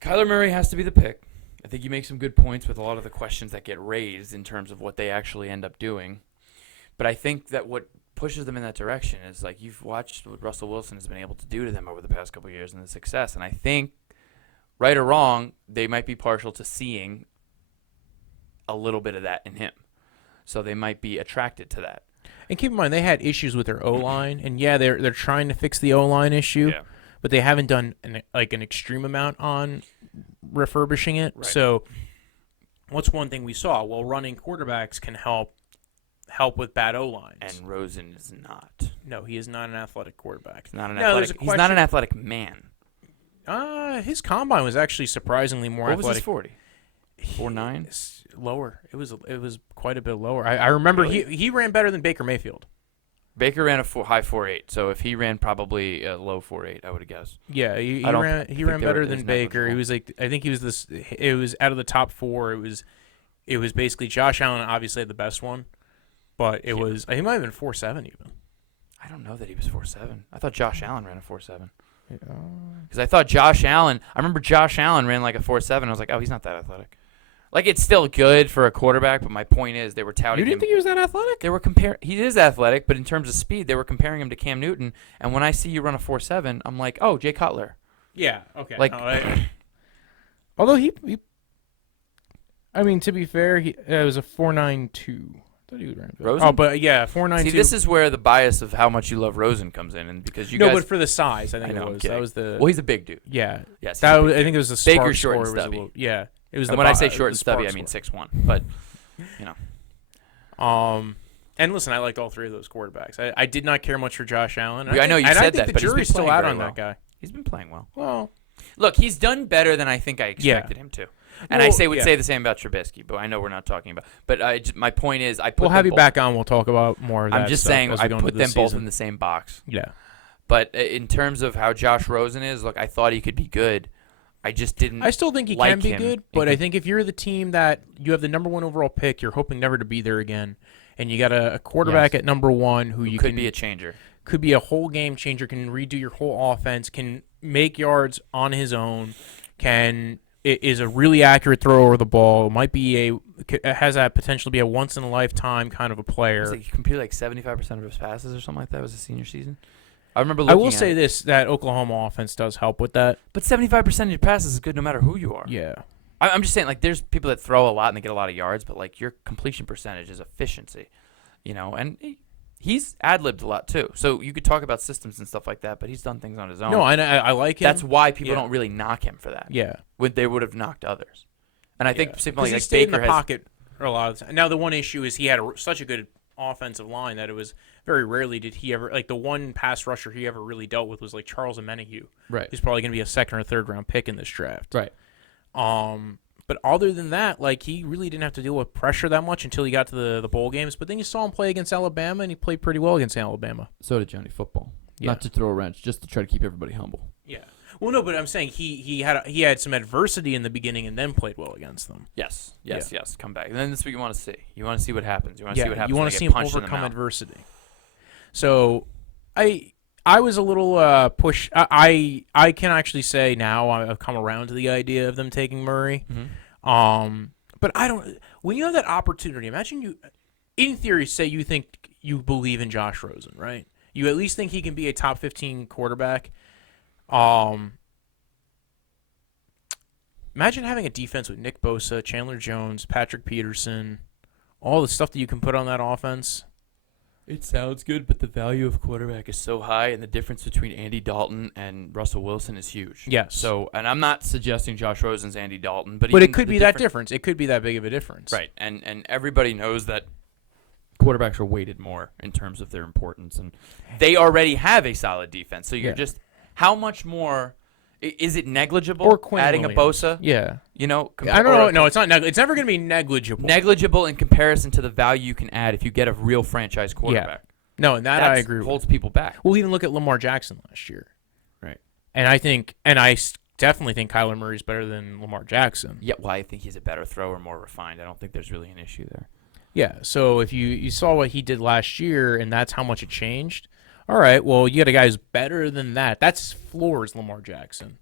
Kyler Murray has to be the pick. I think you make some good points with a lot of the questions that get raised in terms of what they actually end up doing. But I think that what pushes them in that direction is like you've watched what Russell Wilson has been able to do to them over the past couple of years and the success. And I think, right or wrong, they might be partial to seeing a little bit of that in him. So they might be attracted to that. And keep in mind, they had issues with their O-line. And, yeah, they're trying to fix the O-line issue. Yeah. But they haven't done an extreme amount on refurbishing it. Right. So what's one thing we saw? Well, running quarterbacks can help with bad O-lines. And Rosen is not. No, he is not an athletic quarterback. He's not an No, there's athletic. a He's not an athletic man. His combine was actually surprisingly more What was athletic. his 40? 4.9? It's lower. It was quite a bit lower. I remember Really? he ran better than Baker Mayfield. Baker ran a high 4.8, so if he ran probably a low 4.8, I would have guessed. Yeah, he I don't ran think better they were than as Baker. He negligible. was like, I think he was this. It was out of the top 4. It was basically Josh Allen obviously had the best one, but it was he might have been 4.7 even. I don't know that he was 4.7. I thought Josh Allen ran a 4.7. Yeah. Because I thought Josh Allen, I remember Josh Allen ran like a 4.7. I was like, oh, he's not that athletic. Like, it's still good for a quarterback, but my point is they were touting You didn't him. think he was that athletic? They were he is athletic, but in terms of speed, they were comparing him to Cam Newton. And when I see you run a 4.7, I'm like, oh, Jay Cutler. Yeah. Okay. Like- although he, I mean, to be fair, it was a 4.92. I thought he would run good. Rosen? Oh, but yeah, 4.92. See, this is where the bias of how much you love Rosen comes in, and because you no, guys. but for the size, I think I know, it I'm was. kidding. That was the. Well, he's a big dude. Yeah. Yes. That he's a was, big I think it was the Baker's spark short and score was a stubby. little, yeah. It was And the when I bo- say the short and stubby, I spark mean score. 6'1". But, you know. And listen, I liked all three of those quarterbacks. I did not care much for Josh Allen. I know you and said I think that, the but he's been jury's still playing out very on well. that guy. He's been playing well. Well, Look, he's done better than I think I expected him to. And Well, I would yeah. say the same about Trubisky, but I know we're not talking about. But my point is, I put we'll them have you both- back on. We'll talk about more of that I'm just stuff saying as we I go into put the them both season. in the same box. Yeah. But in terms of how Josh Rosen is, look, I thought he could be good. I just didn't. I still think he like can be him. good, but I think if you're the team that you have the number 1 overall pick, you're hoping never to be there again, and you got a quarterback at number 1 who you could can be a changer. could be a whole game changer, can redo your whole offense, can make yards on his own, is a really accurate thrower of the ball, might be has that potential to be a once in a lifetime kind of a player. He completed like 75% of his passes or something like that. Was his senior season. I remember. I will looking at say it. this: that Oklahoma offense does help with that. But 75% of your passes is good no matter who you are. Yeah. I'm just saying, like, there's people that throw a lot and they get a lot of yards, but like your completion percentage is efficiency, and he's ad-libbed a lot too. So you could talk about systems and stuff like that, but he's done things on his own. No, I like him. That's why people Yeah. don't really knock him for that. Yeah. When they would have knocked others. And I think Yeah. simply he like stayed in Baker the has pocket a lot of the time. Now the one issue is he had such a good offensive line that it was very rarely did he ever the one pass rusher he ever really dealt with was like Charles Omenihu. Right. He's probably going to be a 2nd or 3rd round pick in this draft. Right. But other than that, like he really didn't have to deal with pressure that much until he got to the bowl games. But then you saw him play against Alabama, and he played pretty well against Alabama. So did Johnny Football. Yeah. Not to throw a wrench, just to try to keep everybody humble. Yeah. Well, no, but I'm saying he had some adversity in the beginning and then played well against them. Yes. Yeah. Come back. And then that's what you want to see. You want to see what happens. You want to Yeah, see what happens. you when want they to see get him punched in the overcome mouth. adversity. So, I was a little push. I can actually say now I've come around to the idea of them taking Murray. Mm-hmm. But I don't. When you have that opportunity, imagine you, in theory, say you think you believe in Josh Rosen, right? You at least think he can be a top 15 quarterback. Imagine having a defense with Nick Bosa, Chandler Jones, Patrick Peterson, all the stuff that you can put on that offense. It sounds good, but the value of quarterback is so high, and the difference between Andy Dalton and Russell Wilson is huge. Yes. So, and I'm not suggesting Josh Rosen's Andy Dalton, but But even it could the be that difference. It could be that big of a difference. Right, and everybody knows that quarterbacks are weighted more in terms of their importance, and they already have a solid defense. So you're just how much more is it negligible? Or Quinn adding Williams. a Bosa, Yeah. I I don't know. No, it's not. It's never going to be negligible. negligible in comparison to the value you can add if you get a real franchise quarterback. No, and that I agree with. Holds people back. We'll even look at Lamar Jackson last year. Right. And I definitely think Kyler Murray's better than Lamar Jackson. Yeah, well, I think he's a better thrower, more refined. I don't think there's really an issue there. Yeah. So if you saw what he did last year and that's how much it changed, all right, well, you got a guy who's better than that. That's his floor is Lamar Jackson.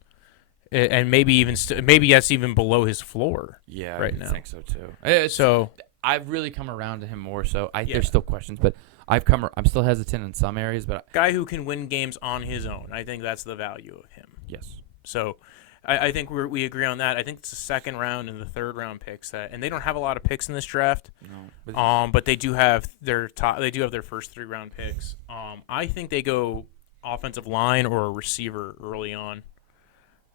And maybe even maybe that's even below his floor. Yeah, right I now. think so too. So I've really come around to him more so. Yeah. There's still questions, but I'm still hesitant in some areas, but guy who can win games on his own. I think that's the value of him. yes. So I think we agree on that. I think it's the 2nd round and the 3rd round picks and they don't have a lot of picks in this draft. No. But they do have their top. They do have their first 3 round picks. I think they go offensive line or a receiver early on,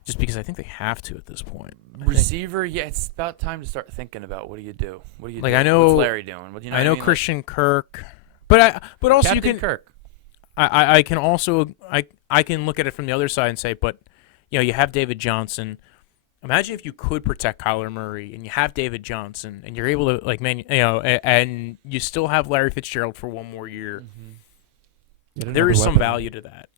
just because I think they have to at this point. Receiver, yeah, it's about time to start thinking about what do you do? What do you Like, do? I know- What's Larry doing? What, you know I what know mean? Christian Kirk, but also Captain you can. Kirk. I can also I can look at it from the other side and say, but you have David Johnson. Imagine if you could protect Kyler Murray and you have David Johnson and you're able to and you still have Larry Fitzgerald for one more year. Mm-hmm. There is some value to that.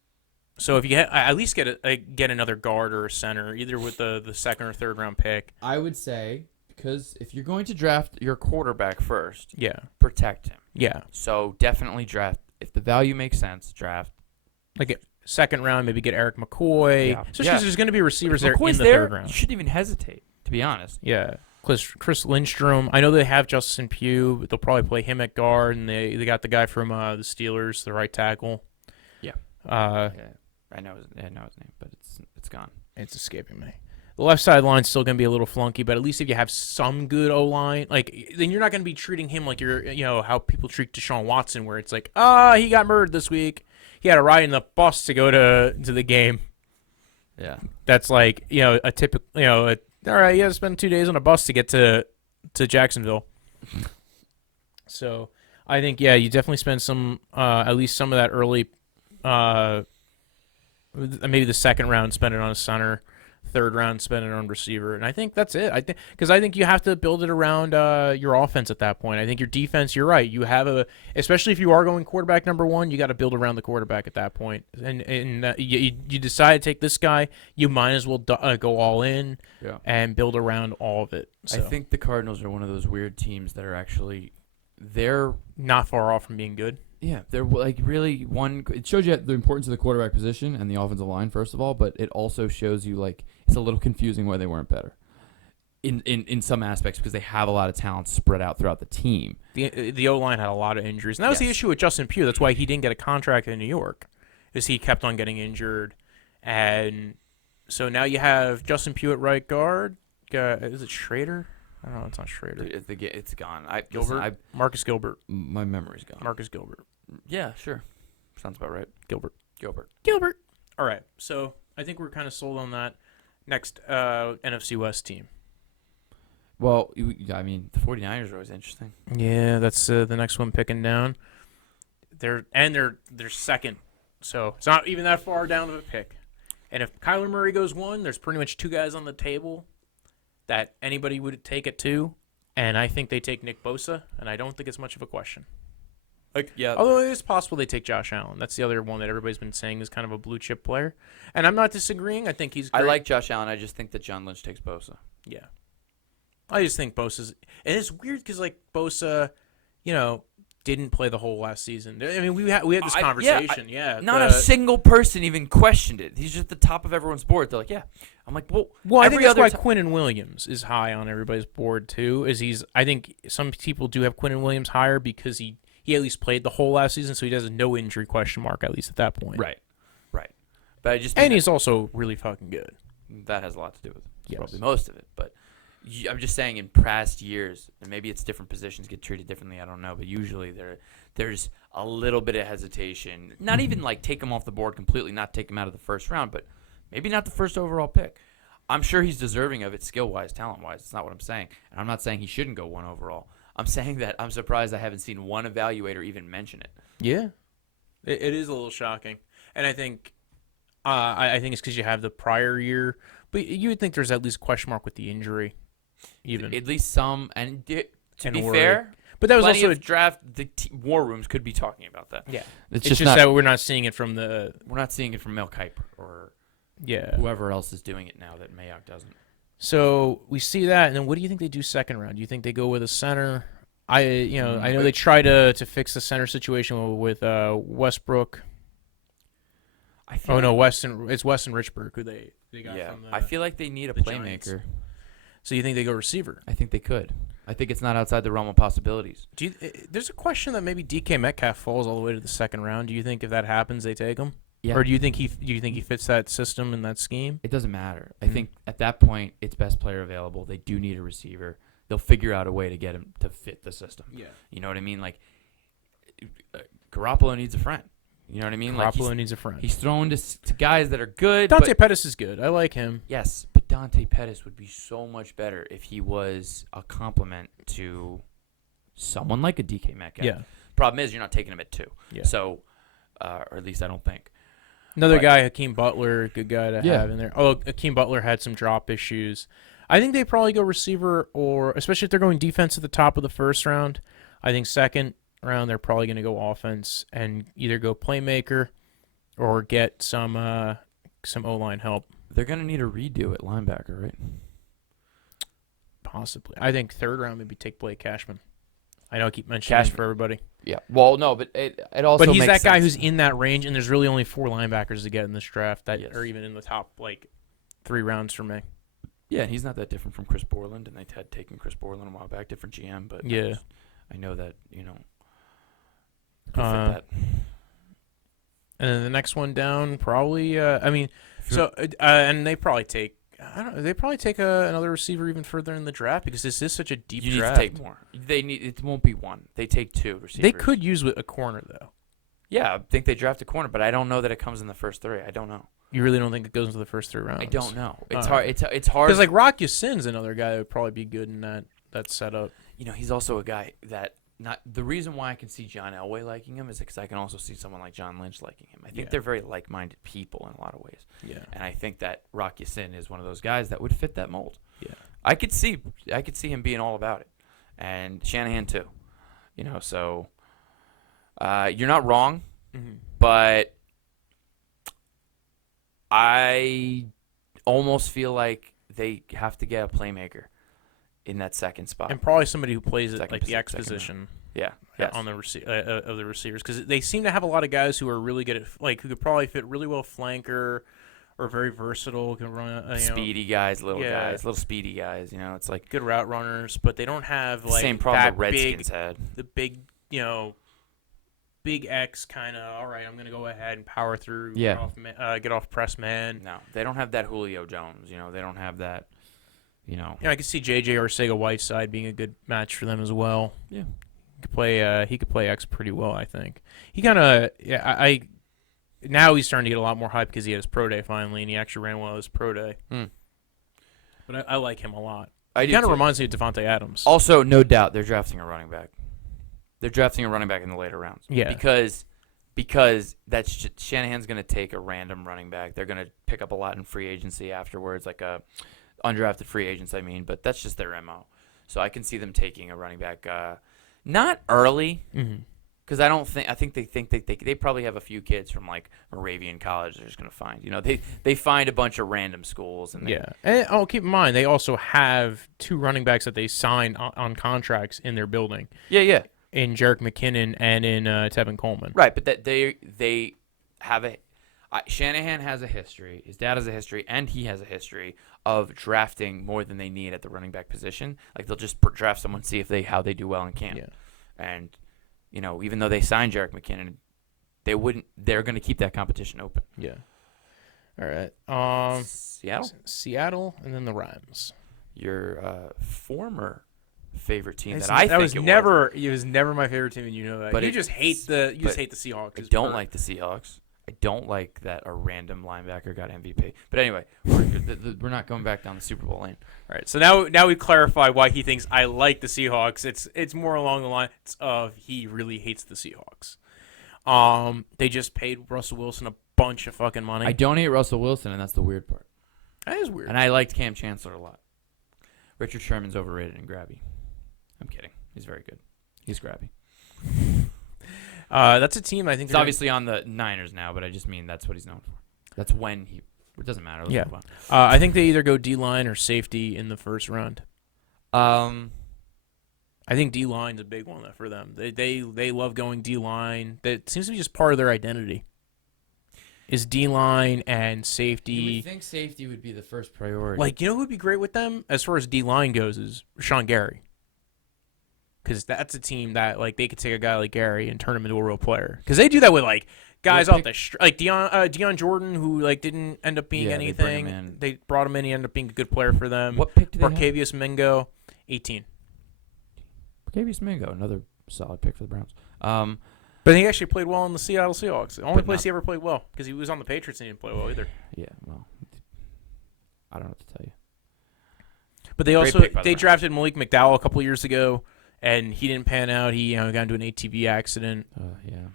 So if you at least get another guard or a center, either with the second or third round pick. I would say, because if you're going to draft Your quarterback first. Yeah. Protect him. Yeah. So definitely draft. if the value makes sense, draft. Like a second round, maybe get Eric McCoy. Yeah. Especially because there's going to be receivers there McCoy's in the there, third round. You shouldn't even hesitate, to be honest. Yeah. Chris Lindstrom. I know they have Justin Pugh, but they'll probably play him at guard, and they got the guy from the Steelers, the right tackle. Yeah. Yeah, I know his name, but it's gone. It's escaping me. The left side line's still going to be a little flunky, but at least if you have some good O-line, then you're not going to be treating him like how people treat Deshaun Watson, where it's like, he got murdered this week. He had a ride in the bus to go to the game. Yeah. That's like, a typical, all right, you got to spend 2 days on a bus to get to Jacksonville. So I think, you definitely spend some, at least some of that early, maybe the second round, spend it on a center. Third round, spend it on receiver, and I think that's it. I think you have to build it around your offense at that point. I think your defense, you're right. You have especially if you are going quarterback number one, you got to build around the quarterback at that point. And you decide to take this guy, you might as well go all in and build around all of it. So. I think the Cardinals are one of those weird teams that are actually they're not far off from being good. Yeah, they're like really one. It shows you the importance of the quarterback position and the offensive line, first of all, but it also shows you it's a little confusing why they weren't better in some aspects because they have a lot of talent spread out throughout the team. The O-line had a lot of injuries, and that was the issue with Justin Pugh. That's why he didn't get a contract in New York, is he kept on getting injured, and so now you have Justin Pugh at right guard. Is it Schrader? I don't know. It's not Schrader. It's gone. Gilbert. Marcus Gilbert. My memory's gone. Marcus Gilbert. Yeah, sure. Sounds about right. Gilbert. All right. So I think we're kind of sold on that. Next, NFC West team. Well, the 49ers are always interesting. Yeah, that's the next one picking down. They're second, so it's not even that far down of a pick. And if Kyler Murray goes one, there's pretty much two guys on the table that anybody would take at two, and I think they take Nick Bosa, and I don't think it's much of a question. Although it is possible they take Josh Allen. That's the other one that everybody's been saying is kind of a blue chip player, and I'm not disagreeing. I think he's great. I like Josh Allen. I just think that John Lynch takes Bosa. Yeah, I just think Bosa's, and it's weird because Bosa, didn't play the whole last season. I mean, we had this conversation. Not a single person even questioned it. He's just the top of everyone's board. They're like, yeah. I'm like, well, I think that's why Quinnen Williams is high on everybody's board too. I think some people do have Quinnen Williams higher because he at least played the whole last season, so he has a no injury question mark at least at that point. Right. But I just and he's also really fucking good. That has a lot to do with it. Yes. Probably most of it, but. I'm just saying in past years, and maybe it's different positions get treated differently, I don't know, but usually there's a little bit of hesitation. Not even take him off the board completely, not take him out of the first round, but maybe not the first overall pick. I'm sure he's deserving of it skill-wise, talent-wise. That's not what I'm saying. And I'm not saying he shouldn't go one overall. I'm saying that I'm surprised I haven't seen one evaluator even mention it. Yeah. It is a little shocking. And I think it's because you have the prior year, but you would think there's at least a question mark with the injury. Even at least some, and to be fair, but that was plenty also of draft. The war rooms could be talking about that. Yeah, it's just not, that we're not seeing it from we're not seeing it from Mel Kiper or whoever else is doing it now that Mayock doesn't. So we see that, and then what do you think they do second round? Do you think they go with a center? I know they try to fix the center situation with Westbrook. It's Weston Richburg who they got from the, I feel like they need a playmaker. Giants. So you think they go receiver? I think they could. I think it's not outside the realm of possibilities. There's a question that maybe DK Metcalf falls all the way to the second round. Do you think if that happens, they take him? Yeah. Or do you think he fits that system and that scheme? It doesn't matter. I think at that point, it's best player available. They do need a receiver. They'll figure out a way to get him to fit the system. Yeah. You know what I mean? Garoppolo needs a friend. You know what I mean? Garoppolo needs a friend. He's thrown to guys that are good. Dante Pettis is good. I like him. Yes, but Dante Pettis would be so much better if he was a complement to someone like a DK Metcalf. Yeah. Problem is, you're not taking him at 2. Yeah. So or at least I don't think. Another guy, Hakeem Butler, good guy to Yeah. have in there. Oh, Hakeem Butler had some drop issues. I think they probably go receiver, or especially if they're going defense at the top of the first round. I think second round they're probably going to go offense and either go playmaker or get some O-line help. They're going to need a redo at linebacker, right? Possibly. I think third round maybe take Blake Cashman. I know I keep mentioning this for everybody. Yeah. Well, no, but it also But he's makes that guy sense. who's in that range, and there's really only 4 linebackers to get in this draft that Yes. are even in the top, 3 rounds for me. Yeah, and he's not that different from Chris Borland, and they had taken Chris Borland a while back, different GM, but Yeah. I know that, they fit Uh, that. And then the next one down, probably. And they probably take. I don't know. They probably take another receiver even further in the draft because this is such a deep You draft. need to take more. It won't be one. They take 2 receivers. They could use a corner though. Yeah, I think they draft a corner, but I don't know that it comes in the first 3. I don't know. You really don't think it goes into the first 3 rounds? I don't know. It's hard. It's hard because Rock Ya-Sin's another guy that would probably be good in that setup. He's also a guy that not the reason why I can see John Elway liking him is because I can also see someone like John Lynch liking him. I think they're very like-minded people in a lot of ways. Yeah. And I think that Rock Ya-Sin is one of those guys that would fit that mold. Yeah. I could see him being all about it, and Shanahan too. So you're not wrong, but I almost feel like they have to get a playmaker in that second spot. And probably somebody who plays at Second the X second position. Yeah. Yes. On the of the receivers, because they seem to have a lot of guys who are really good at who could probably fit really well flanker, or very versatile, can run speedy guys, little speedy guys. It's like good route runners, but they don't have same problem that the Redskins had. The big big X kind of. All right, I'm gonna go ahead and power through. Yeah. Get off press man. No, they don't have that Julio Jones. They don't have that. I could see J.J. Arcega-Whiteside being a good match for them as well. Yeah. He could play X pretty well, I think. He kind of now he's starting to get a lot more hype because he had his pro day finally, and he actually ran well his pro day. But I like him a lot. He kind of reminds me of Devontae Adams. Also, no doubt they're drafting a running back. They're drafting a running back in the later rounds. Yeah. Because that's Shanahan's going to take a random running back. They're going to pick up a lot in free agency afterwards, like a undrafted free agents. But that's just their MO. So I can see them taking a running back. Not early, because I think they probably have a few kids from Moravian College they're just gonna find. They find a bunch of random schools and keep in mind they also have 2 running backs that they signed on contracts in their building. Yeah. In Jerick McKinnon and in Tevin Coleman. Right, but that they have Shanahan has a history. His dad has a history, and he has a history of drafting more than they need at the running back position. They'll just draft someone, see how they do well in camp. Yeah. And even though they signed Jerick McKinnon, they're going to keep that competition open. Yeah. All right. Seattle, and then the Rams. Your former favorite team It was never my favorite team, and you know that. But you just hate the Seahawks. I don't like the Seahawks. I don't like that a random linebacker got MVP. But anyway, we're not going back down the Super Bowl lane. All right, so now we clarify why he thinks I like the Seahawks. It's more along the lines of he really hates the Seahawks. They just paid Russell Wilson a bunch of fucking money. I don't hate Russell Wilson, and that's the weird part. That is weird. And I liked Cam Chancellor a lot. Richard Sherman's overrated and grabby. I'm kidding. He's very good. He's grabby. That's a team I think. He's obviously on the Niners now, but I just mean that's what he's known for. That's when he. It doesn't matter. Let's move on. I think they either go D-line or safety in the first round. I think D-line's a big one for them. They love going D-line. That seems to be just part of their identity. Is D-line and safety. You would think safety would be the first priority. Who would be great with them as far as D-line goes is Rashawn Gary. Because that's a team that they could take a guy like Gary and turn him into a real player. Because they do that with guys off the street, Deion Jordan, who didn't end up being anything. They brought him in. He ended up being a good player for them. What pick did they have? Barkevious Mingo, 18. Barkevious Mingo, another solid pick for the Browns. But he actually played well in the Seattle Seahawks. The only place he ever played well, because he was on the Patriots and he didn't play well either. Yeah, well, I don't know what to tell you. But they drafted Malik McDowell a couple years ago, and he didn't pan out. He got into an ATV accident. Yeah.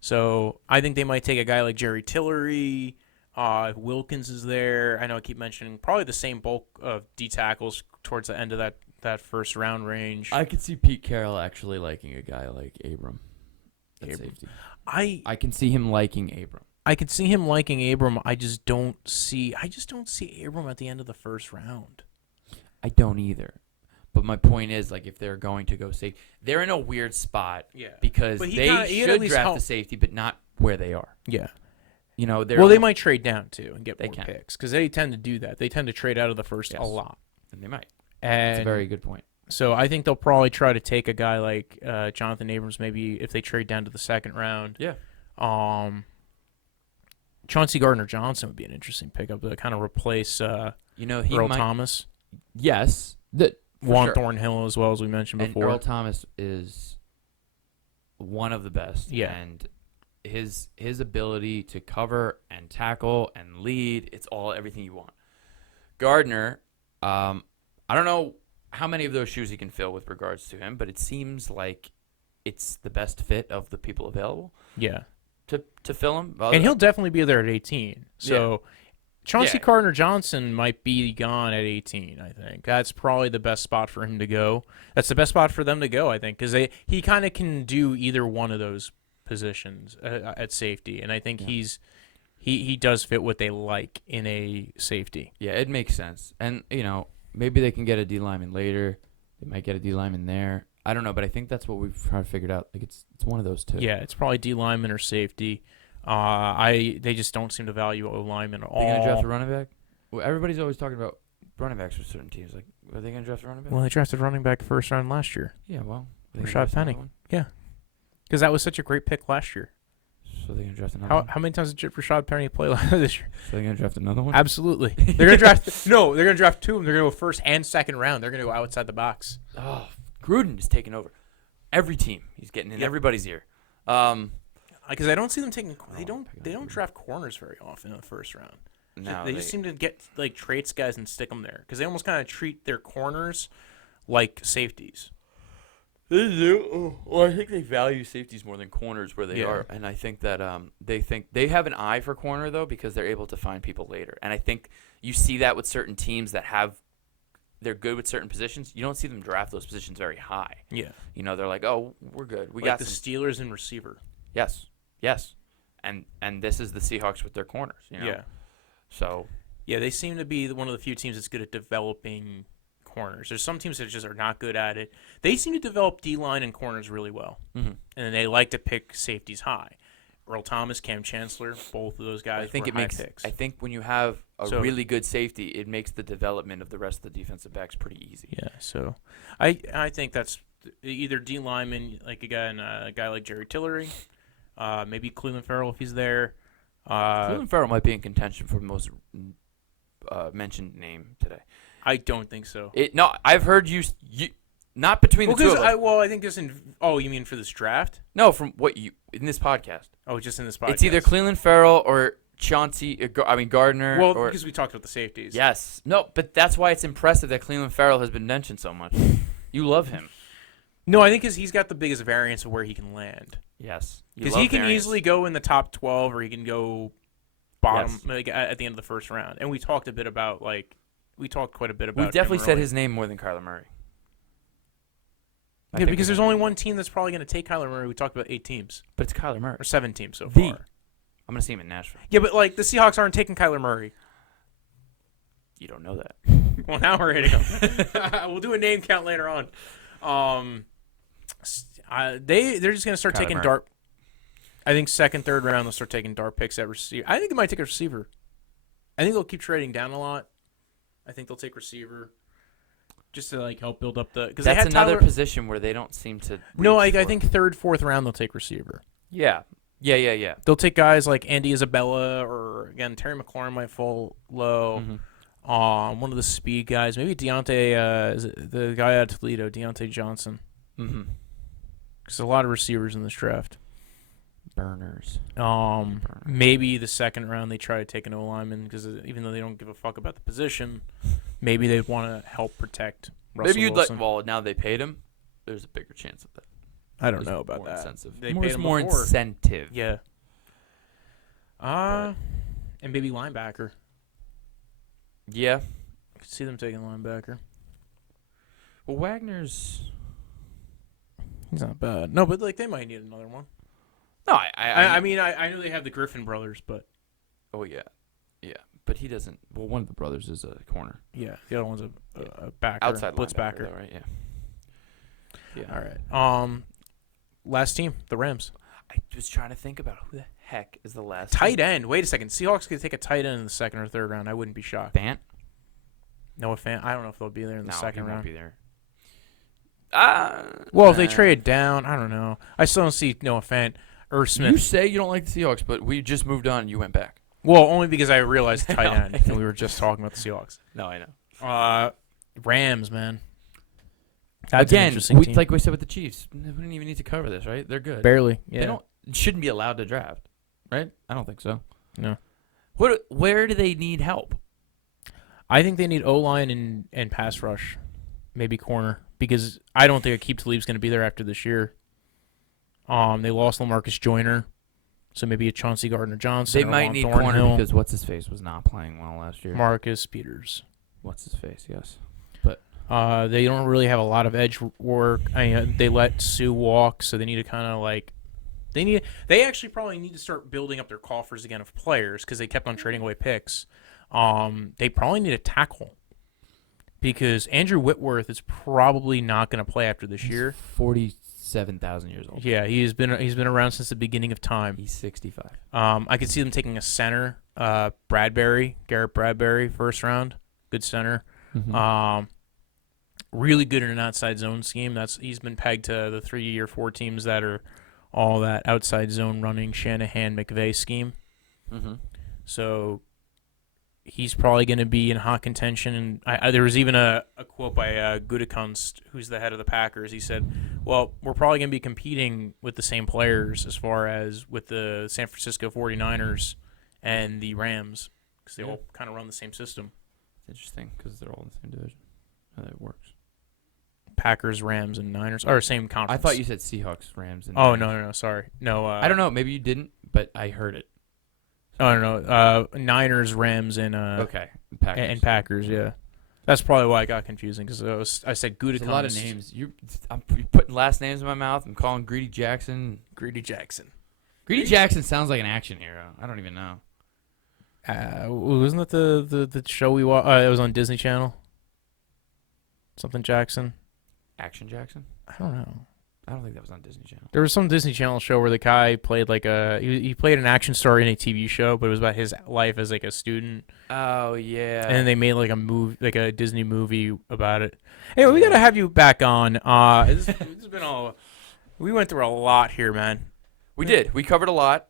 So I think they might take a guy like Jerry Tillery. If Wilkins is there, I know I keep mentioning probably the same bulk of D tackles towards the end of that first round range. I could see Pete Carroll actually liking a guy like Abram at safety. I can see him liking Abram. I could see him liking Abram. I just don't see Abram at the end of the first round. I don't either. But my point is, like, if they're going to go safety, they're in a weird spot because they should draft the safety, but not where they are. Yeah. You know, they might trade down too and get more picks because they tend to do that. They tend to trade out of the first a lot. And they might. And that's a very good point. So I think they'll probably try to take a guy like Jonathan Abrams, maybe if they trade down to the second round. Yeah. Chauncy Gardner-Johnson would be an interesting pickup to kind of replace Earl Thomas. Yes. Juan Thornhill as well, as we mentioned before. And Earl Thomas is one of the best. Yeah. And his ability to cover and tackle and lead, it's everything you want. Gardner, I don't know how many of those shoes he can fill with regards to him, but it seems like it's the best fit of the people available. Yeah. To fill him. And he'll definitely be there at 18. So Chauncy Gardner-Johnson might be gone at 18, I think. That's probably the best spot for him to go. That's the best spot for them to go, I think, because he kind of can do either one of those positions at safety, and I think he does fit what they like in a safety. Yeah, it makes sense. And, maybe they can get a D lineman later. They might get a D lineman there. I don't know, but I think that's what we've tried to figure out. Like it's one of those two. Yeah, it's probably D lineman or safety. They just don't seem to value O lineman at all. Are they gonna draft a running back? Well, everybody's always talking about running backs for certain teams. Like, are they gonna draft a running back? Well, they drafted running back first round last year. Yeah, well, Rashad Penny. Yeah, because that was such a great pick last year. So they're gonna draft another one? How many times did Rashad Penny play this year? So they're gonna draft another one? Absolutely. They're gonna draft. No, they're gonna draft two of them. They're gonna go first and second round. They're gonna go outside the box. Oh, Gruden is taking over every team. He's getting in everybody's ear. Because I don't see them taking. They don't draft corners very often in the first round. No, they just seem to get like traits guys and stick them there because they almost kind of treat their corners like safeties. They do. Well, I think they value safeties more than corners where they are, and I think that they have an eye for corner though because they're able to find people later, and I think you see that with certain teams that they're good with certain positions. You don't see them draft those positions very high. Yeah, they're like, oh, we're good. We like got the Steelers and receiver. Yes, and this is the Seahawks with their corners. Yeah, so they seem to be one of the few teams that's good at developing corners. There's some teams that just are not good at it. They seem to develop D-line and corners really well, and they like to pick safeties high. Earl Thomas, Cam Chancellor, both of those guys. I think picks. I think when you have a really good safety, it makes the development of the rest of the defensive backs pretty easy. Yeah, so I think that's either D lineman, like a guy like Jerry Tillery, maybe Cleveland Farrell if he's there. Cleveland Farrell might be in contention for the most mentioned name today. I don't think so. No, I've heard you not between the two of us. I think this you mean for this draft? No, from what in this podcast. Oh, just in this podcast. It's either Cleveland Farrell or Chauncey. Gardner. Well, because we talked about the safeties. Yes. No, but that's why it's impressive that Cleveland Farrell has been mentioned so much. You love him. No, I think because he's got the biggest variance of where he can land. Yes. Because he can easily go in the top 12 or he can go bottom at the end of the first round. And we talked quite a bit about We've definitely said his name more than Kyler Murray. Yeah, because there's only one team that's probably going to take Kyler Murray. We talked about 8 teams. But it's Kyler Murray. Or 7 teams so far. I'm going to see him in Nashville. Yeah, but the Seahawks aren't taking Kyler Murray. You don't know that. Well, now we're hitting him. We'll do a name count later on. They're just going to start Kyler taking Murray. dart. I think second, third round they'll start taking dart picks at receiver. I think they might take a receiver. I think they'll keep trading down a lot. I think they'll take receiver just to help build up the. That's another position where they don't seem to. No, I think third, fourth round they'll take receiver. Yeah. They'll take guys like Andy Isabella or again Terry McLaurin might fall low. One of the speed guys, maybe Deontay, the guy out of Toledo, Deontay Johnson. There's a lot of receivers in this draft. Burners. Maybe the second round they try to take an O lineman because even though they don't give a fuck about the position, maybe they want to help protect Russell Wilson. Well, now they paid him. There's a bigger chance of that. I don't know about more that. Incentive. They more, paid him more before. incentive. Yeah. And maybe linebacker. Yeah. I could see them taking linebacker. Well, Wagner's. He's not bad. No, but like they might need another one. No, I mean, I know they have the Griffin brothers, but Oh yeah. But he doesn't. Well, one of the brothers is a corner. yeah, the other one's a backer, Outside blitz linebacker, backer. though, right? Yeah. All right. Last team, the Rams. I was trying to think about who the heck is the last Tight team. end. Wait a second. Seahawks could take a tight end in the second or third round. I wouldn't be shocked. Fant? Noah Fant. I don't know if they'll be there in the second he round. won't be there. Well, if they trade down, I don't know. I still don't see Noah Fant or Smith. You say you don't like the Seahawks, but we just moved on and you went back. Well, only because I realized tight end, and we were just talking about the Seahawks. No, I know. Rams, man. That's an Again, interesting team. like we said with the Chiefs, we didn't even need to cover this, right? They're good. Barely. Yeah. They don't shouldn't be allowed to draft, right? I don't think so. No. Where do they need help? I think they need O-line and pass rush, maybe corner, because I don't think Aqib Talib's going to be there after this year. They lost LaMarcus Joyner, so maybe a Chauncy Gardner-Johnson. They or might Juan need Thornhill. corner because what's his face was not playing well last year. Marcus Peters. What's his face? Yes. They don't really have a lot of edge work. They let Sue walk, so they need to kind of like they actually probably need to start building up their coffers again of players because they kept on trading away picks. They probably need a tackle because Andrew Whitworth is probably not going to play after this year. 47,000 years old. Yeah, he's been around since the beginning of time. He's 65. I could see them taking a center, Garrett Bradbury, first round, good center. Mm-hmm. Really good in an outside zone scheme. He's been pegged to the 3 or 4 teams that are all that outside zone running Shanahan McVay scheme. Mm-hmm. So he's probably going to be in hot contention. And there was even a quote by Gutekunst, who's the head of the Packers. He said, well, we're probably going to be competing with the same players as far as with the San Francisco 49ers and the Rams because they all kind of run the same system. It's interesting because they're all in the same division. How that works. Packers, Rams, and Niners are same conference. I thought you said Seahawks, Rams, and Oh, Niners. no, sorry. No. I don't know. Maybe you didn't, but I heard it. Oh, no. Niners, Rams, and Okay. Packers. and Packers, yeah. That's probably why it got confusing because I said Gutekunst. There's a lot of names. I'm putting last names in my mouth. I'm calling Greedy Jackson. Greedy Jackson. Greedy Jackson sounds like an action hero. I don't even know. Wasn't that the show we watched? It was on Disney Channel. Something Jackson. Action Jackson? I don't know. I don't think that was on Disney Channel. There was some Disney Channel show where the guy played like he played an action star in a TV show, but it was about his life as like a student. Oh yeah. And then they made like a movie, like a Disney movie about it. Hey, we gotta have you back on. This has been we went through a lot here, man. We did. We covered a lot.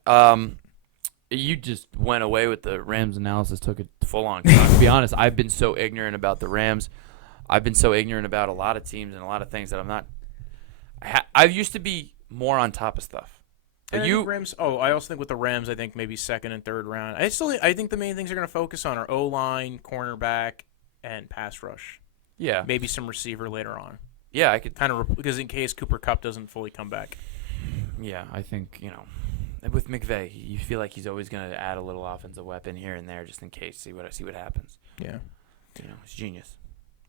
You just went away with the Rams analysis. Took it. Full on. To be honest, I've been so ignorant about the Rams. I've been so ignorant about a lot of teams and a lot of things that I'm not. I used to be more on top of stuff. And I think Rams. Oh, I also think with the Rams, I think maybe second and third round. I think the main things they're going to focus on are O-line, cornerback, and pass rush. Yeah. Maybe some receiver later on. Yeah, I could. Kind of because in case Cooper Kupp doesn't fully come back. Yeah, I think With McVay, you feel like he's always going to add a little offensive weapon here and there just in case. See what happens. Yeah. It's genius.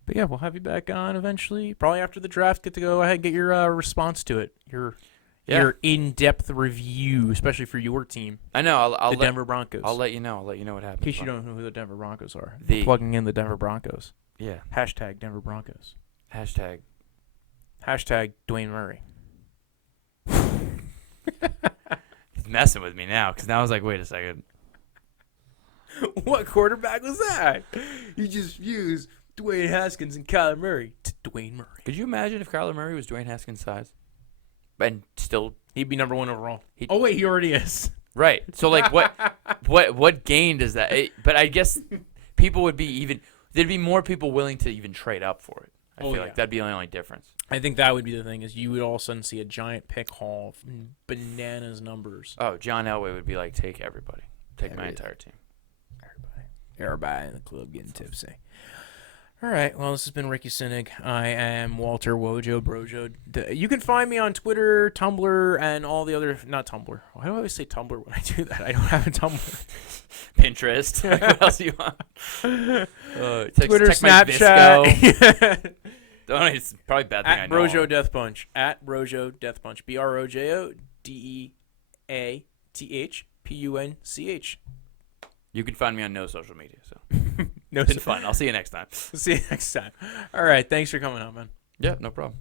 But yeah, we'll have you back on eventually. Probably after the draft, get to go ahead and get your response to it. Your in-depth review, especially for your team. I know. The Denver Broncos. I'll let you know. I'll let you know what happens. In case you don't know who the Denver Broncos are. The- Plugging in the Denver Broncos. Yeah. Hashtag Denver Broncos. Hashtag Dwayne Murray. He's messing with me now because now I was like, wait a second. What quarterback was that? You just fused Dwayne Haskins and Kyler Murray to Dwayne Murray. Could you imagine if Kyler Murray was Dwayne Haskins' size? And still. He'd be number 1 overall. Oh, wait, he already is. Right. So, like, what gain does that? But I guess people would be there'd be more people willing to even trade up for it. I feel like that'd be the only difference. I think that would be the thing is you would all of a sudden see a giant pick haul, bananas numbers. Oh, John Elway would be like, take everybody. Take my entire team. Everybody in the club getting tipsy. All right. Well, this has been Ricky Sinnig. I am Walter Wojo Brojo. You can find me on Twitter, Tumblr, and all the other. Not Tumblr. Why do I always say Tumblr when I do that? I don't have a Tumblr. Pinterest. What else you want? Twitter, text Snapchat. Don't. It's probably a bad thing. At Brojo Death Punch. At Brojo Death Punch. BROJODEATHPUNCH. You can find me on no social media. So No, it's been fun. I'll see you next time. See you next time. All right. Thanks for coming on, man. Yeah, no problem.